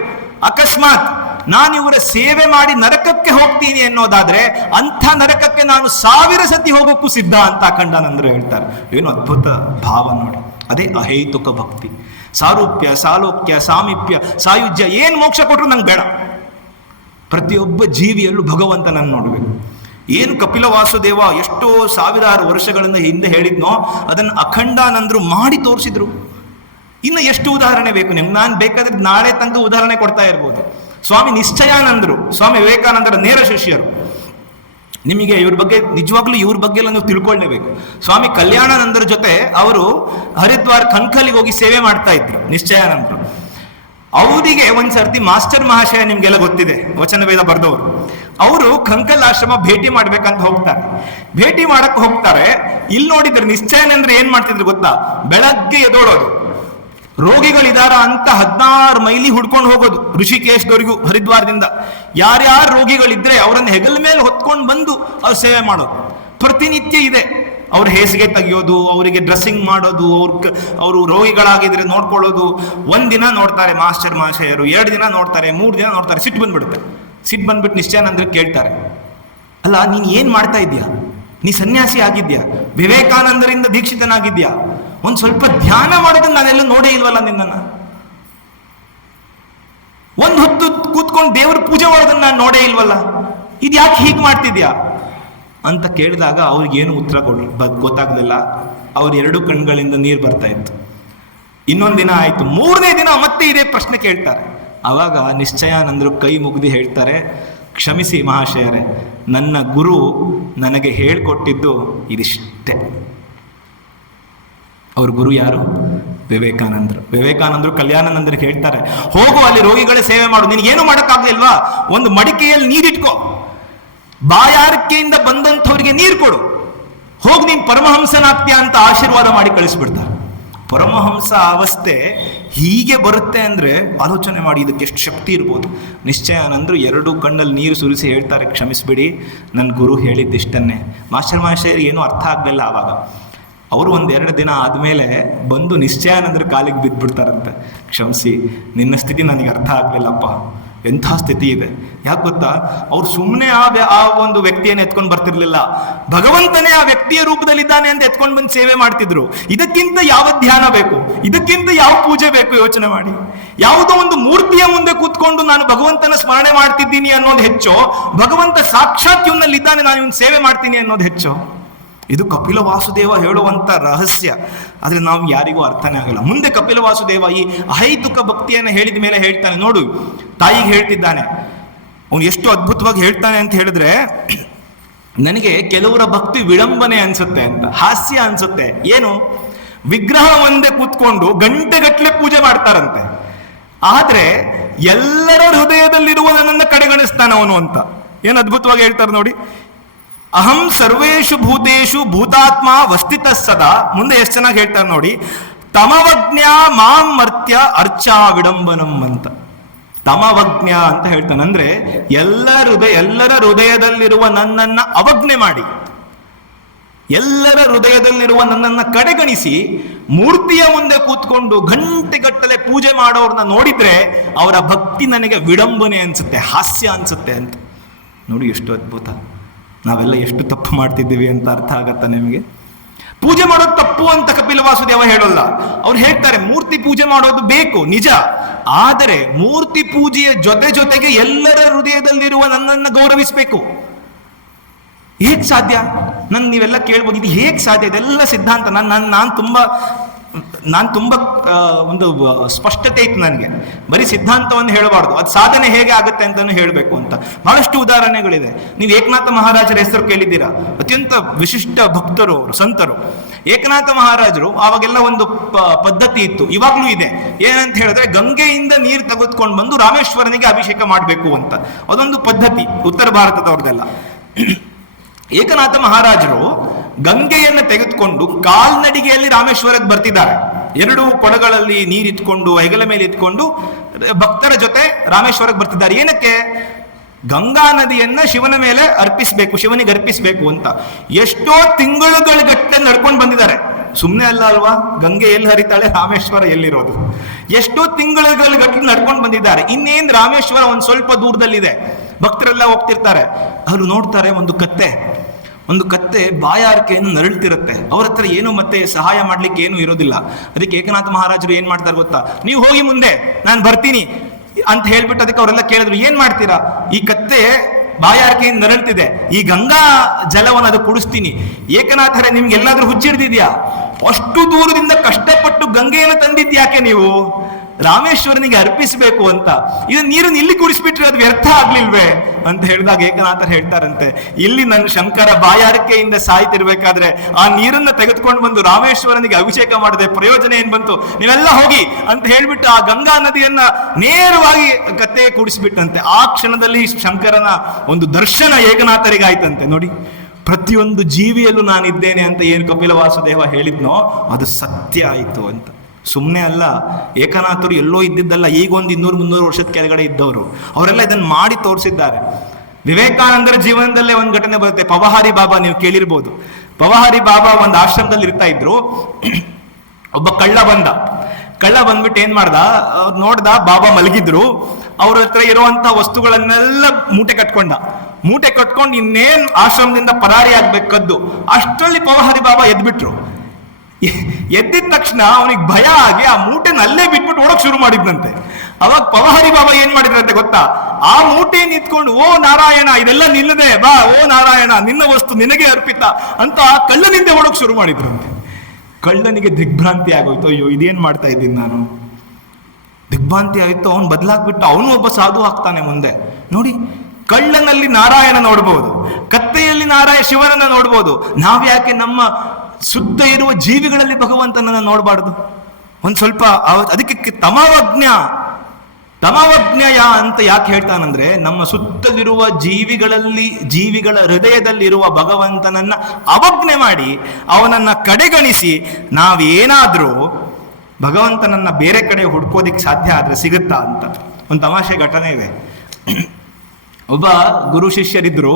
ಅಕಸ್ಮಾತ್ ನಾನು ಇವರ ಸೇವೆ ಮಾಡಿ ನರಕಕ್ಕೆ ಹೋಗ್ತೀನಿ ಅನ್ನೋದಾದ್ರೆ ಅಂಥ ನರಕಕ್ಕೆ ನಾನು 1000 ಸತಿ ಹೋಗೋಕ್ಕೂ ಸಿದ್ಧ ಅಂತ ಅಖಂಡಾನಂದರು ಹೇಳ್ತಾರೆ. ಏನು ಅದ್ಭುತ ಭಾವ ನೋಡಿ. ಅದೇ ಅಹೇತುಕ ಭಕ್ತಿ. ಸಾರೂಪ್ಯ, ಸಾಲೋಕ್ಯ, ಸಾಮೀಪ್ಯ, ಸಾಯುಜ್ಯ, ಏನ್ ಮೋಕ್ಷ ಕೊಟ್ಟರು ನಂಗೆ ಬೇಡ. ಪ್ರತಿಯೊಬ್ಬ ಜೀವಿಯಲ್ಲೂ ಭಗವಂತನನ್ನು ನೋಡ್ಬೇಕು. ಏನು ಕಪಿಲ ವಾಸುದೇವ ಎಷ್ಟೋ 1000 ವರ್ಷಗಳಿಂದ ಹಿಂದೆ ಹೇಳಿದ್ನೋ ಅದನ್ನು ಅಖಂಡಾನಂದರು ಮಾಡಿ ತೋರಿಸಿದ್ರು. ಇನ್ನು ಎಷ್ಟು ಉದಾಹರಣೆ ಬೇಕು ನಿಮ್ಗೆ? ನಾನು ಬೇಕಾದ್ರೆ ನಾಳೆ ತನಕ ಉದಾಹರಣೆ ಕೊಡ್ತಾ ಇರ್ಬೋದು. ಸ್ವಾಮಿ ನಿಶ್ಚಯಾನಂದರು, ಸ್ವಾಮಿ ವಿವೇಕಾನಂದರ ನೇರ ಶಿಷ್ಯರು. ನಿಮಗೆ ಇವ್ರ ಬಗ್ಗೆ ನಿಜವಾಗ್ಲೂ ಇವ್ರ ಬಗ್ಗೆ ಎಲ್ಲ ನೀವು ತಿಳ್ಕೊಳ್ಳೇಬೇಕು. ಸ್ವಾಮಿ ಕಲ್ಯಾಣಾನಂದರ ಜೊತೆ ಅವರು ಹರಿದ್ವಾರ್ ಖನ್ಖಲಿಗೆ ಹೋಗಿ ಸೇವೆ ಮಾಡ್ತಾ ಇದ್ರು ನಿಶ್ಚಯಾನಂದರು. ಅವರಿಗೆ ಒಂದ್ಸರ್ತಿ ಮಾಸ್ಟರ್ ಮಹಾಶಯ, ನಿಮ್ಗೆಲ್ಲ ಗೊತ್ತಿದೆ, ವಚನವೇದ ಬರೆದವರು, ಅವರು ಖಂಕಲ್ ಆಶ್ರಮ ಭೇಟಿ ಮಾಡ್ಬೇಕಂತ ಹೋಗ್ತಾರೆ. ಭೇಟಿ ಮಾಡಕ್ ಹೋಗ್ತಾರೆ. ಇಲ್ಲಿ ನೋಡಿದ್ರೆ ನಿಶ್ಚಯಾನಂದ್ರು ಏನ್ ಮಾಡ್ತಿದ್ರು ಗೊತ್ತಾ? ಬೆಳಗ್ಗೆ ಎದೋಳೋದು, ರೋಗಿಗಳಿದಾರ ಅಂತ 16 ಮೈಲಿ ಹುಡ್ಕೊಂಡು ಹೋಗೋದು ಋಷಿಕೇಶ್ವರೆಗೂ ಹರಿದ್ವಾರದಿಂದ. ಯಾರ್ಯಾರು ರೋಗಿಗಳಿದ್ರೆ ಅವರನ್ನು ಹೆಗಲ ಮೇಲೆ ಹೊತ್ಕೊಂಡು ಬಂದು ಅವ್ರು ಸೇವೆ ಮಾಡೋದು ಪ್ರತಿನಿತ್ಯ ಇದೆ. ಅವ್ರ ಹೇಸಿಗೆ ತೆಗಿಯೋದು, ಅವರಿಗೆ ಡ್ರೆಸ್ಸಿಂಗ್ ಮಾಡೋದು, ಅವರು ರೋಗಿಗಳಾಗಿದ್ರೆ ನೋಡ್ಕೊಳ್ಳೋದು. 1 ದಿನ ನೋಡ್ತಾರೆ ಮಾಸ್ಟರ್ ಮಹಾಶಯರು, 2 ದಿನ ನೋಡ್ತಾರೆ, 3 ದಿನ ನೋಡ್ತಾರೆ, ಸಿಟ್ಟು ಬಂದ್ಬಿಡುತ್ತೆ. ಸಿಟ್ಟು ಬಂದ್ಬಿಟ್ಟು ನಿಶ್ಚಯಾನಂದ್ರು ಕೇಳ್ತಾರೆ, ಅಲ್ಲ, ನೀನು ಏನು ಮಾಡ್ತಾ ಇದೀಯಾ? ನೀ ಸನ್ಯಾಸಿ ಆಗಿದ್ಯಾ, ವಿವೇಕಾನಂದರಿಂದ ದೀಕ್ಷಿತನಾಗಿದ್ಯಾ, ಒಂದು ಸ್ವಲ್ಪ ಧ್ಯಾನ ಮಾಡೋದನ್ನ ನಾನೆಲ್ಲ ನೋಡೇ ಇಲ್ವಲ್ಲ ನಿನ್ನನ್ನು. ಒಂದು ಹೊತ್ತು ಕೂತ್ಕೊಂಡು ದೇವ್ರ ಪೂಜೆ ಮಾಡೋದನ್ನ ನಾನು ನೋಡೇ ಇಲ್ವಲ್ಲ, ಇದು ಯಾಕೆ ಹೀಗೆ ಮಾಡ್ತಿದ್ಯಾ ಅಂತ ಕೇಳಿದಾಗ ಅವ್ರಿಗೇನು ಉತ್ತರ ಗೊತ್ತಾಗ್ಲಿಲ್ಲ. ಅವ್ರ ಎರಡು ಕಣ್ಗಳಿಂದ ನೀರು ಬರ್ತಾ ಇತ್ತು. ಇನ್ನೊಂದು ದಿನ ಆಯ್ತು, 3ನೇ ದಿನ ಮತ್ತೆ ಇದೇ ಪ್ರಶ್ನೆ ಕೇಳ್ತಾರೆ. ಆವಾಗ ನಿಶ್ಚಯಾನಂದರು ಕೈ ಮುಗ್ದು ಹೇಳ್ತಾರೆ, ಕ್ಷಮಿಸಿ ಮಹಾಶಯರೇ, ನನ್ನ ಗುರು ನನಗೆ ಹೇಳಿಕೊಟ್ಟಿದ್ದು ಇದಿಷ್ಟೇ. ಅವ್ರ ಗುರು ಯಾರು? ವಿವೇಕಾನಂದರು. ವಿವೇಕಾನಂದರು ಕಲ್ಯಾಣಾನಂದರಿಗೆ ಹೇಳ್ತಾರೆ, ಹೋಗು ಅಲ್ಲಿ ರೋಗಿಗಳ ಸೇವೆ ಮಾಡು, ನಿನಗೇನು ಮಾಡೋಕ್ಕಾಗಲಿಲ್ವಾ, ಒಂದು ಮಡಿಕೆಯಲ್ಲಿ ನೀರಿಟ್ಕೋ, ಬಾಯಾರಿಕೆಯಿಂದ ಬಂದಂಥವ್ರಿಗೆ ನೀರು ಕೊಡು, ಹೋಗಿ ನೀನು ಪರಮಹಂಸನಾಗ್ತೀಯ ಅಂತ ಆಶೀರ್ವಾದ ಮಾಡಿ ಕಳಿಸ್ಬಿಡ್ತಾರೆ. ಪರಮಹಂಸ ಅವಸ್ಥೆ ಹೀಗೆ ಬರುತ್ತೆ ಅಂದರೆ ಆಲೋಚನೆ ಮಾಡಿ, ಇದಕ್ಕೆ ಎಷ್ಟು ಶಕ್ತಿ ಇರ್ಬೋದು. ನಿಶ್ಚಯಾನಂದರು 2 ಕಣ್ಣಲ್ಲಿ ನೀರು ಸುರಿಸಿ ಹೇಳ್ತಾರೆ, ಕ್ಷಮಿಸ್ಬಿಡಿ, ನನ್ನ ಗುರು ಹೇಳಿದ್ದಿಷ್ಟನ್ನೇ. ಮಾಸ್ಟರ್ ಏನೂ ಅರ್ಥ ಆಗಲಿಲ್ಲ ಆವಾಗ. ಅವರು 1-2 ದಿನ ಆದಮೇಲೆ ಬಂದು ನಿಶ್ಚಯಾನಂದ್ರ ಕಾಲಿಗೆ ಬಿದ್ದುಬಿಡ್ತಾರಂತೆ, ಕ್ಷಮಿಸಿ, ನಿನ್ನ ಸ್ಥಿತಿ ನನಗೆ ಅರ್ಥ ಆಗಲಿಲ್ಲಪ್ಪ, ಎಂಥ ಸ್ಥಿತಿ ಇದೆ. ಯಾಕೆ ಗೊತ್ತಾ, ಅವ್ರು ಸುಮ್ಮನೆ ಆ ಒಂದು ವ್ಯಕ್ತಿಯನ್ನು ಎತ್ಕೊಂಡು ಬರ್ತಿರ್ಲಿಲ್ಲ, ಭಗವಂತನೇ ಆ ವ್ಯಕ್ತಿಯ ರೂಪದಲ್ಲಿದ್ದಾನೆ ಅಂತ ಎತ್ಕೊಂಡು ಬಂದು ಸೇವೆ ಮಾಡ್ತಿದ್ರು. ಇದಕ್ಕಿಂತ ಯಾವ ಧ್ಯಾನ ಬೇಕು, ಇದಕ್ಕಿಂತ ಯಾವ ಪೂಜೆ ಬೇಕು ಯೋಚನೆ ಮಾಡಿ. ಯಾವುದೋ ಒಂದು ಮೂರ್ತಿಯ ಮುಂದೆ ಕೂತ್ಕೊಂಡು ನಾನು ಭಗವಂತನ ಸ್ಮರಣೆ ಮಾಡ್ತಿದ್ದೀನಿ ಅನ್ನೋದು ಹೆಚ್ಚೋ, ಭಗವಂತ ಸಾಕ್ಷಾತ್ ಇವನಲ್ಲಿದ್ದಾನೆ ನಾನು ಇವನ್ ಸೇವೆ ಮಾಡ್ತೀನಿ ಅನ್ನೋದು ಹೆಚ್ಚೋ? ಇದು ಕಪಿಲ ವಾಸುದೇವ ಹೇಳುವಂಥ ರಹಸ್ಯ. ಆದರೆ ನಾವು ಯಾರಿಗೂ ಅರ್ಥನೇ ಆಗಲ್ಲ. ಮುಂದೆ ಕಪಿಲ ವಾಸುದೇವ ಈ ಅಹೈತುಕ ಭಕ್ತಿಯನ್ನು ಹೇಳಿದ ಮೇಲೆ ಹೇಳ್ತಾನೆ ನೋಡು, ತಾಯಿಗೆ ಹೇಳ್ತಿದ್ದಾನೆ, ಅವನು ಎಷ್ಟು ಅದ್ಭುತವಾಗಿ ಹೇಳ್ತಾನೆ ಅಂತ ಹೇಳಿದ್ರೆ, ನನಗೆ ಕೆಲವರ ಭಕ್ತಿ ವಿಳಂಬನೆ ಅನ್ಸುತ್ತೆ ಅಂತ, ಹಾಸ್ಯ ಅನ್ಸುತ್ತೆ. ಏನು, ವಿಗ್ರಹ ಒಂದೇ ಕೂತ್ಕೊಂಡು ಗಂಟೆಗಟ್ಟಲೆ ಪೂಜೆ ಮಾಡ್ತಾರಂತೆ, ಆದ್ರೆ ಎಲ್ಲರ ಹೃದಯದಲ್ಲಿರುವ ನನ್ನನ್ನು ಕಡೆಗಣಿಸ್ತಾನ ಅವನು ಅಂತ. ಏನು ಅದ್ಭುತವಾಗಿ ಹೇಳ್ತಾರೆ ನೋಡಿ, ಅಹಂ ಸರ್ವೇಷು ಭೂತೇಷು ಭೂತಾತ್ಮ ವಸ್ಥಿತ ಸದಾ. ಮುಂದೆ ಎಷ್ಟು ಚೆನ್ನಾಗಿ ಹೇಳ್ತಾರೆ ನೋಡಿ, ತಮವಜ್ಞ ಮಾಂ ಮರ್ತ್ಯ ಅರ್ಚಾ ವಿಡಂಬನಂ ಅಂತ. ತಮವಜ್ಞ ಅಂತ ಹೇಳ್ತಾನೆ ಅಂದ್ರೆ ಎಲ್ಲರ ಹೃದಯದಲ್ಲಿರುವ ನನ್ನನ್ನ ಅವಜ್ಞೆ ಮಾಡಿ, ಎಲ್ಲರ ಹೃದಯದಲ್ಲಿರುವ ನನ್ನನ್ನ ಕಡೆಗಣಿಸಿ ಮೂರ್ತಿಯ ಮುಂದೆ ಕೂತ್ಕೊಂಡು ಗಂಟೆಗಟ್ಟಲೆ ಪೂಜೆ ಮಾಡೋರನ್ನ ನೋಡಿದ್ರೆ ಅವರ ಭಕ್ತಿ ನನಗೆ ವಿಡಂಬನೆ ಅನ್ಸುತ್ತೆ, ಹಾಸ್ಯ ಅನ್ಸುತ್ತೆ ಅಂತ. ನೋಡಿ ಎಷ್ಟು ಅದ್ಭುತ. ನಾವೆಲ್ಲ ಎಷ್ಟು ತಪ್ಪು ಮಾಡ್ತಿದ್ದೀವಿ ಅಂತ ಅರ್ಥ ಆಗತ್ತಾ ನಿಮಗೆ? ಪೂಜೆ ಮಾಡೋದು ತಪ್ಪು ಅಂತ ಕಪಿಲ ವಾಸುದೇವ ಹೇಳೋಲ್ಲ. ಅವ್ರು ಹೇಳ್ತಾರೆ ಮೂರ್ತಿ ಪೂಜೆ ಮಾಡೋದು ಬೇಕು ನಿಜ, ಆದರೆ ಮೂರ್ತಿ ಪೂಜೆಯ ಜೊತೆಗೆ ಎಲ್ಲರ ಹೃದಯದಲ್ಲಿರುವ ನನ್ನನ್ನು ಗೌರವಿಸಬೇಕು. ಹೇಗ್ ಸಾಧ್ಯ? ನೀವೆಲ್ಲ ಕೇಳ್ಬೋದು, ಇದು ಹೇಗ್ ಸಾಧ್ಯ? ಇದೆಲ್ಲ ಸಿದ್ಧಾಂತ. ನಾನು ತುಂಬ ಒಂದು ಸ್ಪಷ್ಟತೆ ಇತ್ತು ನನಗೆ. ಬರೀ ಸಿದ್ಧಾಂತವನ್ನು ಹೇಳಬಾರ್ದು, ಅದು ಸಾಧನೆ ಹೇಗೆ ಆಗುತ್ತೆ ಅಂತಾನು ಹೇಳಬೇಕು ಅಂತ. ಬಹಳಷ್ಟು ಉದಾಹರಣೆಗಳಿದೆ. ನೀವು ಏಕನಾಥ ಮಹಾರಾಜರ ಹೆಸರು ಕೇಳಿದ್ದೀರಾ? ಅತ್ಯಂತ ವಿಶಿಷ್ಟ ಭಕ್ತರು ಅವರು, ಸಂತರು. ಏಕನಾಥ ಮಹಾರಾಜರು ಆವಾಗೆಲ್ಲ ಒಂದು ಪದ್ಧತಿ ಇತ್ತು, ಇವಾಗ್ಲೂ ಇದೆ. ಏನಂತ ಹೇಳಿದ್ರೆ, ಗಂಗೆಯಿಂದ ನೀರು ತೆಗೆದುಕೊಂಡು ಬಂದು ರಾಮೇಶ್ವರನಿಗೆ ಅಭಿಷೇಕ ಮಾಡಬೇಕು ಅಂತ. ಅದೊಂದು ಪದ್ಧತಿ ಉತ್ತರ ಭಾರತದವ್ರದೆಲ್ಲ. ಏಕನಾಥ ಮಹಾರಾಜರು ಗಂಗೆಯನ್ನು ತೆಗೆದುಕೊಂಡು ಕಾಲ್ನಡಿಗೆಯಲ್ಲಿ ರಾಮೇಶ್ವರಕ್ಕೆ ಬರ್ತಿದ್ದಾರೆ. 2 ಕೊಡಗಳಲ್ಲಿ ನೀರಿತ್ಕೊಂಡು ಹೆಗಲ ಮೇಲೆ ಇಟ್ಕೊಂಡು ಭಕ್ತರ ಜೊತೆ ರಾಮೇಶ್ವರಕ್ಕೆ ಬರ್ತಿದ್ದಾರೆ. ಏನಕ್ಕೆ? ಗಂಗಾ ನದಿಯನ್ನ ಶಿವನ ಮೇಲೆ ಅರ್ಪಿಸಬೇಕು, ಶಿವನಿಗೆ ಅರ್ಪಿಸಬೇಕು ಅಂತ. ಎಷ್ಟೋ ತಿಂಗಳುಗಳ ನಡ್ಕೊಂಡು ಬಂದಿದ್ದಾರೆ. ಸುಮ್ಮನೆ ಅಲ್ಲ ಅಲ್ವಾ, ಗಂಗೆ ಎಲ್ಲಿ ಹರಿತಾಳೆ, ರಾಮೇಶ್ವರ ಎಲ್ಲಿರೋದು? ಎಷ್ಟೋ ತಿಂಗಳುಗಳ ನಡ್ಕೊಂಡು ಬಂದಿದ್ದಾರೆ. ಇನ್ನೇನು ರಾಮೇಶ್ವರ ಒಂದು ಸ್ವಲ್ಪ ದೂರದಲ್ಲಿದೆ. ಭಕ್ತರೆಲ್ಲ ಹೋಗ್ತಿರ್ತಾರೆ, ಅವರು ನೋಡ್ತಾರೆ ಒಂದು ಕತ್ತೆ ಬಾಯಾರಿಕೆಯನ್ನು ನರಳ್ತಿರುತ್ತೆ. ಅವ್ರ ಹತ್ರ ಏನು ಮತ್ತೆ ಸಹಾಯ ಮಾಡ್ಲಿಕ್ಕೆ ಏನು ಇರೋದಿಲ್ಲ. ಅದಕ್ಕೆ ಏಕನಾಥ ಮಹಾರಾಜರು ಏನ್ ಮಾಡ್ತಾರೆ ಗೊತ್ತಾ? ನೀವು ಹೋಗಿ ಮುಂದೆ, ನಾನು ಬರ್ತೀನಿ ಅಂತ ಹೇಳ್ಬಿಟ್ಟು ಅದಕ್ಕೆ ಅವರೆಲ್ಲ ಕೇಳಿದ್ರು, ಏನ್ ಮಾಡ್ತೀರಾ? ಈ ಕತ್ತೆ ಬಾಯಾರಿಕೆಯಿಂದ ನರಳ್ತಿದೆ, ಈ ಗಂಗಾ ಜಲವನ್ನು ಅದು ಕುಡಿಸ್ತೀನಿ. ಏಕನಾಥರೇ, ನಿಮ್ಗೆ ಎಲ್ಲಾದ್ರೂ ಹುಚ್ಚಿಡ್ದಿದ್ಯಾ? ಅಷ್ಟು ದೂರದಿಂದ ಕಷ್ಟಪಟ್ಟು ಗಂಗೆಯನ್ನು ತಂದಿದ್ಯಾಕೆ ನೀವು? ರಾಮೇಶ್ವರನಿಗೆ ಅರ್ಪಿಸಬೇಕು ಅಂತ. ಇದನ್ನ ನೀರನ್ನು ಇಲ್ಲಿ ಕುಡಿಸ್ಬಿಟ್ರೆ ಅದು ವ್ಯರ್ಥ ಆಗ್ಲಿಲ್ವೇ ಅಂತ ಹೇಳಿದಾಗ ಏಕನಾಥರು ಹೇಳ್ತಾರಂತೆ, ಇಲ್ಲಿ ನನ್ನ ಶಂಕರ ಬಾಯಾರಿಕೆಯಿಂದ ಸಾಯ್ತಿರ್ಬೇಕಾದ್ರೆ ಆ ನೀರನ್ನ ತೆಗೆದುಕೊಂಡು ಬಂದು ರಾಮೇಶ್ವರನಿಗೆ ಅಭಿಷೇಕ ಮಾಡದೆ ಪ್ರಯೋಜನ ಏನ್ ಬಂತು? ನೀವೆಲ್ಲ ಹೋಗಿ ಅಂತ ಹೇಳ್ಬಿಟ್ಟು ಆ ಗಂಗಾ ನದಿಯನ್ನ ನೇರವಾಗಿ ಕತ್ತೆಗೆ ಕೂಡಿಸ್ಬಿಟ್ಟಂತೆ. ಆ ಕ್ಷಣದಲ್ಲಿ ಶಂಕರನ ಒಂದು ದರ್ಶನ ಏಕನಾಥರಿಗಾಯ್ತಂತೆ. ನೋಡಿ, ಪ್ರತಿಯೊಂದು ಜೀವಿಯಲ್ಲೂ ನಾನಿದ್ದೇನೆ ಅಂತ ಏನು ಕಪಿಲ ವಾಸುದೇವ ಹೇಳಿದ್ನೋ ಅದು ಸತ್ಯ ಆಯಿತು ಅಂತ. ಸುಮ್ಮನೆ ಅಲ್ಲ, ಏಕನಾಥರು ಎಲ್ಲೋ ಇದ್ದಿದ್ದಲ್ಲ, ಈಗ ಒಂದು 200-300 ವರ್ಷದ ಕೆಳಗಡೆ ಇದ್ದವರು. ಅವರೆಲ್ಲ ಇದನ್ನು ಮಾಡಿ ತೋರಿಸಿದ್ದಾರೆ. ವಿವೇಕಾನಂದರ ಜೀವನದಲ್ಲೇ ಒಂದು ಘಟನೆ ಬರುತ್ತೆ. ಪವಹಾರಿ ಬಾಬಾ, ನೀವು ಕೇಳಿರ್ಬೋದು. ಪವಹಾರಿ ಬಾಬಾ ಒಂದು ಆಶ್ರಮದಲ್ಲಿ ಇರ್ತಾ ಇದ್ರು. ಒಬ್ಬ ಕಳ್ಳ ಬಂದ್ಬಿಟ್ಟು ಏನ್ ಮಾಡ್ದ, ನೋಡ್ದ ಬಾಬಾ ಮಲಗಿದ್ರು. ಅವ್ರ ಹತ್ರ ಇರುವಂತಹ ವಸ್ತುಗಳನ್ನೆಲ್ಲ ಮೂಟೆ ಕಟ್ಕೊಂಡ. ಮೂಟೆ ಕಟ್ಕೊಂಡು ಇನ್ನೇನ್ ಆಶ್ರಮದಿಂದ ಪರಾರಿ ಆಗ್ಬೇಕದ್ದು. ಅಷ್ಟರಲ್ಲಿ ಪವಹರಿ ಬಾಬಾ ಎದ್ಬಿಟ್ರು. ಎದ್ದಿದ ತಕ್ಷಣ ಅವನಿಗೆ ಭಯ ಆಗಿ ಆ ಮೂಟೆನ ಅಲ್ಲೇ ಬಿಟ್ಬಿಟ್ಟು ಓಡಕ್ ಶುರು ಮಾಡಿದ್ನಂತೆ. ಅವಾಗ ಪವಹರಿ ಬಾಬಾ ಏನ್ ಮಾಡಿದ್ರಂತೆ ಗೊತ್ತಾ, ಆ ಮೂಟೆ ನಿಂತ್ಕೊಂಡು ಓ ನಾರಾಯಣ ಇದೆಲ್ಲ ನಿನ್ನದೇ, ಬಾ ಓ ನಾರಾಯಣ ನಿನ್ನ ವಸ್ತು ನಿನಗೆ ಅರ್ಪಿತ ಅಂತ ಕಳ್ಳನಿಂದ ಓಡಕ್ ಶುರು ಮಾಡಿದ್ರಂತೆ. ಕಳ್ಳನಿಗೆ ದಿಗ್ಭ್ರಾಂತಿ ಆಗೋಯ್ತು, ಅಯ್ಯೋ ಇದೇನ್ ಮಾಡ್ತಾ ಇದ್ದೀನಿ ನಾನು, ದಿಗ್ಭ್ರಾಂತಿ ಆಯ್ತು. ಅವನು ಬದಲಾಗ್ಬಿಟ್ಟು ಅವನು ಒಬ್ಬ ಸಾಧು ಆಗ್ತಾನೆ ಮುಂದೆ. ನೋಡಿ, ಕಳ್ಳನಲ್ಲಿ ನಾರಾಯಣ ನೋಡ್ಬೋದು, ಕತ್ತೆಯಲ್ಲಿ ಶಿವನನ್ನ ನೋಡ್ಬೋದು. ನಾವ್ಯಾಕೆ ನಮ್ಮ ಸುತ್ತ ಇರುವ ಜೀವಿಗಳಲ್ಲಿ ಭಗವಂತನನ್ನ ನೋಡಬಾರ್ದು? ಒಂದ್ ಸ್ವಲ್ಪ ಅದಕ್ಕೆ ತಮವಜ್ಞಯ ಅಂತ ಯಾಕೆ ಹೇಳ್ತಾನಂದ್ರೆ, ನಮ್ಮ ಸುತ್ತಲಿರುವ ಜೀವಿಗಳ ಹೃದಯದಲ್ಲಿರುವ ಭಗವಂತನನ್ನ ಅವಜ್ಞೆ ಮಾಡಿ ಅವನನ್ನ ಕಡೆಗಣಿಸಿ ನಾವೇನಾದ್ರೂ ಭಗವಂತನನ್ನ ಬೇರೆ ಕಡೆ ಹುಡ್ಕೋದಿಕ್ ಸಾಧ್ಯ ಆದ್ರೆ ಸಿಗುತ್ತಾ ಅಂತ ಒಂದು ತಮಾಷೆ ಘಟನೆ ಇದೆ. ಒಬ್ಬ ಗುರು ಶಿಷ್ಯರಿದ್ರು.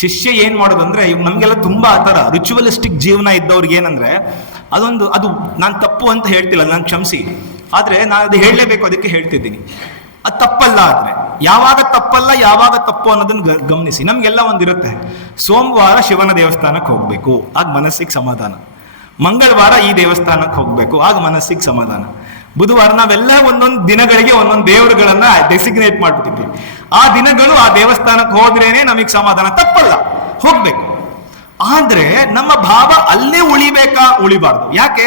ಶಿಷ್ಯ ಏನ್ ಮಾಡೋದಂದ್ರೆ, ನಮ್ಗೆಲ್ಲ ತುಂಬಾ ಆ ಥರ ರಿಚುವಲಿಸ್ಟಿಕ್ ಜೀವನ ಇದ್ದವ್ರಿಗೆ ಏನಂದ್ರೆ, ಅದು ನಾನು ತಪ್ಪು ಅಂತ ಹೇಳ್ತಿಲ್ಲ, ನಾನು ಕ್ಷಮಿಸಿ, ಆದ್ರೆ ನಾನು ಅದು ಹೇಳಲೇಬೇಕು, ಅದಕ್ಕೆ ಹೇಳ್ತಿದ್ದೀನಿ. ಅದು ತಪ್ಪಲ್ಲ. ಆದ್ರೆ ಯಾವಾಗ ತಪ್ಪಲ್ಲ ಯಾವಾಗ ತಪ್ಪು ಅನ್ನೋದನ್ನ ಗಮನಿಸಿ. ನಮ್ಗೆಲ್ಲ ಒಂದಿರುತ್ತೆ, ಸೋಮವಾರ ಶಿವನ ದೇವಸ್ಥಾನಕ್ಕೆ ಹೋಗ್ಬೇಕು, ಆಗ ಮನಸ್ಸಿಗೆ ಸಮಾಧಾನ. ಮಂಗಳವಾರ ಈ ದೇವಸ್ಥಾನಕ್ಕೆ ಹೋಗ್ಬೇಕು, ಆಗ ಮನಸ್ಸಿಗೆ ಸಮಾಧಾನ. ಬುಧವಾರ ನಾವೆಲ್ಲ ಒಂದೊಂದು ದಿನಗಳಿಗೆ ಒಂದೊಂದು ದೇವರುಗಳನ್ನ ಡೆಸಿಗ್ನೇಟ್ ಮಾಡ್ಬಿಟ್ಟಿದ್ವಿ. ಆ ದಿನಗಳು ಆ ದೇವಸ್ಥಾನಕ್ಕೆ ಹೋದ್ರೇನೆ ನಮಗೆ ಸಮಾಧಾನ. ತಪ್ಪಲ್ಲ, ಹೋಗ್ಬೇಕು. ಆದ್ರೆ ನಮ್ಮ ಭಾವ ಅಲ್ಲೇ ಉಳಿಬಾರ್ದು. ಯಾಕೆ?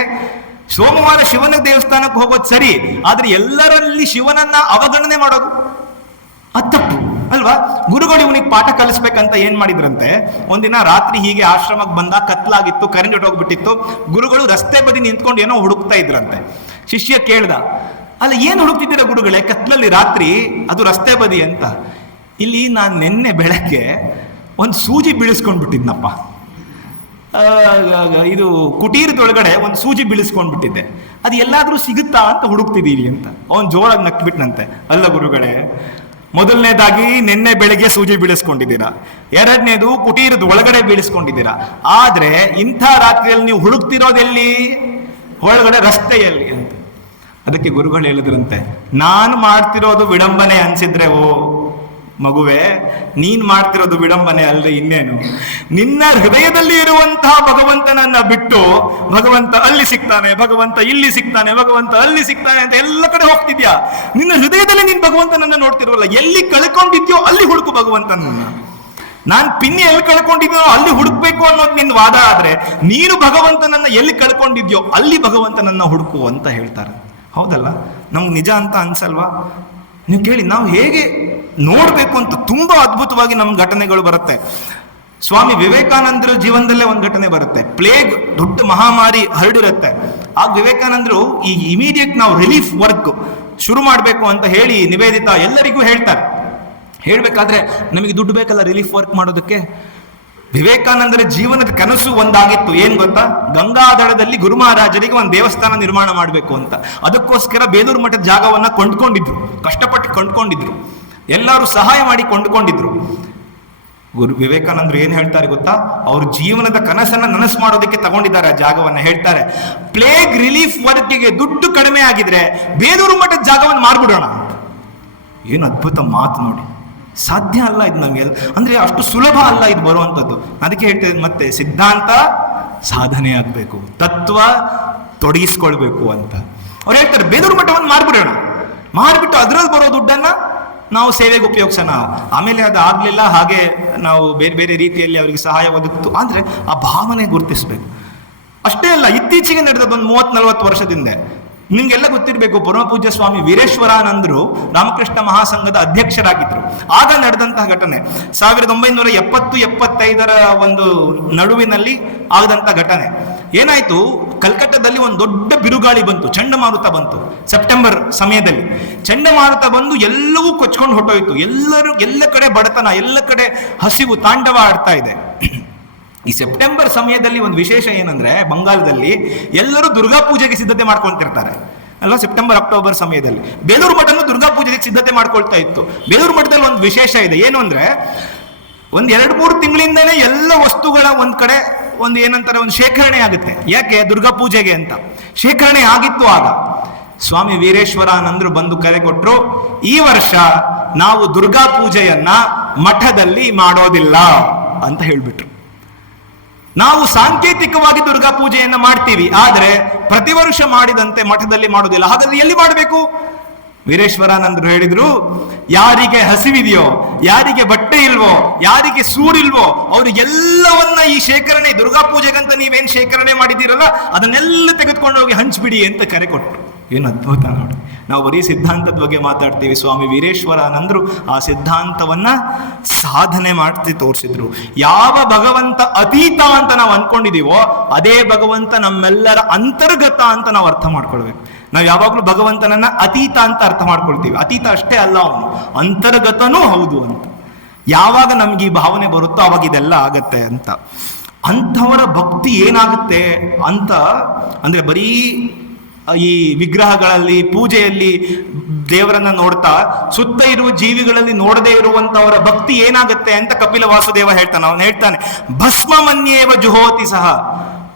ಸೋಮವಾರ ಶಿವನ ದೇವಸ್ಥಾನಕ್ಕೆ ಹೋಗೋದು ಸರಿ, ಆದ್ರೆ ಎಲ್ಲರಲ್ಲಿ ಶಿವನನ್ನ ಅವಗಣನೆ ಮಾಡೋದು ಅದು ತಪ್ಪು ಅಲ್ವಾ? ಗುರುಗಳು ಇವನಿಗೆ ಪಾಠ ಕಲಿಸ್ಬೇಕಂತ ಏನ್ ಮಾಡಿದ್ರಂತೆ, ಒಂದಿನ ರಾತ್ರಿ ಹೀಗೆ ಆಶ್ರಮಕ್ಕೆ ಬಂದ, ಕತ್ಲಾಗಿತ್ತು, ಕರೆಂಟ್ ಹೊಟ್ಟೋಗ್ಬಿಟ್ಟಿತ್ತು. ಗುರುಗಳು ರಸ್ತೆ ಬದಿ ನಿಂತ್ಕೊಂಡು ಏನೋ ಹುಡುಕ್ತಾ ಇದ್ರಂತೆ. ಶಿಷ್ಯ ಕೇಳ್ದ, ಅಲ್ಲ ಏನ್ ಹುಡುಕ್ತಿದ್ದೀರ ಗುರುಗಳೇ ಕತ್ಲಲ್ಲಿ ರಾತ್ರಿ, ಅದು ರಸ್ತೆ ಬದಿ ಅಂತ. ಇಲ್ಲಿ ನಾನು ನಿನ್ನೆ ಬೆಳಗ್ಗೆ ಒಂದು ಸೂಜಿ ಬೀಳಿಸ್ಕೊಂಡ್ಬಿಟ್ಟಿದ್ನಪ್ಪ, ಇದು ಕುಟೀರದೊಳಗಡೆ ಒಂದು ಸೂಜಿ ಬೀಳಿಸ್ಕೊಂಡ್ಬಿಟ್ಟಿದ್ದೆ, ಅದು ಎಲ್ಲಾದ್ರೂ ಸಿಗುತ್ತಾ ಅಂತ ಹುಡುಕ್ತಿದ್ದೀರಿ ಅಂತ. ಅವನ್ ಜೋರಾಗಿ ನಕ್ಬಿಟ್ನಂತೆ. ಅಲ್ಲ ಗುರುಗಳೇ, ಮೊದಲನೇದಾಗಿ ನಿನ್ನೆ ಬೆಳಿಗ್ಗೆ ಸೂಜಿ ಬೀಳಿಸ್ಕೊಂಡಿದ್ದೀರಾ, ಎರಡನೇದು ಕುಟೀರದ ಒಳಗಡೆ ಬೀಳಿಸ್ಕೊಂಡಿದ್ದೀರಾ, ಆದ್ರೆ ಇಂಥ ರಾತ್ರಿಯಲ್ಲಿ ನೀವು ಹುಡುಕ್ತಿರೋದೆಲ್ಲಿ? ಒಳಗಡೆ ರಸ್ತೆಯಲ್ಲಿ ಅಂತ. ಅದಕ್ಕೆ ಗುರುಗಳು ಹೇಳಿದ್ರಂತೆ, ನಾನು ಮಾಡ್ತಿರೋದು ವಿಡಂಬನೆ ಅನ್ಸಿದ್ರೆ, ಓ ಮಗುವೆ, ನೀನ್ ಮಾಡ್ತಿರೋದು ವಿಡಂಬನೆ ಅಲ್ಲದೆ ಇನ್ನೇನು? ನಿನ್ನ ಹೃದಯದಲ್ಲಿ ಇರುವಂತಹ ಭಗವಂತನನ್ನ ಬಿಟ್ಟು ಭಗವಂತ ಅಲ್ಲಿ ಸಿಗ್ತಾನೆ, ಭಗವಂತ ಇಲ್ಲಿ ಸಿಗ್ತಾನೆ, ಭಗವಂತ ಅಲ್ಲಿ ಸಿಗ್ತಾನೆ ಅಂತ ಎಲ್ಲ ಕಡೆ ಹೋಗ್ತಿದ್ಯಾ. ನಿನ್ನ ಹೃದಯದಲ್ಲಿ ನೀನ್ ಭಗವಂತನನ್ನ ನೋಡ್ತಿರೋಲ್ಲ. ಎಲ್ಲಿ ಕಳ್ಕೊಂಡಿದ್ಯೋ ಅಲ್ಲಿ ಹುಡುಕು ಭಗವಂತನನ್ನ. ನಾನ್ ಪಿನ್ನಿ ಎಲ್ಲಿ ಕಳ್ಕೊಂಡಿದ್ಯೋ ಅಲ್ಲಿ ಹುಡುಕ್ಬೇಕು ಅನ್ನೋದು ನಿನ್ನ ವಾದ ಆದ್ರೆ, ನೀನು ಭಗವಂತನನ್ನ ಎಲ್ಲಿ ಕಳ್ಕೊಂಡಿದ್ಯೋ ಅಲ್ಲಿ ಭಗವಂತನನ್ನ ಹುಡುಕು ಅಂತ ಹೇಳ್ತಾರೆ. ಹೌದಲ್ಲ? ನಮ್ಗೆ ನಿಜ ಅಂತ ಅನ್ಸಲ್ವಾ? ನೀವು ಕೇಳಿ, ನಾವು ಹೇಗೆ ನೋಡ್ಬೇಕು ಅಂತ ತುಂಬಾ ಅದ್ಭುತವಾಗಿ ನಮ್ಮ ಘಟನೆಗಳು ಬರುತ್ತೆ. ಸ್ವಾಮಿ ವಿವೇಕಾನಂದರ ಜೀವನದಲ್ಲೇ ಒಂದು ಘಟನೆ ಬರುತ್ತೆ. ಪ್ಲೇಗ್ ದೊಡ್ಡ ಮಹಾಮಾರಿ ಹರಡಿರುತ್ತೆ. ಆಗ ವಿವೇಕಾನಂದರು ಈ ಇಮಿಡಿಯೇಟ್ ನಾವು ರಿಲೀಫ್ ವರ್ಕ್ ಶುರು ಮಾಡಬೇಕು ಅಂತ ಹೇಳಿ ನಿವೇದಿತಾ ಎಲ್ಲರಿಗೂ ಹೇಳ್ತಾರೆ. ಹೇಳ್ಬೇಕಾದ್ರೆ ನಮಗೆ ದುಡ್ಡು ಬೇಕಲ್ಲ ರಿಲೀಫ್ ವರ್ಕ್ ಮಾಡೋದಕ್ಕೆ. ವಿವೇಕಾನಂದರ ಜೀವನದ ಕನಸು ಒಂದಾಗಿತ್ತು, ಏನ್ ಗೊತ್ತಾ? ಗಂಗಾಧರದಲ್ಲಿ ಗುರು ಮಹಾರಾಜರಿಗೆ ಒಂದು ದೇವಸ್ಥಾನ ನಿರ್ಮಾಣ ಮಾಡಬೇಕು ಅಂತ. ಅದಕ್ಕೋಸ್ಕರ ಬೇಲೂರು ಮಠದ ಜಾಗವನ್ನ ಕೊಂಡ್ಕೊಂಡಿದ್ರು, ಕಷ್ಟಪಟ್ಟು ಕೊಂಡ್ಕೊಂಡಿದ್ರು, ಎಲ್ಲರೂ ಸಹಾಯ ಮಾಡಿ ಕೊಂಡ್ಕೊಂಡಿದ್ರು. ವಿವೇಕಾನಂದರು ಏನ್ ಹೇಳ್ತಾರೆ ಗೊತ್ತಾ? ಅವ್ರ ಜೀವನದ ಕನಸನ್ನ ನನಸು ಮಾಡೋದಕ್ಕೆ ತಗೊಂಡಿದ್ದಾರೆ ಆ ಜಾಗವನ್ನ. ಹೇಳ್ತಾರೆ, ಪ್ಲೇಗ್ ರಿಲೀಫ್ ವರ್ಕ್ಗೆ ದುಡ್ಡು ಕಡಿಮೆ ಆಗಿದ್ರೆ ಬೇಲೂರು ಮಠದ ಜಾಗವನ್ನು ಮಾರ್ಬಿಡೋಣ. ಏನು ಅದ್ಭುತ ಮಾತು ನೋಡಿ. ಸಾಧ್ಯ ಅಲ್ಲ ಇದು ನಮಗೆ, ಅಂದ್ರೆ ಅಷ್ಟು ಸುಲಭ ಅಲ್ಲ ಇದು ಬರುವಂಥದ್ದು. ಅದಕ್ಕೆ ಹೇಳ್ತಿದ್ದೀನಿ ಮತ್ತೆ, ಸಿದ್ಧಾಂತ ಸಾಧನೆ ಆಗ್ಬೇಕು, ತತ್ವ ತೊಡಗಿಸ್ಕೊಳ್ಬೇಕು ಅಂತ ಅವ್ರು ಹೇಳ್ತಾರೆ. ಬೇಲೂರು ಮಠವನ್ನು ಮಾರ್ಬಿಡೋಣ, ಮಾರ್ಬಿಟ್ಟು ಅದ್ರಲ್ಲಿ ಬರೋ ದುಡ್ಡನ್ನ ನಾವು ಸೇವೆಗೆ ಉಪಯೋಗಿಸೋಣ. ಆಮೇಲೆ ಅದು ಆಗ್ಲಿಲ್ಲ, ಹಾಗೆ ನಾವು ಬೇರೆ ಬೇರೆ ರೀತಿಯಲ್ಲಿ ಅವರಿಗೆ ಸಹಾಯ ಒದಗಿತು. ಆದ್ರೆ ಆ ಭಾವನೆ ಗುರುತಿಸ್ಬೇಕು. ಅಷ್ಟೇ ಅಲ್ಲ, ಇತ್ತೀಚೆಗೆ ನಡೆದ ಒಂದು 30-40 ವರ್ಷದಿಂದ ನಿಮ್ಗೆಲ್ಲ ಗೊತ್ತಿರಬೇಕು, ಪರಮಪೂಜ್ಯ ಸ್ವಾಮಿ ವೀರೇಶ್ವರಾನಂದರು ರಾಮಕೃಷ್ಣ ಮಹಾಸಂಘದ ಅಧ್ಯಕ್ಷರಾಗಿದ್ರು. ಆಗ ನಡೆದಂತಹ ಘಟನೆ 1970-75 ಒಂದು ನಡುವಿನಲ್ಲಿ ಆಗದಂತ ಘಟನೆ. ಏನಾಯ್ತು, ಕಲ್ಕತ್ತಾದಲ್ಲಿ ಒಂದು ದೊಡ್ಡ ಬಿರುಗಾಳಿ ಬಂತು, ಚಂಡಮಾರುತ ಬಂತು. ಸೆಪ್ಟೆಂಬರ್ ಸಮಯದಲ್ಲಿ ಚಂಡಮಾರುತ ಬಂದು ಎಲ್ಲವೂ ಕೊಚ್ಕೊಂಡು ಹೊಟ್ಟೋಯ್ತು. ಎಲ್ಲ ಕಡೆ ಬಡತನ, ಎಲ್ಲ ಕಡೆ ಹಸಿವು ತಾಂಡವ ಆಡ್ತಾ ಇದೆ. ಈ ಸೆಪ್ಟೆಂಬರ್ ಸಮಯದಲ್ಲಿ ಒಂದು ವಿಶೇಷ ಏನಂದ್ರೆ, ಬಂಗಾಳದಲ್ಲಿ ಎಲ್ಲರೂ ದುರ್ಗಾ ಪೂಜೆಗೆ ಸಿದ್ಧತೆ ಮಾಡ್ಕೊಳ್ತಿರ್ತಾರೆ ಅಲ್ವಾ? ಸೆಪ್ಟೆಂಬರ್-ಅಕ್ಟೋಬರ್ ಸಮಯದಲ್ಲಿ ಬೇಲೂರು ಮಠನು ದುರ್ಗಾ ಪೂಜೆಗೆ ಸಿದ್ಧತೆ ಮಾಡ್ಕೊಳ್ತಾ ಇತ್ತು. ಬೇಲೂರು ಮಠದಲ್ಲಿ ಒಂದು ವಿಶೇಷ ಇದೆ, ಏನು ಅಂದ್ರೆ, ಒಂದ್ 2-3 ತಿಂಗಳಿಂದನೇ ಎಲ್ಲ ವಸ್ತುಗಳ ಒಂದ್ ಕಡೆ ಒಂದು ಏನಂತಾರೆ, ಒಂದು ಶೇಖರಣೆ ಆಗುತ್ತೆ. ಯಾಕೆ? ದುರ್ಗಾ ಪೂಜೆಗೆ ಅಂತ ಶೇಖರಣೆ ಆಗಿತ್ತು. ಆಗ ಸ್ವಾಮಿ ವೀರೇಶ್ವರಾನಂದರು ಬಂದು ಕರೆ ಕೊಟ್ಟರು, ಈ ವರ್ಷ ನಾವು ದುರ್ಗಾ ಪೂಜೆಯನ್ನ ಮಠದಲ್ಲಿ ಮಾಡೋದಿಲ್ಲ ಅಂತ ಹೇಳ್ಬಿಟ್ರು. ನಾವು ಸಾಂಕೇತಿಕವಾಗಿ ದುರ್ಗಾ ಪೂಜೆಯನ್ನ ಮಾಡ್ತೀವಿ, ಆದ್ರೆ ಪ್ರತಿ ವರ್ಷ ಮಾಡಿದಂತೆ ಮಠದಲ್ಲಿ ಮಾಡೋದಿಲ್ಲ. ಹಾಗಾದ್ರೆ ಎಲ್ಲಿ ಮಾಡಬೇಕು? ವೀರೇಶ್ವರಾನಂದರು ಹೇಳಿದ್ರು, ಯಾರಿಗೆ ಹಸಿವಿದೆಯೋ, ಯಾರಿಗೆ ಬಟ್ಟೆ ಇಲ್ವೋ, ಯಾರಿಗೆ ಸೂಡಿಲ್ವೋ ಅವ್ರಿಗೆಲ್ಲವನ್ನ ಈ ಶೇಖರಣೆ, ದುರ್ಗಾ ಪೂಜೆಗಂತ ನೀವೇನ್ ಶೇಖರಣೆ ಮಾಡಿದ್ದೀರಲ್ಲ ಅದನ್ನೆಲ್ಲ ತೆಗೆದುಕೊಂಡು ಹೋಗಿ ಹಂಚ್ಬಿಡಿ ಅಂತ ಕರೆ ಕೊಟ್ಟರು. ಏನು ಅದ್ಭುತ ನೋಡಿ. ನಾವು ಬರೀ ಸಿದ್ಧಾಂತದ ಬಗ್ಗೆ ಮಾತಾಡ್ತೀವಿ, ಸ್ವಾಮಿ ವೀರೇಶ್ವರಾನಂದರು ಆ ಸಿದ್ಧಾಂತವನ್ನ ಸಾಧನೆ ಮಾಡ್ತಿ ತೋರಿಸಿದ್ರು. ಯಾವ ಭಗವಂತ ಅತೀತ ಅಂತ ನಾವು ಅನ್ಕೊಂಡಿದೀವೋ ಅದೇ ಭಗವಂತ ನಮ್ಮೆಲ್ಲರ ಅಂತರ್ಗತ ಅಂತ ನಾವು ಅರ್ಥ ಮಾಡ್ಕೊಳ್ಬೇಕು. ನಾವು ಯಾವಾಗ್ಲೂ ಭಗವಂತನನ್ನ ಅತೀತ ಅಂತ ಅರ್ಥ ಮಾಡ್ಕೊಳ್ತೀವಿ. ಅತೀತ ಅಷ್ಟೇ ಅಲ್ಲ, ಅವನು ಅಂತರ್ಗತನೂ ಹೌದು ಅಂತ. ಯಾವಾಗ ನಮ್ಗೆ ಈ ಭಾವನೆ ಬರುತ್ತೋ ಅವಾಗ ಇದೆಲ್ಲ ಆಗತ್ತೆ ಅಂತ. ಅಂಥವರ ಭಕ್ತಿ ಏನಾಗುತ್ತೆ ಅಂತ ಅಂದ್ರೆ, ಬರೀ ಈ ವಿಗ್ರಹಗಳಲ್ಲಿ ಪೂಜೆಯಲ್ಲಿ ದೇವರನ್ನ ನೋಡ್ತಾ ಸುತ್ತ ಇರುವ ಜೀವಿಗಳಲ್ಲಿ ನೋಡದೇ ಇರುವಂತವರ ಭಕ್ತಿ ಏನಾಗುತ್ತೆ ಅಂತ ಕಪಿಲ ವಾಸುದೇವ ಹೇಳ್ತಾನೆ. ಅವನು ಹೇಳ್ತಾನೆ, ಭಸ್ಮ ಮನ್ಯೇವ ಜುಹೋತಿ ಸಹ.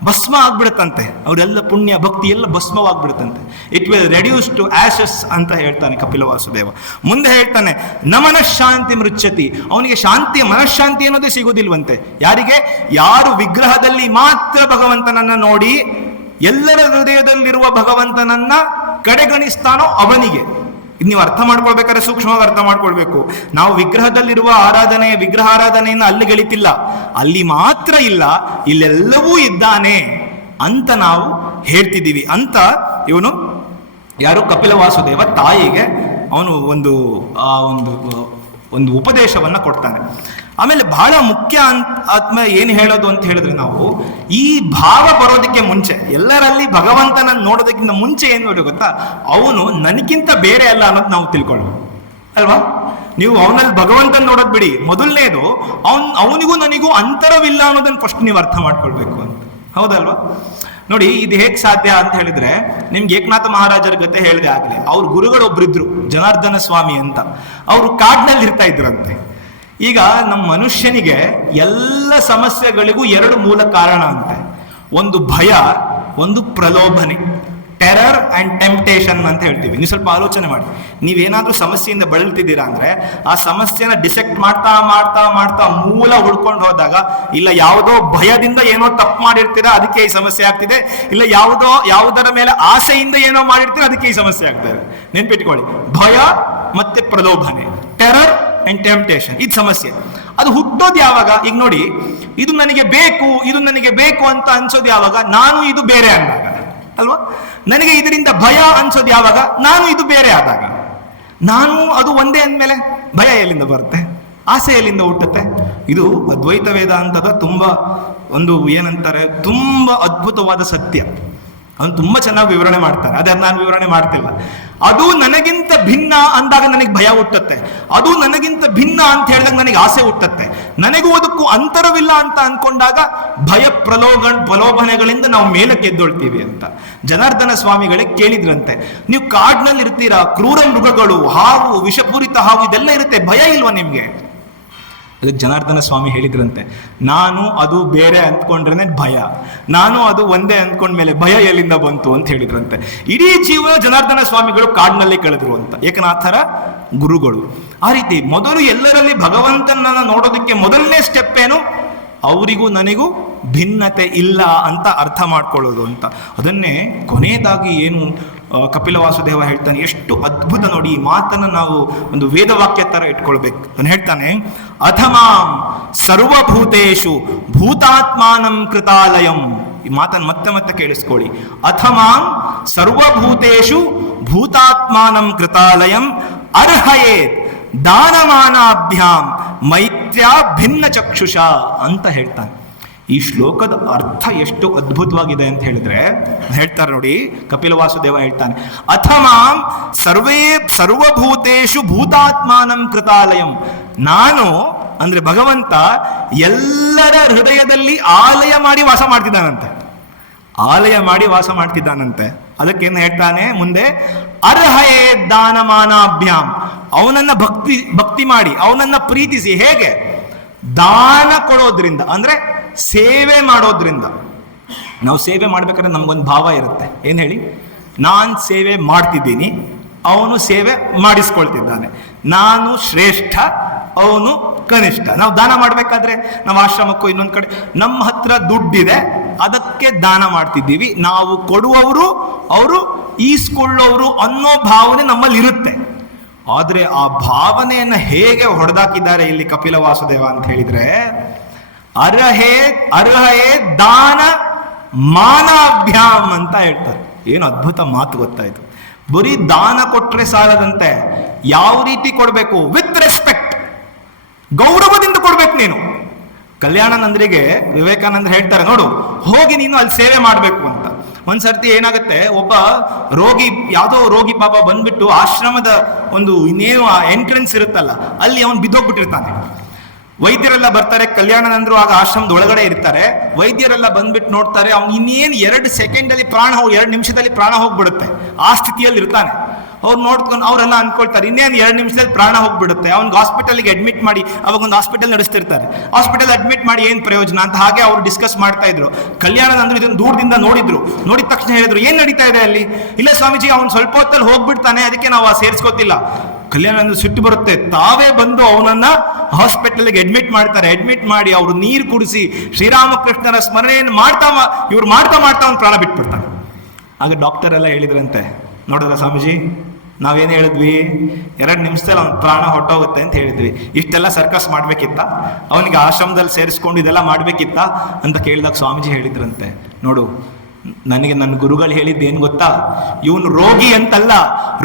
ಭಸ್ಮ ಆಗ್ಬಿಡುತ್ತಂತೆ, ಅವರೆಲ್ಲ ಪುಣ್ಯ ಭಕ್ತಿ ಎಲ್ಲ ಭಸ್ಮವಾಗ್ಬಿಡುತ್ತಂತೆ. It will reduce to ashes ಅಂತ ಹೇಳ್ತಾನೆ ಕಪಿಲ ವಾಸುದೇವ. ಮುಂದೆ ಹೇಳ್ತಾನೆ, ನ ಮನಃಶಾಂತಿ ಮೃಚ್ಛತಿ. ಅವನಿಗೆ ಶಾಂತಿ, ಮನಃಶಾಂತಿ ಅನ್ನೋದೇ ಸಿಗೋದಿಲ್ವಂತೆ. ಯಾರಿಗೆ? ಯಾರು ವಿಗ್ರಹದಲ್ಲಿ ಮಾತ್ರ ಭಗವಂತನನ್ನ ನೋಡಿ ಎಲ್ಲರ ಹೃದಯದಲ್ಲಿರುವ ಭಗವಂತನನ್ನ ಕಡೆಗಣಿಸ್ತಾನೋ ಅವನಿಗೆ. ಇದು ನೀವು ಅರ್ಥ ಮಾಡ್ಕೊಳ್ಬೇಕಾದ್ರೆ ಸೂಕ್ಷ್ಮವಾಗಿ ಅರ್ಥ ಮಾಡ್ಕೊಳ್ಬೇಕು. ನಾವು ವಿಗ್ರಹದಲ್ಲಿರುವ ವಿಗ್ರಹ ಆರಾಧನೆಯನ್ನು ಅಲ್ಲಿ ಗೆಳಿತಿಲ್ಲ, ಅಲ್ಲಿ ಮಾತ್ರ ಇಲ್ಲ, ಇಲ್ಲೆಲ್ಲವೂ ಇದ್ದಾನೆ ಅಂತ ನಾವು ಹೇಳ್ತಿದ್ದೀವಿ ಅಂತ ಇವನು ಯಾರು ಕಪಿಲ ವಾಸುದೇವ ತಾಯಿಗೆ ಅವನು ಒಂದು ಉಪದೇಶವನ್ನ ಕೊಡ್ತಾನೆ. ಆಮೇಲೆ ಬಹಳ ಮುಖ್ಯ ಆತ್ಮ ಏನು ಹೇಳೋದು ಅಂತ ಹೇಳಿದ್ರೆ, ನಾವು ಈ ಭಾವ ಬರೋದಕ್ಕೆ ಮುಂಚೆ, ಎಲ್ಲರಲ್ಲಿ ಭಗವಂತನ ನೋಡೋದಕ್ಕಿಂತ ಮುಂಚೆ ಏನು ನೋಡಿ ಗೊತ್ತಾ, ಅವನು ನನಗಿಂತ ಬೇರೆ ಅಲ್ಲ ಅನ್ನೋದು ನಾವು ತಿಳ್ಕೊಳ್ಳೋದು ಅಲ್ವಾ. ನೀವು ಅವನಲ್ಲಿ ಭಗವಂತನ ನೋಡೋದು ಬಿಡಿ, ಮೊದಲನೇದು ಅವನಿಗೂ ನನಗೂ ಅಂತರವಿಲ್ಲ ಅನ್ನೋದನ್ನ ಫಸ್ಟ್ ನೀವು ಅರ್ಥ ಮಾಡ್ಕೊಳ್ಬೇಕು ಅಂತ. ಹೌದಲ್ವಾ? ನೋಡಿ, ಇದು ಹೇಗೆ ಸಾಧ್ಯ ಅಂತ ಹೇಳಿದ್ರೆ, ನಿಮ್ಗೆ ಏಕನಾಥ ಮಹಾರಾಜರ ಗತೆ ಹೇಳಿದೆ ಆಗ್ಲಿ. ಅವ್ರ ಗುರುಗಳೊಬ್ರಿದ್ರು, ಜನಾರ್ದನ ಸ್ವಾಮಿ ಅಂತ. ಅವರು ಕಾಡಿನಲ್ಲಿ ಇರ್ತಾ ಇದ್ರಂತೆ. ಈಗ ನಮ್ಮ ಮನುಷ್ಯನಿಗೆ ಎಲ್ಲ ಸಮಸ್ಯೆಗಳಿಗೂ ಎರಡು ಮೂಲ ಕಾರಣ ಅಂತೆ. ಒಂದು ಭಯ, ಒಂದು ಪ್ರಲೋಭನೆ. ಟೆರರ್ ಅಂಡ್ ಟೆಂಪ್ಟೇಷನ್ ಅಂತ ಹೇಳ್ತೀವಿ. ನೀವು ಸ್ವಲ್ಪ ಆಲೋಚನೆ ಮಾಡಿ, ನೀವೇನಾದ್ರೂ ಸಮಸ್ಯೆಯಿಂದ ಬಳಲ್ತಿದ್ದೀರಾ ಅಂದ್ರೆ ಆ ಸಮಸ್ಯೆನ ಡಿಸೆಕ್ಟ್ ಮಾಡ್ತಾ ಮಾಡ್ತಾ ಮಾಡ್ತಾ ಮೂಲ ಹುಡ್ಕೊಂಡು ಹೋದಾಗ, ಇಲ್ಲ ಯಾವುದೋ ಭಯದಿಂದ ಏನೋ ತಪ್ಪು ಮಾಡಿರ್ತೀರಾ ಅದಕ್ಕೆ ಈ ಸಮಸ್ಯೆ ಆಗ್ತಿದೆ, ಇಲ್ಲ ಯಾವುದರ ಮೇಲೆ ಆಸೆಯಿಂದ ಏನೋ ಮಾಡಿರ್ತೀರಾ ಅದಕ್ಕೆ ಈ ಸಮಸ್ಯೆ ಆಗ್ತದೆ. ನೆನ್ಪಿಟ್ಕೊಳ್ಳಿ, ಭಯ ಮತ್ತೆ ಪ್ರಲೋಭನೆ, ಟೆರರ್ ಅಂಡ್ ಟೆಂಪ್ಟೇಷನ್, ಇದು ಸಮಸ್ಯೆ. ಅದು ಹುಟ್ಟೋದು ಯಾವಾಗ? ಈಗ ನೋಡಿ, ಇದು ನನಗೆ ಬೇಕು ಅಂತ ಅನ್ಸೋದು ಯಾವಾಗ? ನಾನು ಇದು ಬೇರೆ ಅಂದಾಗ ಅಲ್ವಾ. ನನಗೆ ಇದರಿಂದ ಭಯ ಅನ್ಸೋದು ಯಾವಾಗ? ನಾನು ಇದು ಬೇರೆ ಆದಾಗ. ನಾನು ಅದು ಒಂದೇ ಅಂದ್ಮೇಲೆ ಭಯ ಎಲ್ಲಿಂದ ಬರುತ್ತೆ? ಆಸೆ ಎಲ್ಲಿಂದ ಹುಟ್ಟುತ್ತೆ? ಇದು ಅದ್ವೈತ ವೇದಾಂತದ ತುಂಬಾ ಏನಂತಾರೆ, ತುಂಬಾ ಅದ್ಭುತವಾದ ಸತ್ಯ. ಅದನ್ನು ತುಂಬಾ ಚೆನ್ನಾಗಿ ವಿವರಣೆ ಮಾಡ್ತಾರೆ, ಅದೇ ನಾನು ವಿವರಣೆ ಮಾಡ್ತಿಲ್ಲ. ಅದು ನನಗಿಂತ ಭಿನ್ನ ಅಂದಾಗ ನನಗೆ ಭಯ ಹುಟ್ಟುತ್ತೆ, ಅದು ನನಗಿಂತ ಭಿನ್ನ ಅಂತ ಹೇಳಿದಾಗ ನನಗೆ ಆಸೆ ಹುಟ್ಟುತ್ತೆ. ನನಗೂ ಅದಕ್ಕೂ ಅಂತರವಿಲ್ಲ ಅಂತ ಅನ್ಕೊಂಡಾಗ ಭಯ ಪ್ರಲೋಭನೆಗಳಿಂದ ನಾವು ಮೇಲಕ್ಕೆ ಎದ್ದೊಳ್ತೀವಿ ಅಂತ. ಜನಾರ್ದನ ಸ್ವಾಮಿಗಳಿಗೆ ಕೇಳಿದ್ರಂತೆ, ನೀವು ಕಾಡಿನಲ್ಲಿ ಇರ್ತೀರಾ, ಕ್ರೂರ ಮೃಗಗಳು, ಹಾವು, ವಿಷಪೂರಿತ ಹಾವು ಇದೆಲ್ಲ ಇರುತ್ತೆ, ಭಯ ಇಲ್ವಾ ನಿಮ್ಗೆ? ಅದಕ್ಕೆ ಜನಾರ್ದನ ಸ್ವಾಮಿ ಹೇಳಿದ್ರಂತೆ, ನಾನು ಅದು ಬೇರೆ ಅಂದ್ಕೊಂಡ್ರೆ ಭಯ, ನಾನು ಅದು ಒಂದೇ ಅಂದ್ಕೊಂಡ್ಮೇಲೆ ಭಯ ಎಲ್ಲಿಂದ ಬಂತು ಅಂತ ಹೇಳಿದ್ರಂತೆ. ಇಡೀ ಜೀವನ ಜನಾರ್ದನ ಸ್ವಾಮಿಗಳು ಕಾಡಿನಲ್ಲಿ ಕಳೆದ್ರು ಅಂತ, ಏಕನಾಥರ ಗುರುಗಳು. ಆ ರೀತಿ ಮೊದಲು ಎಲ್ಲರಲ್ಲಿ ಭಗವಂತನನ್ನ ನೋಡೋದಕ್ಕೆ ಮೊದಲನೇ ಸ್ಟೆಪ್ ಏನು? ಅವರಿಗೂ ನನಗೂ ಭಿನ್ನತೆ ಇಲ್ಲ ಅಂತ ಅರ್ಥ ಮಾಡ್ಕೊಳ್ಳೋದು ಅಂತ. ಅದನ್ನೇ ಕೊನೆಯದಾಗಿ ಏನು ಕಪಿಲ ವಾಸುದೇವ ಹೇಳ್ತಾನೆ, ಎಷ್ಟು ಅದ್ಭುತ ನೋಡಿ. ಈ ಮಾತನ್ನು ನಾವು ಒಂದು ವೇದವಾಕ್ಯ ತರ ಇಟ್ಕೊಳ್ಬೇಕು. ಅವನು ಹೇಳ್ತಾನೆ, ಅಥಮಾಂ ಸರ್ವಭೂತೇಷು ಭೂತಾತ್ಮಾನಂ ಕೃತಾಲಯಂ. ಈ ಮಾತನ್ನು ಮತ್ತೆ ಕೇಳಿಸ್ಕೊಳ್ಳಿ. ಅಥಮಾಂ ಸರ್ವಭೂತೇಷು ಭೂತಾತ್ಮಾನಂ ಕೃತಾಲಯಂ ಅರ್ಹಯೇತ್ ದಾನಮಾನಾಭ್ಯಾಂ ಮೈತ್ರ್ಯಾ ಭಿನ್ನ ಚಕ್ಷುಷ ಅಂತ ಹೇಳ್ತಾನೆ. ಈ ಶ್ಲೋಕದ ಅರ್ಥ ಎಷ್ಟು ಅದ್ಭುತವಾಗಿದೆ ಅಂತ ಹೇಳಿದ್ರೆ, ಹೇಳ್ತಾರೆ ನೋಡಿ, ಕಪಿಲ ವಾಸುದೇವ ಹೇಳ್ತಾನೆ, ಅಥಮಾಂ ಸರ್ವಭೂತೇಷು ಭೂತಾತ್ಮಾನಂ ಕೃತಾಲಯಂ. ನಾನು ಅಂದ್ರೆ ಭಗವಂತ ಎಲ್ಲರ ಹೃದಯದಲ್ಲಿ ಆಲಯ ಮಾಡಿ ವಾಸ ಮಾಡ್ತಿದ್ದಾನಂತೆ. ಅದಕ್ಕೇನು ಹೇಳ್ತಾನೆ ಮುಂದೆ, ಅರ್ಹಯೇ ದಾನಮಾನಾಭ್ಯಾಂ. ಅವನನ್ನ ಭಕ್ತಿ ಮಾಡಿ, ಅವನನ್ನ ಪ್ರೀತಿಸಿ. ಹೇಗೆ? ದಾನ ಕೊಡೋದ್ರಿಂದ, ಅಂದ್ರೆ ಸೇವೆ ಮಾಡೋದ್ರಿಂದ. ನಾವು ಸೇವೆ ಮಾಡ್ಬೇಕಾದ್ರೆ ನಮ್ಗೊಂದು ಭಾವ ಇರುತ್ತೆ, ಏನ್ ಹೇಳಿ? ನಾನ್ ಸೇವೆ ಮಾಡ್ತಿದ್ದೀನಿ, ಅವನು ಸೇವೆ ಮಾಡಿಸ್ಕೊಳ್ತಿದ್ದಾನೆ. ನಾನು ಶ್ರೇಷ್ಠ, ಅವನು ಕನಿಷ್ಠ. ನಾವು ದಾನ ಮಾಡ್ಬೇಕಾದ್ರೆ ನಾವು ಆಶ್ರಮಕ್ಕೂ ಇನ್ನೊಂದು ಕಡೆ ನಮ್ಮ ಹತ್ರ ದುಡ್ಡಿದೆ, ಅದಕ್ಕೆ ದಾನ ಮಾಡ್ತಿದ್ದೀವಿ. ನಾವು ಕೊಡುವವರು, ಅವರು ಈಸ್ಕೊಳ್ಳೋರು ಅನ್ನೋ ಭಾವನೆ ನಮ್ಮಲ್ಲಿ ಇರುತ್ತೆ. ಆದ್ರೆ ಆ ಭಾವನೆಯನ್ನ ಹೇಗೆ ಹೊಡೆದಾಕಿದ್ದಾರೆ ಇಲ್ಲಿ ಕಪಿಲ ವಾಸುದೇವ ಅಂತ ಹೇಳಿದ್ರೆ, ಅರ್ಹೇ ದಾನ ಮಾನಾಭ್ಯಾಮ್ ಅಂತ ಹೇಳ್ತಾರೆ. ಏನು ಅದ್ಭುತ ಮಾತು ಗೊತ್ತಾಯ್ತು. ಬರೀ ದಾನ ಕೊಟ್ರೆ ಸಾಲದಂತೆ, ಯಾವ ರೀತಿ ಕೊಡ್ಬೇಕು? ವಿತ್ ರೆಸ್ಪೆಕ್ಟ್, ಗೌರವದಿಂದ ಕೊಡ್ಬೇಕು ನೀನು. ಕಲ್ಯಾಣಾನಂದರಿಗೆ ವಿವೇಕಾನಂದ ಹೇಳ್ತಾರೆ, ನೋಡು ಹೋಗಿ ನೀನು ಅಲ್ಲಿ ಸೇವೆ ಮಾಡ್ಬೇಕು ಅಂತ. ಒಂದ್ಸರ್ತಿ ಏನಾಗುತ್ತೆ, ಒಬ್ಬ ರೋಗಿ, ಯಾವುದೋ ರೋಗಿ ಪಾಪ ಬಂದ್ಬಿಟ್ಟು ಆಶ್ರಮದ ಒಂದು ಇನ್ನೇನು ಎಂಟ್ರೆನ್ಸ್ ಇರುತ್ತಲ್ಲ, ಅಲ್ಲಿ ಅವನು ಬಿದ್ದೋಗ್ಬಿಟ್ಟಿರ್ತಾನೆ. ವೈದ್ಯರೆಲ್ಲ ಬರ್ತಾರೆ, ಕಲ್ಯಾಣಾನಂದರು ಆಗ ಆಶ್ರಮದ ಒಳಗಡೆ ಇರ್ತಾರೆ. ವೈದ್ಯರೆಲ್ಲ ಬಂದ್ಬಿಟ್ಟು ನೋಡ್ತಾರೆ, ಅವ್ನು ಇನ್ನೇನು 2 ಸೆಕೆಂಡಲ್ಲಿ ಪ್ರಾಣ 2 ನಿಮಿಷದಲ್ಲಿ ಪ್ರಾಣ ಹೋಗ್ಬಿಡುತ್ತೆ, ಆ ಸ್ಥಿತಿಯಲ್ಲಿ ಇರ್ತಾನೆ. ಅವ್ರು ನೋಡ್ಕೊಂಡು ಅವರೆಲ್ಲ ಅನ್ಕೊಳ್ತಾರೆ ಇನ್ನೇನು 2 ನಿಮಿಷದಲ್ಲಿ ಪ್ರಾಣ ಹೋಗ್ಬಿಡುತ್ತೆ, ಅವ್ನಿಗೆ ಹಾಸ್ಪಿಟಲ್ಗೆ ಅಡ್ಮಿಟ್ ಮಾಡಿ, ಅವಾಗ ಒಂದು ಹಾಸ್ಪಿಟಲ್ ನಡೆಸ್ತಿರ್ತಾರೆ, ಹಾಸ್ಪಿಟಲ್ ಅಡ್ಮಿಟ್ ಮಾಡಿ ಏನು ಪ್ರಯೋಜನ ಅಂತ ಹಾಗೆ ಅವರು ಡಿಸ್ಕಸ್ ಮಾಡ್ತಾ ಇದ್ರು. ಕಲ್ಯಾಣಾನಂದರು ಇದನ್ನು ದೂರದಿಂದ ನೋಡಿದ್ರು. ನೋಡಿದ ತಕ್ಷಣ ಹೇಳಿದ್ರು, ಏನ್ ನಡೀತಾ ಇದೆ ಅಲ್ಲಿ? ಇಲ್ಲ ಸ್ವಾಮೀಜಿ, ಅವ್ನು ಸ್ವಲ್ಪ ಹೊತ್ತಲ್ಲಿ ಹೋಗ್ಬಿಡ್ತಾನೆ, ಅದಕ್ಕೆ ನಾವು ಸೇರಿಸ್ಕೋತಿಲ್ಲ. ಕಲ್ಯಾಣಾನಂದ ಸಿಟ್ಟು ಬರುತ್ತೆ, ತಾವೇ ಬಂದು ಅವನನ್ನ ಹಾಸ್ಪಿಟಲ್ಗೆ ಅಡ್ಮಿಟ್ ಮಾಡ್ತಾರೆ. ಅಡ್ಮಿಟ್ ಮಾಡಿ ಅವರು ನೀರು ಕುಡಿಸಿ ಶ್ರೀರಾಮಕೃಷ್ಣರ ಸ್ಮರಣೆಯನ್ನು ಮಾಡ್ತಾ ಅವ್ನು ಪ್ರಾಣ ಬಿಟ್ಬಿಡ್ತಾನೆ. ಆಗ ಡಾಕ್ಟರ್ ಎಲ್ಲ ಹೇಳಿದ್ರಂತೆ, ನೋಡೋದ ಸ್ವಾಮೀಜಿ, ನಾವೇನು ಹೇಳಿದ್ವಿ, 2 ನಿಮಿಷದಲ್ಲಿ ಅವ್ನ ಪ್ರಾಣ ಹೊಟ್ಟೋಗುತ್ತೆ ಅಂತ ಹೇಳಿದ್ವಿ. ಇಷ್ಟೆಲ್ಲ ಸರ್ಕಸ್ ಮಾಡ್ಬೇಕಿತ್ತ? ಅವನಿಗೆ ಆಶ್ರಮದಲ್ಲಿ ಸೇರಿಸ್ಕೊಂಡು ಇದೆಲ್ಲ ಮಾಡ್ಬೇಕಿತ್ತ ಅಂತ ಕೇಳಿದಾಗ ಸ್ವಾಮೀಜಿ ಹೇಳಿದ್ರಂತೆ, ನೋಡು, ನನಗೆ ನನ್ನ ಗುರುಗಳು ಹೇಳಿದ್ದೇನು ಗೊತ್ತಾ, ಇವನು ರೋಗಿ ಅಂತಲ್ಲ,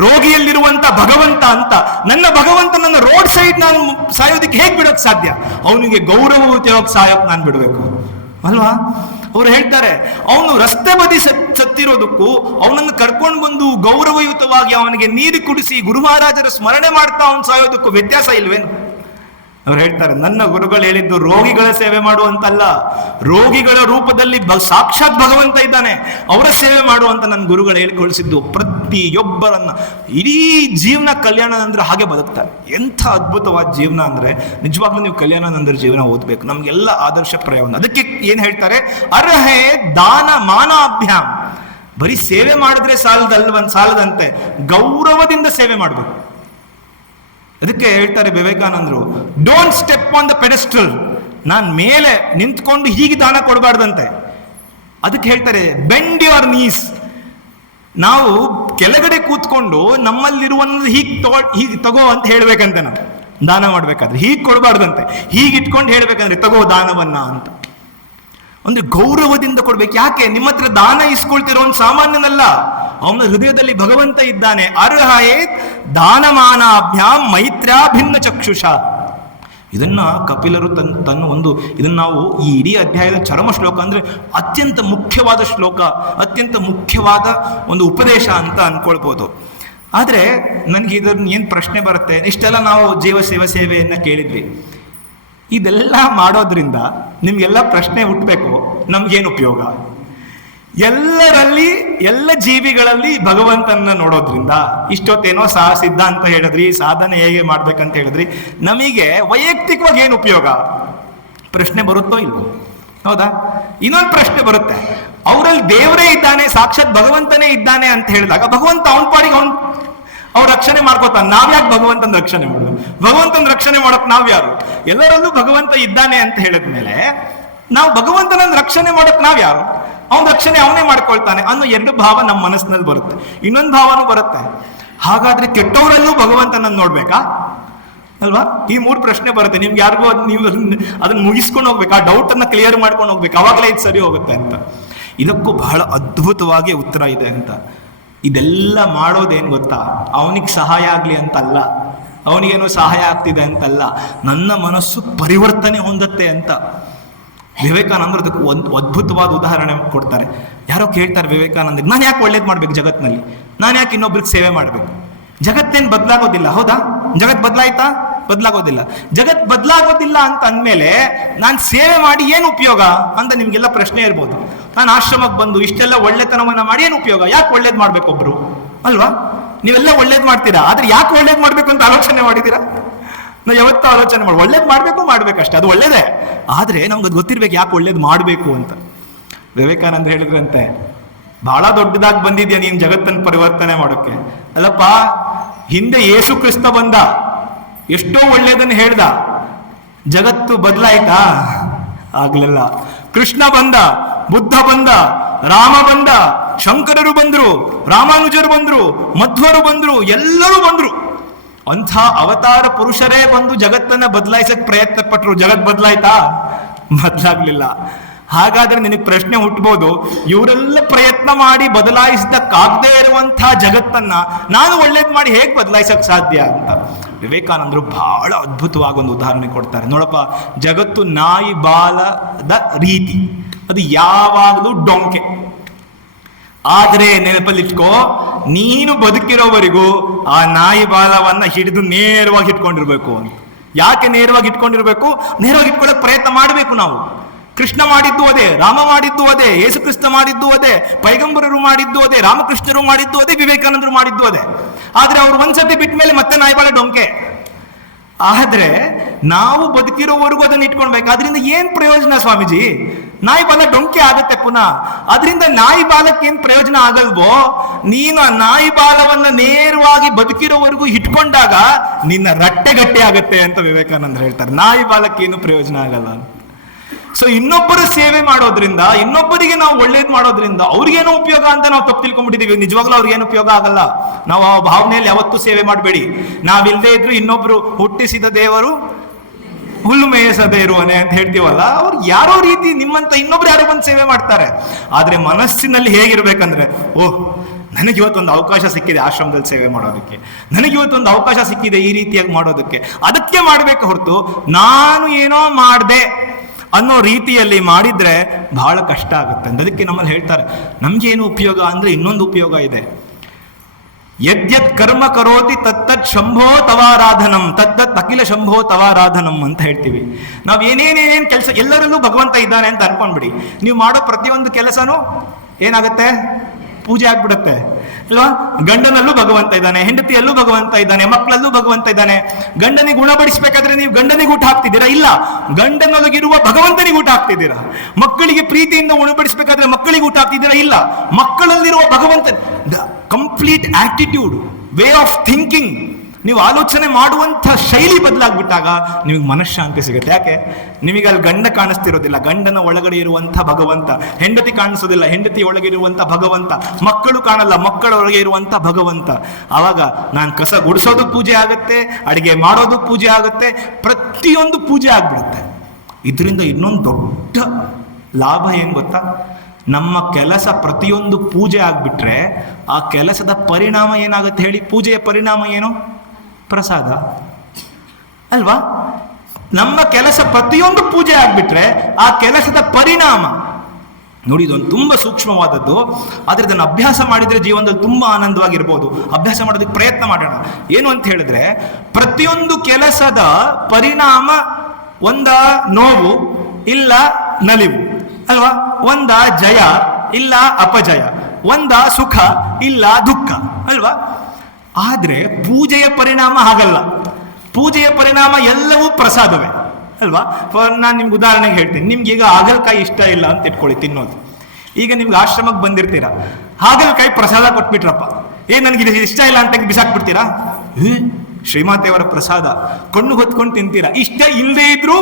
ರೋಗಿಯಲ್ಲಿರುವಂತ ಭಗವಂತ ಅಂತ. ನನ್ನ ಭಗವಂತ ನನ್ನ ರೋಡ್ ಸೈಡ್ ನಾನು ಸಾಯೋದಕ್ಕೆ ಹೇಗೆ ಬಿಡೋಕ್ ಸಾಧ್ಯ? ಅವನಿಗೆ ಗೌರವಯುತವಾಗಿ ಸಾಯೋಕ್ ನಾನು ಬಿಡಬೇಕು ಅಲ್ವಾ? ಅವ್ರು ಹೇಳ್ತಾರೆ, ಅವನು ರಸ್ತೆ ಬದಿ ಸತ್ತಿರೋದಕ್ಕೂ ಅವನನ್ನು ಕರ್ಕೊಂಡು ಬಂದು ಗೌರವಯುತವಾಗಿ ಅವನಿಗೆ ನೀರು ಕುಡಿಸಿ ಗುರು ಮಹಾರಾಜರ ಸ್ಮರಣೆ ಮಾಡ್ತಾ ಅವನು ಸಾಯೋದಕ್ಕೂ ವ್ಯತ್ಯಾಸ ಇಲ್ವೇನು? ಅವ್ರು ಹೇಳ್ತಾರೆ, ನನ್ನ ಗುರುಗಳು ಹೇಳಿದ್ದು ರೋಗಿಗಳ ಸೇವೆ ಮಾಡುವಂತಲ್ಲ, ರೋಗಿಗಳ ರೂಪದಲ್ಲಿ ಸಾಕ್ಷಾತ್ ಭಗವಂತ ಇದ್ದಾನೆ, ಅವರ ಸೇವೆ ಮಾಡುವಂತ ನನ್ನ ಗುರುಗಳು ಹೇಳಿಕೊಳಿಸಿದ್ದು. ಪ್ರತಿಯೊಬ್ಬರನ್ನ ಇಡೀ ಜೀವನ ಕಲ್ಯಾಣಾನಂದರ ಹಾಗೆ ಬದುಕ್ತಾರೆ. ಎಂಥ ಅದ್ಭುತವಾದ ಜೀವನ ಅಂದ್ರೆ, ನಿಜವಾಗ್ಲೂ ನೀವು ಕಲ್ಯಾಣಾನಂದರ ಜೀವನ ಓದ್ಬೇಕು, ನಮ್ಗೆಲ್ಲ ಆದರ್ಶಪ್ರಾಯ. ಅದಕ್ಕೆ ಏನ್ ಹೇಳ್ತಾರೆ, ಅರ್ಹೇ ದಾನ ಮಾನಾಭ್ಯಾಮ್. ಬರೀ ಸೇವೆ ಮಾಡಿದ್ರೆ ಸಾಲದಂತೆ, ಗೌರವದಿಂದ ಸೇವೆ ಮಾಡಬೇಕು. ಅದಕ್ಕೆ ಹೇಳ್ತಾರೆ ವಿವೇಕಾನಂದರು, ಡೋಂಟ್ ಸ್ಟೆಪ್ ಆನ್ ದ ಪೆಡೆಸ್ಟ್ರಲ್. ನಾನು ಮೇಲೆ ನಿಂತ್ಕೊಂಡು ಹೀಗೆ ದಾನ ಕೊಡಬಾರ್ದಂತೆ. ಅದಕ್ಕೆ ಹೇಳ್ತಾರೆ, ಬೆಂಡ್ ಯುವರ್ ನೀಸ್. ನಾವು ಕೆಳಗಡೆ ಕೂತ್ಕೊಂಡು ನಮ್ಮಲ್ಲಿರುವಂತ ಹೀಗೆ ತಗೋ ಅಂತ ಹೇಳ್ಬೇಕಂತೆ. ನಾವು ದಾನ ಮಾಡ್ಬೇಕಾದ್ರೆ ಹೀಗೆ ಕೊಡಬಾರ್ದಂತೆ, ಹೀಗೆ ಇಟ್ಕೊಂಡು ಹೇಳ್ಬೇಕಂದ್ರೆ ತಗೋ ದಾನವನ್ನ ಅಂತ. ಒಂದು ಗೌರವದಿಂದ ಕೊಡ್ಬೇಕು. ಯಾಕೆ? ನಿಮ್ಮ ಹತ್ರ ದಾನ ಇಸ್ಕೊಳ್ತಿರೋ ಒಂದು ಸಾಮಾನ್ಯನಲ್ಲ, ಅವನ ಹೃದಯದಲ್ಲಿ ಭಗವಂತ ಇದ್ದಾನೆ. ಅರ್ಹಯೇತ್ ದಾನಮಾನಾಭ್ಯಾಂ ಮೈತ್ರ್ಯಾ ಭಿನ್ನ ಚಕ್ಷುಷ. ಇದನ್ನ ಕಪಿಲರು ತನ್ನ ಒಂದು ಇದನ್ನ ನಾವು ಈ ಇಡೀ ಅಧ್ಯಾಯದ ಚರಮ ಶ್ಲೋಕ ಅಂದ್ರೆ ಅತ್ಯಂತ ಮುಖ್ಯವಾದ ಶ್ಲೋಕ, ಅತ್ಯಂತ ಮುಖ್ಯವಾದ ಒಂದು ಉಪದೇಶ ಅಂತ ಅನ್ಕೊಳ್ಬೋದು. ಆದ್ರೆ ನನಗೆ ಇದನ್ನ ಏನ್ ಪ್ರಶ್ನೆ ಬರುತ್ತೆ, ಇಷ್ಟೆಲ್ಲ ನಾವು ಜೀವ ಸೇವೆಯನ್ನ ಕೇಳಿದ್ವಿ, ಇದೆಲ್ಲ ಮಾಡೋದ್ರಿಂದ ನಿಮ್ಗೆಲ್ಲ ಪ್ರಶ್ನೆ ಹುಟ್ಟಬೇಕು, ನಮ್ಗೇನು ಉಪಯೋಗ? ಎಲ್ಲರಲ್ಲಿ, ಎಲ್ಲ ಜೀವಿಗಳಲ್ಲಿ ಭಗವಂತನ ನೋಡೋದ್ರಿಂದ ಇಷ್ಟೊತ್ತೇನೋ ಸಿದ್ಧಾಂತ ಹೇಳಿದ್ರಿ, ಸಾಧನೆ ಹೇಗೆ ಮಾಡ್ಬೇಕಂತ ಹೇಳಿದ್ರಿ, ನಮಗೆ ವೈಯಕ್ತಿಕವಾಗಿ ಏನು ಉಪಯೋಗ? ಪ್ರಶ್ನೆ ಬರುತ್ತೋ ಇಲ್ವೋ? ಹೌದಾ? ಇನ್ನೊಂದು ಪ್ರಶ್ನೆ ಬರುತ್ತೆ, ಅವರಲ್ಲಿ ದೇವರೇ ಇದ್ದಾನೆ, ಸಾಕ್ಷಾತ್ ಭಗವಂತನೇ ಇದ್ದಾನೆ ಅಂತ ಹೇಳಿದಾಗ ಭಗವಂತ ಅವನ ಪಾಡಿಗೆ ಅವ್ರು ರಕ್ಷಣೆ ಮಾಡ್ಕೋತಾನೆ. ನಾವ್ಯಾಕೆ ಭಗವಂತನ ರಕ್ಷಣೆ ಮಾಡೋದು? ಭಗವಂತನ ರಕ್ಷಣೆ ಮಾಡೋಕೆ ನಾವ್ಯಾರು? ಎಲ್ಲರಲ್ಲೂ ಭಗವಂತ ಇದ್ದಾನೆ ಅಂತ ಹೇಳಿದ್ಮೇಲೆ ನಾವು ಭಗವಂತನ ರಕ್ಷಣೆ ಮಾಡೋಕೆ ನಾವ್ಯಾರು? ಅವನ ರಕ್ಷಣೆ ಅವನೇ ಮಾಡ್ಕೊಳ್ತಾನೆ ಅನ್ನೋ 2 ಭಾವ ನಮ್ಮ ಮನಸ್ಸಿನಲ್ಲಿ ಬರುತ್ತೆ. ಇನ್ನೊಂದು ಭಾವನೂ ಬರುತ್ತೆ, ಹಾಗಾದ್ರೆ ಕೆಟ್ಟವರಲ್ಲೂ ಭಗವಂತನನ್ನು ನೋಡ್ಬೇಕಾ ಅಲ್ವಾ? ಈ 3 ಪ್ರಶ್ನೆ ಬರುತ್ತೆ ನಿಮ್ಗೆ. ಯಾರಿಗೂ ನೀವು ಅದನ್ನ ಮುಗಿಸ್ಕೊಂಡು ಹೋಗ್ಬೇಕು, ಆ ಡೌಟ್ ಅನ್ನ ಕ್ಲಿಯರ್ ಮಾಡ್ಕೊಂಡು ಹೋಗ್ಬೇಕು, ಅವಾಗಲೇ ಇದು ಸರಿ ಹೋಗುತ್ತೆ ಅಂತ. ಇದಕ್ಕೂ ಬಹಳ ಅದ್ಭುತವಾಗಿ ಉತ್ತರ ಇದೆ ಅಂತ. ಇದೆಲ್ಲ ಮಾಡೋದೇನು ಗೊತ್ತಾ, ಅವನಿಗೆ ಸಹಾಯ ಆಗ್ಲಿ ಅಂತಲ್ಲ, ಅವನಿಗೇನೋ ಸಹಾಯ ಆಗ್ತಿದೆ ಅಂತಲ್ಲ, ನನ್ನ ಮನಸ್ಸು ಪರಿವರ್ತನೆ ಹೊಂದತ್ತೆ ಅಂತ. ವಿವೇಕಾನಂದರು ಅದಕ್ಕೆ ಒಂದು ಅದ್ಭುತವಾದ ಉದಾಹರಣೆ ಕೊಡ್ತಾರೆ. ಯಾರೋ ಕೇಳ್ತಾರೆ ವಿವೇಕಾನಂದಕ್ಕೆ, ನಾನು ಯಾಕೆ ಒಳ್ಳೇದು ಮಾಡ್ಬೇಕು ಜಗತ್ನಲ್ಲಿ, ನಾನು ಯಾಕೆ ಇನ್ನೊಬ್ರಿಗೆ ಸೇವೆ ಮಾಡ್ಬೇಕು? ಜಗತ್ತೇನು ಬದಲಾಗೋದಿಲ್ಲ, ಹೌದಾ? ಜಗತ್ ಬದಲಾಯ್ತಾ? ಬದಲಾಗೋದಿಲ್ಲ. ಜಗತ್ ಬದಲಾಗೋದಿಲ್ಲ ಅಂತ ಅಂದಮೇಲೆ ನಾನು ಸೇವೆ ಮಾಡಿ ಏನು ಉಪಯೋಗ ಅಂತ ನಿಮ್ಗೆಲ್ಲ ಪ್ರಶ್ನೆ ಇರ್ಬೋದು. ನಾನು ಆಶ್ರಮಕ್ಕೆ ಬಂದು ಇಷ್ಟೆಲ್ಲ ಒಳ್ಳೆತನವನ್ನ ಮಾಡಿ ಏನು ಉಪಯೋಗ? ಯಾಕೆ ಒಳ್ಳೇದು ಮಾಡ್ಬೇಕು ಒಬ್ರು ಅಲ್ವಾ? ನೀವೆಲ್ಲ ಒಳ್ಳೇದು ಮಾಡ್ತೀರಾ, ಆದ್ರೆ ಯಾಕೆ ಒಳ್ಳೇದು ಮಾಡ್ಬೇಕು ಅಂತ ಆಲೋಚನೆ ಮಾಡಿದ್ದೀರಾ? ನಾವು ಯಾವತ್ತೂ ಆಲೋಚನೆ ಮಾಡಿ ಒಳ್ಳೇದು ಮಾಡ್ಬೇಕಷ್ಟೇ, ಅದು ಒಳ್ಳೇದೇ, ಆದ್ರೆ ನಮ್ಗೆ ಅದು ಗೊತ್ತಿರ್ಬೇಕು ಯಾಕೆ ಒಳ್ಳೇದು ಮಾಡಬೇಕು ಅಂತ. ವಿವೇಕಾನಂದ ಹೇಳಿದ್ರಂತೆ, ಬಹಳ ದೊಡ್ಡದಾಗಿ ಬಂದಿದ್ಯಾ ನೀನು ಜಗತ್ತನ್ನು ಪರಿವರ್ತನೆ ಮಾಡೋಕ್ಕೆ. ಅಲ್ಲಪ್ಪ, ಹಿಂದೆ ಯೇಸು ಕ್ರಿಸ್ತ ಬಂದ, ಎಷ್ಟೋ ಒಳ್ಳೆಯದನ್ನು ಹೇಳ್ದ, ಜಗತ್ತು ಬದಲಾಯ್ತಾ? ಆಗ್ಲಿಲ್ಲ. ಕೃಷ್ಣ ಬಂದ, ಬುದ್ಧ ಬಂದ, ರಾಮ ಬಂದ, ಶಂಕರರು ಬಂದ್ರು, ರಾಮಾನುಜರು ಬಂದ್ರು, ಮಧ್ವರು ಬಂದ್ರು, ಎಲ್ಲರೂ ಬಂದ್ರು. ಅಂಥ ಅವತಾರ ಪುರುಷರೇ ಬಂದು ಜಗತ್ತನ್ನ ಬದಲಾಯಿಸಕ್ ಪ್ರಯತ್ನ ಪಟ್ರು. ಜಗತ್ ಬದಲಾಯ್ತಾ? ಬದಲಾಗ್ಲಿಲ್ಲ. ಹಾಗಾದ್ರೆ ನಿನಗೆ ಪ್ರಶ್ನೆ ಹುಟ್ಟಬಹುದು, ಇವರೆಲ್ಲ ಪ್ರಯತ್ನ ಮಾಡಿ ಬದಲಾಯಿಸಕ್ಕಾಗದೇ ಇರುವಂತಹ ಜಗತ್ತನ್ನ ನಾನು ಒಳ್ಳೇದ್ ಮಾಡಿ ಹೇಗೆ ಬದಲಾಯಿಸಕ್ ಸಾಧ್ಯ ಅಂತ ವಿವೇಕಾನಂದರು ಬಹಳ ಅದ್ಭುತವಾಗಿ ಒಂದು ಉದಾಹರಣೆ ಕೊಡ್ತಾರೆ. ನೋಡಪ್ಪ, ಜಗತ್ತು ನಾಯಿ ಬಾಲದ ರೀತಿ, ಅದು ಯಾವಾಗಲೂ ಡೊಂಕೆ. ಆದ್ರೆ ನೆನಪಲ್ಲಿಟ್ಕೋ, ನೀನು ಬದುಕಿರೋವರೆಗೂ ಆ ನಾಯಿ ಬಾಲವನ್ನ ಹಿಡಿದು ನೇರವಾಗಿ ಇಟ್ಕೊಂಡಿರ್ಬೇಕು ಅಂತ. ಯಾಕೆ ನೇರವಾಗಿ ಇಟ್ಕೊಂಡಿರ್ಬೇಕು? ನೇರವಾಗಿ ಇಟ್ಕೊಳ್ಳೋಕೆ ಪ್ರಯತ್ನ ಮಾಡಬೇಕು ನಾವು. ಕೃಷ್ಣ ಮಾಡಿದ್ದು ಅದೇ, ರಾಮ ಮಾಡಿದ್ದು ಅದೇ, ಯೇಸು ಕ್ರಿಸ್ತ ಮಾಡಿದ್ದು ಅದೇ, ಪೈಗಂಬರರು ಮಾಡಿದ್ದು ಅದೇ, ರಾಮಕೃಷ್ಣರು ಮಾಡಿದ್ದು ಅದೇ, ವಿವೇಕಾನಂದರು ಮಾಡಿದ್ದು ಅದೇ. ಆದ್ರೆ ಅವ್ರು ಒಂದ್ಸತಿ ಬಿಟ್ಟ ಮೇಲೆ ಮತ್ತೆ ನಾಯಿಬಾಲ ಡೊಂಕೆ. ಆದ್ರೆ ನಾವು ಬದುಕಿರೋವರೆಗೂ ಅದನ್ನ ಇಟ್ಕೊಳ್ಬೇಕು. ಅದರಿಂದ ಏನ್ ಪ್ರಯೋಜನ ಸ್ವಾಮೀಜಿ? ನಾಯಿ ಬಾಲ ಡೊಂಕೆ ಆಗತ್ತೆ ಪುನಃ. ಅದರಿಂದ ನಾಯಿ ಬಾಲಕ್ಕೆ ಏನ್ ಪ್ರಯೋಜನ ಆಗಲ್ವೋ? ನೀನು ಆ ನಾಯಿ ಬಾಲವನ್ನ ನೇರವಾಗಿ ಬದುಕಿರೋವರೆಗೂ ಇಟ್ಕೊಂಡಾಗ ನಿನ್ನ ರಟ್ಟೆ ಗಟ್ಟೆ ಆಗತ್ತೆ ಅಂತ ವಿವೇಕಾನಂದ ಹೇಳ್ತಾರೆ. ನಾಯಿ ಬಾಲಕ್ಕೆ ಏನು ಪ್ರಯೋಜನ ಆಗಲ್ಲ. ಸೊ ಇನ್ನೊಬ್ಬರ ಸೇವೆ ಮಾಡೋದ್ರಿಂದ, ಇನ್ನೊಬ್ಬರಿಗೆ ನಾವು ಒಳ್ಳೇದ್ ಮಾಡೋದ್ರಿಂದ ಅವ್ರಿಗೇನೋ ಉಪಯೋಗ ಅಂತ ನಾವು ತಪ್ಪು ತಿಳ್ಕೊಂಡ್ಬಿಟ್ಟಿದೀವಿ. ನಿಜವಾಗ್ಲೂ ಅವ್ರಿಗೇನು ಉಪಯೋಗ ಆಗಲ್ಲ. ನಾವು ಆ ಭಾವನೆಯಲ್ಲಿ ಯಾವತ್ತೂ ಸೇವೆ ಮಾಡಬೇಡಿ. ನಾವಿಲ್ದೇ ಇದ್ರು ಇನ್ನೊಬ್ರು ಹುಟ್ಟಿಸಿದ ದೇವರು ಹುಲ್ಲು ಮೇಯಿಸದೇ ಇರುವನೆ ಅಂತ ಹೇಳ್ತೀವಲ್ಲ, ಅವ್ರು ಯಾರೋ ರೀತಿ ನಿಮ್ಮಂತ ಇನ್ನೊಬ್ರು ಯಾರೋ ಬಂದು ಸೇವೆ ಮಾಡ್ತಾರೆ. ಆದ್ರೆ ಮನಸ್ಸಿನಲ್ಲಿ ಹೇಗಿರ್ಬೇಕಂದ್ರೆ, ಓಹ್, ನನಗಿವತ್ತೊಂದು ಅವಕಾಶ ಸಿಕ್ಕಿದೆ ಆಶ್ರಮದಲ್ಲಿ ಸೇವೆ ಮಾಡೋದಕ್ಕೆ, ನನಗಿವತ್ತೊಂದು ಅವಕಾಶ ಸಿಕ್ಕಿದೆ ಈ ರೀತಿಯಾಗಿ ಮಾಡೋದಕ್ಕೆ, ಅದಕ್ಕೆ ಮಾಡ್ಬೇಕು ಹೊರತು ನಾನು ಏನೋ ಮಾಡ್ದೆ ಅನ್ನೋ ರೀತಿಯಲ್ಲಿ ಮಾಡಿದ್ರೆ ಬಹಳ ಕಷ್ಟ ಆಗುತ್ತೆ. ಅದಕ್ಕೆ ನಮ್ಮಲ್ಲಿ ಹೇಳ್ತಾರೆ, ನಮ್ಗೇನು ಉಪಯೋಗ ಅಂದ್ರೆ ಇನ್ನೊಂದು ಉಪಯೋಗ ಇದೆ. ಯದ್ಯತ್ ಕರ್ಮ ಕರೋತಿ ತತ್ತತ್ ಶಂಭೋ ತವಾರಾಧನಂ, ತತ್ತತ್ ಅಖಿಲ ಶಂಭೋ ತವಾರಾಧನಂ ಅಂತ ಹೇಳ್ತೀವಿ. ನಾವ್ ಏನೇನೇನೇನ್ ಕೆಲಸ, ಎಲ್ಲರಲ್ಲೂ ಭಗವಂತ ಇದ್ದಾನೆ ಅಂತ ಅನ್ಕೊಂಡ್ಬಿಡಿ. ನೀವು ಮಾಡೋ ಪ್ರತಿಯೊಂದು ಕೆಲಸನೂ ಏನಾಗುತ್ತೆ? ಪೂಜೆ ಆಗ್ಬಿಡುತ್ತೆ ಅಲ್ವಾ? ಗಂಡನಲ್ಲೂ ಭಗವಂತ ಇದ್ದಾನೆ, ಹೆಂಡತಿಯಲ್ಲೂ ಭಗವಂತ ಇದ್ದಾನೆ, ಮಕ್ಕಳಲ್ಲೂ ಭಗವಂತ ಇದ್ದಾನೆ. ಗಂಡನಿಗೆ ಗುಣಪಡಿಸ್ಬೇಕಾದ್ರೆ ನೀವು ಗಂಡನಿಗೆ ಊಟ ಹಾಕ್ತಿದ್ದೀರಾ? ಇಲ್ಲ, ಗಂಡನೊಳಗಿರುವ ಭಗವಂತನಿಗೆ ಊಟ ಹಾಕ್ತಿದ್ದೀರಾ. ಮಕ್ಕಳಿಗೆ ಪ್ರೀತಿಯಿಂದ ಉಣಪಡಿಸ್ಬೇಕಾದ್ರೆ ಮಕ್ಕಳಿಗೆ ಊಟ ಹಾಕ್ತಿದ್ದೀರಾ? ಇಲ್ಲ, ಮಕ್ಕಳಲ್ಲಿರುವ ಭಗವಂತ. Complete attitude, way of thinking, ನೀವು ಆಲೋಚನೆ ಮಾಡುವಂಥ ಶೈಲಿ ಬದಲಾಗ್ಬಿಟ್ಟಾಗ ನಿಮಗೆ ಮನಃಶಾಂತಿ ಸಿಗುತ್ತೆ. ಯಾಕೆ? ನಿಮಗೆ ಅಲ್ಲಿ ಗಂಡ ಕಾಣಿಸ್ತಿರೋದಿಲ್ಲ, ಗಂಡನ ಒಳಗಡೆ ಇರುವಂಥ ಭಗವಂತ. ಹೆಂಡತಿ ಕಾಣಿಸೋದಿಲ್ಲ, ಹೆಂಡತಿ ಒಳಗೆ ಇರುವಂಥ ಭಗವಂತ. ಮಕ್ಕಳು ಕಾಣಲ್ಲ, ಮಕ್ಕಳ ಒಳಗೆ ಇರುವಂಥ ಭಗವಂತ. ಆವಾಗ ನಾನು ಕಸ ಗುಡಿಸೋದು ಪೂಜೆ ಆಗುತ್ತೆ, ಅಡಿಗೆ ಮಾಡೋದು ಪೂಜೆ ಆಗುತ್ತೆ, ಪ್ರತಿಯೊಂದು ಪೂಜೆ ಆಗ್ಬಿಡುತ್ತೆ. ಇದರಿಂದ ಇನ್ನೊಂದು ದೊಡ್ಡ ಲಾಭ ಏನ್ ಗೊತ್ತಾ? ನಮ್ಮ ಕೆಲಸ ಪ್ರತಿಯೊಂದು ಪೂಜೆ ಆಗ್ಬಿಟ್ರೆ ಆ ಕೆಲಸದ ಪರಿಣಾಮ ಏನಾಗುತ್ತೆ ಹೇಳಿ? ಪೂಜೆಯ ಪರಿಣಾಮ ಏನು? ಪ್ರಸಾದ ಅಲ್ವಾ? ನಮ್ಮ ಕೆಲಸ ಪ್ರತಿಯೊಂದು ಪೂಜೆ ಆಗ್ಬಿಟ್ರೆ ಆ ಕೆಲಸದ ಪರಿಣಾಮ ನೋಡಿ, ಇದೊಂದು ತುಂಬಾ ಸೂಕ್ಷ್ಮವಾದದ್ದು. ಆದ್ರೆ ಇದನ್ನು ಅಭ್ಯಾಸ ಮಾಡಿದ್ರೆ ಜೀವನದಲ್ಲಿ ತುಂಬಾ ಆನಂದವಾಗಿರ್ಬೋದು. ಅಭ್ಯಾಸ ಮಾಡೋದಕ್ಕೆ ಪ್ರಯತ್ನ ಮಾಡೋಣ. ಏನು ಅಂತ ಹೇಳಿದ್ರೆ, ಪ್ರತಿಯೊಂದು ಕೆಲಸದ ಪರಿಣಾಮ ಒಂದ ನೋವು ಇಲ್ಲ ನಲಿವು ಅಲ್ವಾ? ಒಂದ ಜಯ ಇಲ್ಲ ಅಪಜಯ, ಒಂದ ಸುಖ ಇಲ್ಲ ದುಃಖ ಅಲ್ವಾ? ಆದ್ರೆ ಪೂಜೆಯ ಪರಿಣಾಮ ಹಾಗಲ್ಲ. ಪೂಜೆಯ ಪರಿಣಾಮ ಎಲ್ಲವೂ ಪ್ರಸಾದವೇ ಅಲ್ವಾ? ನಾನು ನಿಮ್ಗೆ ಉದಾಹರಣೆಗೆ ಹೇಳ್ತೀನಿ. ನಿಮ್ಗೆ ಈಗ ಹಾಗಲಕಾಯಿ ಇಷ್ಟ ಇಲ್ಲ ಅಂತ ಇಟ್ಕೊಳ್ಳಿ ತಿನ್ನೋದು. ಈಗ ನಿಮ್ಗೆ ಆಶ್ರಮಕ್ಕೆ ಬಂದಿರ್ತೀರಾ, ಹಾಗಲಕಾಯಿ ಪ್ರಸಾದ ಕೊಟ್ಬಿಟ್ರಪ್ಪ, ನನಗೆ ಇದು ಇಷ್ಟ ಇಲ್ಲ ಅಂತ ಬಿಸಾಕ್ಬಿಡ್ತೀರಾ? ಶ್ರೀಮಾತೆಯವರ ಪ್ರಸಾದ ಕಣ್ಣು ಹೊತ್ಕೊಂಡು ತಿಂತೀರಾ. ಇಷ್ಟ ಇಲ್ಲದೆ ಇದ್ರೂ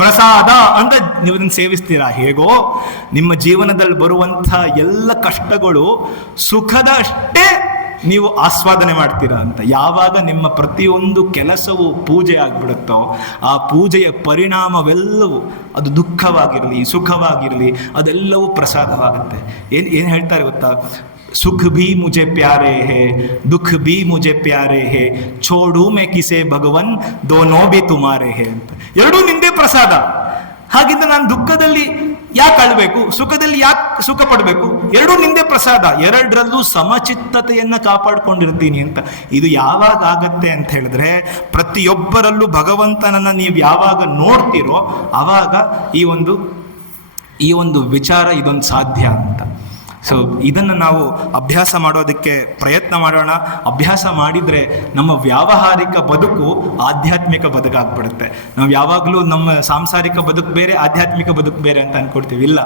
ಪ್ರಸಾದ ಅಂತ ನೀವು ಅದನ್ನು ಸೇವಿಸ್ತೀರಾ. ಹೇಗೋ ನಿಮ್ಮ ಜೀವನದಲ್ಲಿ ಬರುವಂಥ ಎಲ್ಲ ಕಷ್ಟಗಳು ಸುಖದ ಅಷ್ಟೇ ನೀವು ಆಸ್ವಾದನೆ ಮಾಡ್ತೀರಾ ಅಂತ. ಯಾವಾಗ ನಿಮ್ಮ ಪ್ರತಿಯೊಂದು ಕೆಲಸವು ಪೂಜೆ ಆಗ್ಬಿಡುತ್ತೋ ಆ ಪೂಜೆಯ ಪರಿಣಾಮವೆಲ್ಲವೂ, ಅದು ದುಃಖವಾಗಿರಲಿ ಸುಖವಾಗಿರಲಿ, ಅದೆಲ್ಲವೂ ಪ್ರಸಾದವಾಗುತ್ತೆ. ಏನು ಹೇಳ್ತಾರೆ ಗೊತ್ತಾ? ಸುಖ ಭೀ ಮುಜೆ ಪ್ಯಾರೆ ಹೇ, ದುಃಖ ಭೀ ಮುಜೆ ಪ್ಯಾರೆ ಹೇ, ಛೋಡು ಮೇ ಕಿಸೆ ಭಗವನ್ ದೋನೋ ಭೀ ತುಮಾರೆ ಹೇ ಅಂತ. ಎರಡೂ ನಿಂದೇ ಪ್ರಸಾದ. ಹಾಗಿದ್ದ ನಾನು ದುಃಖದಲ್ಲಿ ಯಾಕೆ ಅಳಬೇಕು, ಸುಖದಲ್ಲಿ ಯಾಕೆ ಸುಖ ಪಡಬೇಕು? ಎರಡೂ ನಿಂದೇ ಪ್ರಸಾದ, ಎರಡರಲ್ಲೂ ಸಮಚಿತ್ತತೆಯನ್ನ ಕಾಪಾಡ್ಕೊಂಡಿರ್ತೀನಿ ಅಂತ. ಇದು ಯಾವಾಗ ಆಗತ್ತೆ ಅಂತ ಹೇಳಿದ್ರೆ, ಪ್ರತಿಯೊಬ್ಬರಲ್ಲೂ ಭಗವಂತನನ್ನ ನೀವು ಯಾವಾಗ ನೋಡ್ತೀರೋ ಆವಾಗ ಈ ಒಂದು ವಿಚಾರ ಇದೊಂದು ಸಾಧ್ಯ ಅಂತ. ಸೊ ಇದನ್ನು ನಾವು ಅಭ್ಯಾಸ ಮಾಡೋದಕ್ಕೆ ಪ್ರಯತ್ನ ಮಾಡೋಣ. ಅಭ್ಯಾಸ ಮಾಡಿದರೆ ನಮ್ಮ ವ್ಯಾವಹಾರಿಕ ಬದುಕು ಆಧ್ಯಾತ್ಮಿಕ ಬದುಕಾಗ್ಬಿಡುತ್ತೆ. ನಾವು ಯಾವಾಗಲೂ ನಮ್ಮ ಸಾಂಸಾರಿಕ ಬದುಕು ಬೇರೆ, ಆಧ್ಯಾತ್ಮಿಕ ಬದುಕು ಬೇರೆ ಅಂತ ಅನ್ಕೊಡ್ತೀವಿ. ಇಲ್ಲ,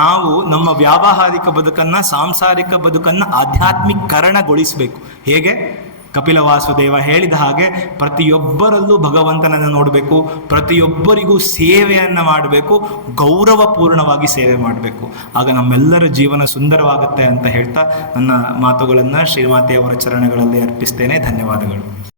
ನಾವು ನಮ್ಮ ವ್ಯಾವಹಾರಿಕ ಬದುಕನ್ನು, ಸಾಂಸಾರಿಕ ಬದುಕನ್ನು ಆಧ್ಯಾತ್ಮೀಕರಣಗೊಳಿಸಬೇಕು. ಹೇಗೆ? ಕಪಿಲ ವಾಸುದೇವ ಹೇಳಿದ ಹಾಗೆ ಪ್ರತಿಯೊಬ್ಬರಲ್ಲೂ ಭಗವಂತನನ್ನು ನೋಡಬೇಕು, ಪ್ರತಿಯೊಬ್ಬರಿಗೂ ಸೇವೆಯನ್ನು ಮಾಡಬೇಕು, ಗೌರವಪೂರ್ಣವಾಗಿ ಸೇವೆ ಮಾಡಬೇಕು. ಆಗ ನಮ್ಮೆಲ್ಲರ ಜೀವನ ಸುಂದರವಾಗುತ್ತೆ ಅಂತ ಹೇಳ್ತಾ ನನ್ನ ಮಾತುಗಳನ್ನು ಶ್ರೀಮಾತೆಯವರ ಚರಣಗಳಲ್ಲಿ ಅರ್ಪಿಸ್ತೇನೆ. ಧನ್ಯವಾದಗಳು.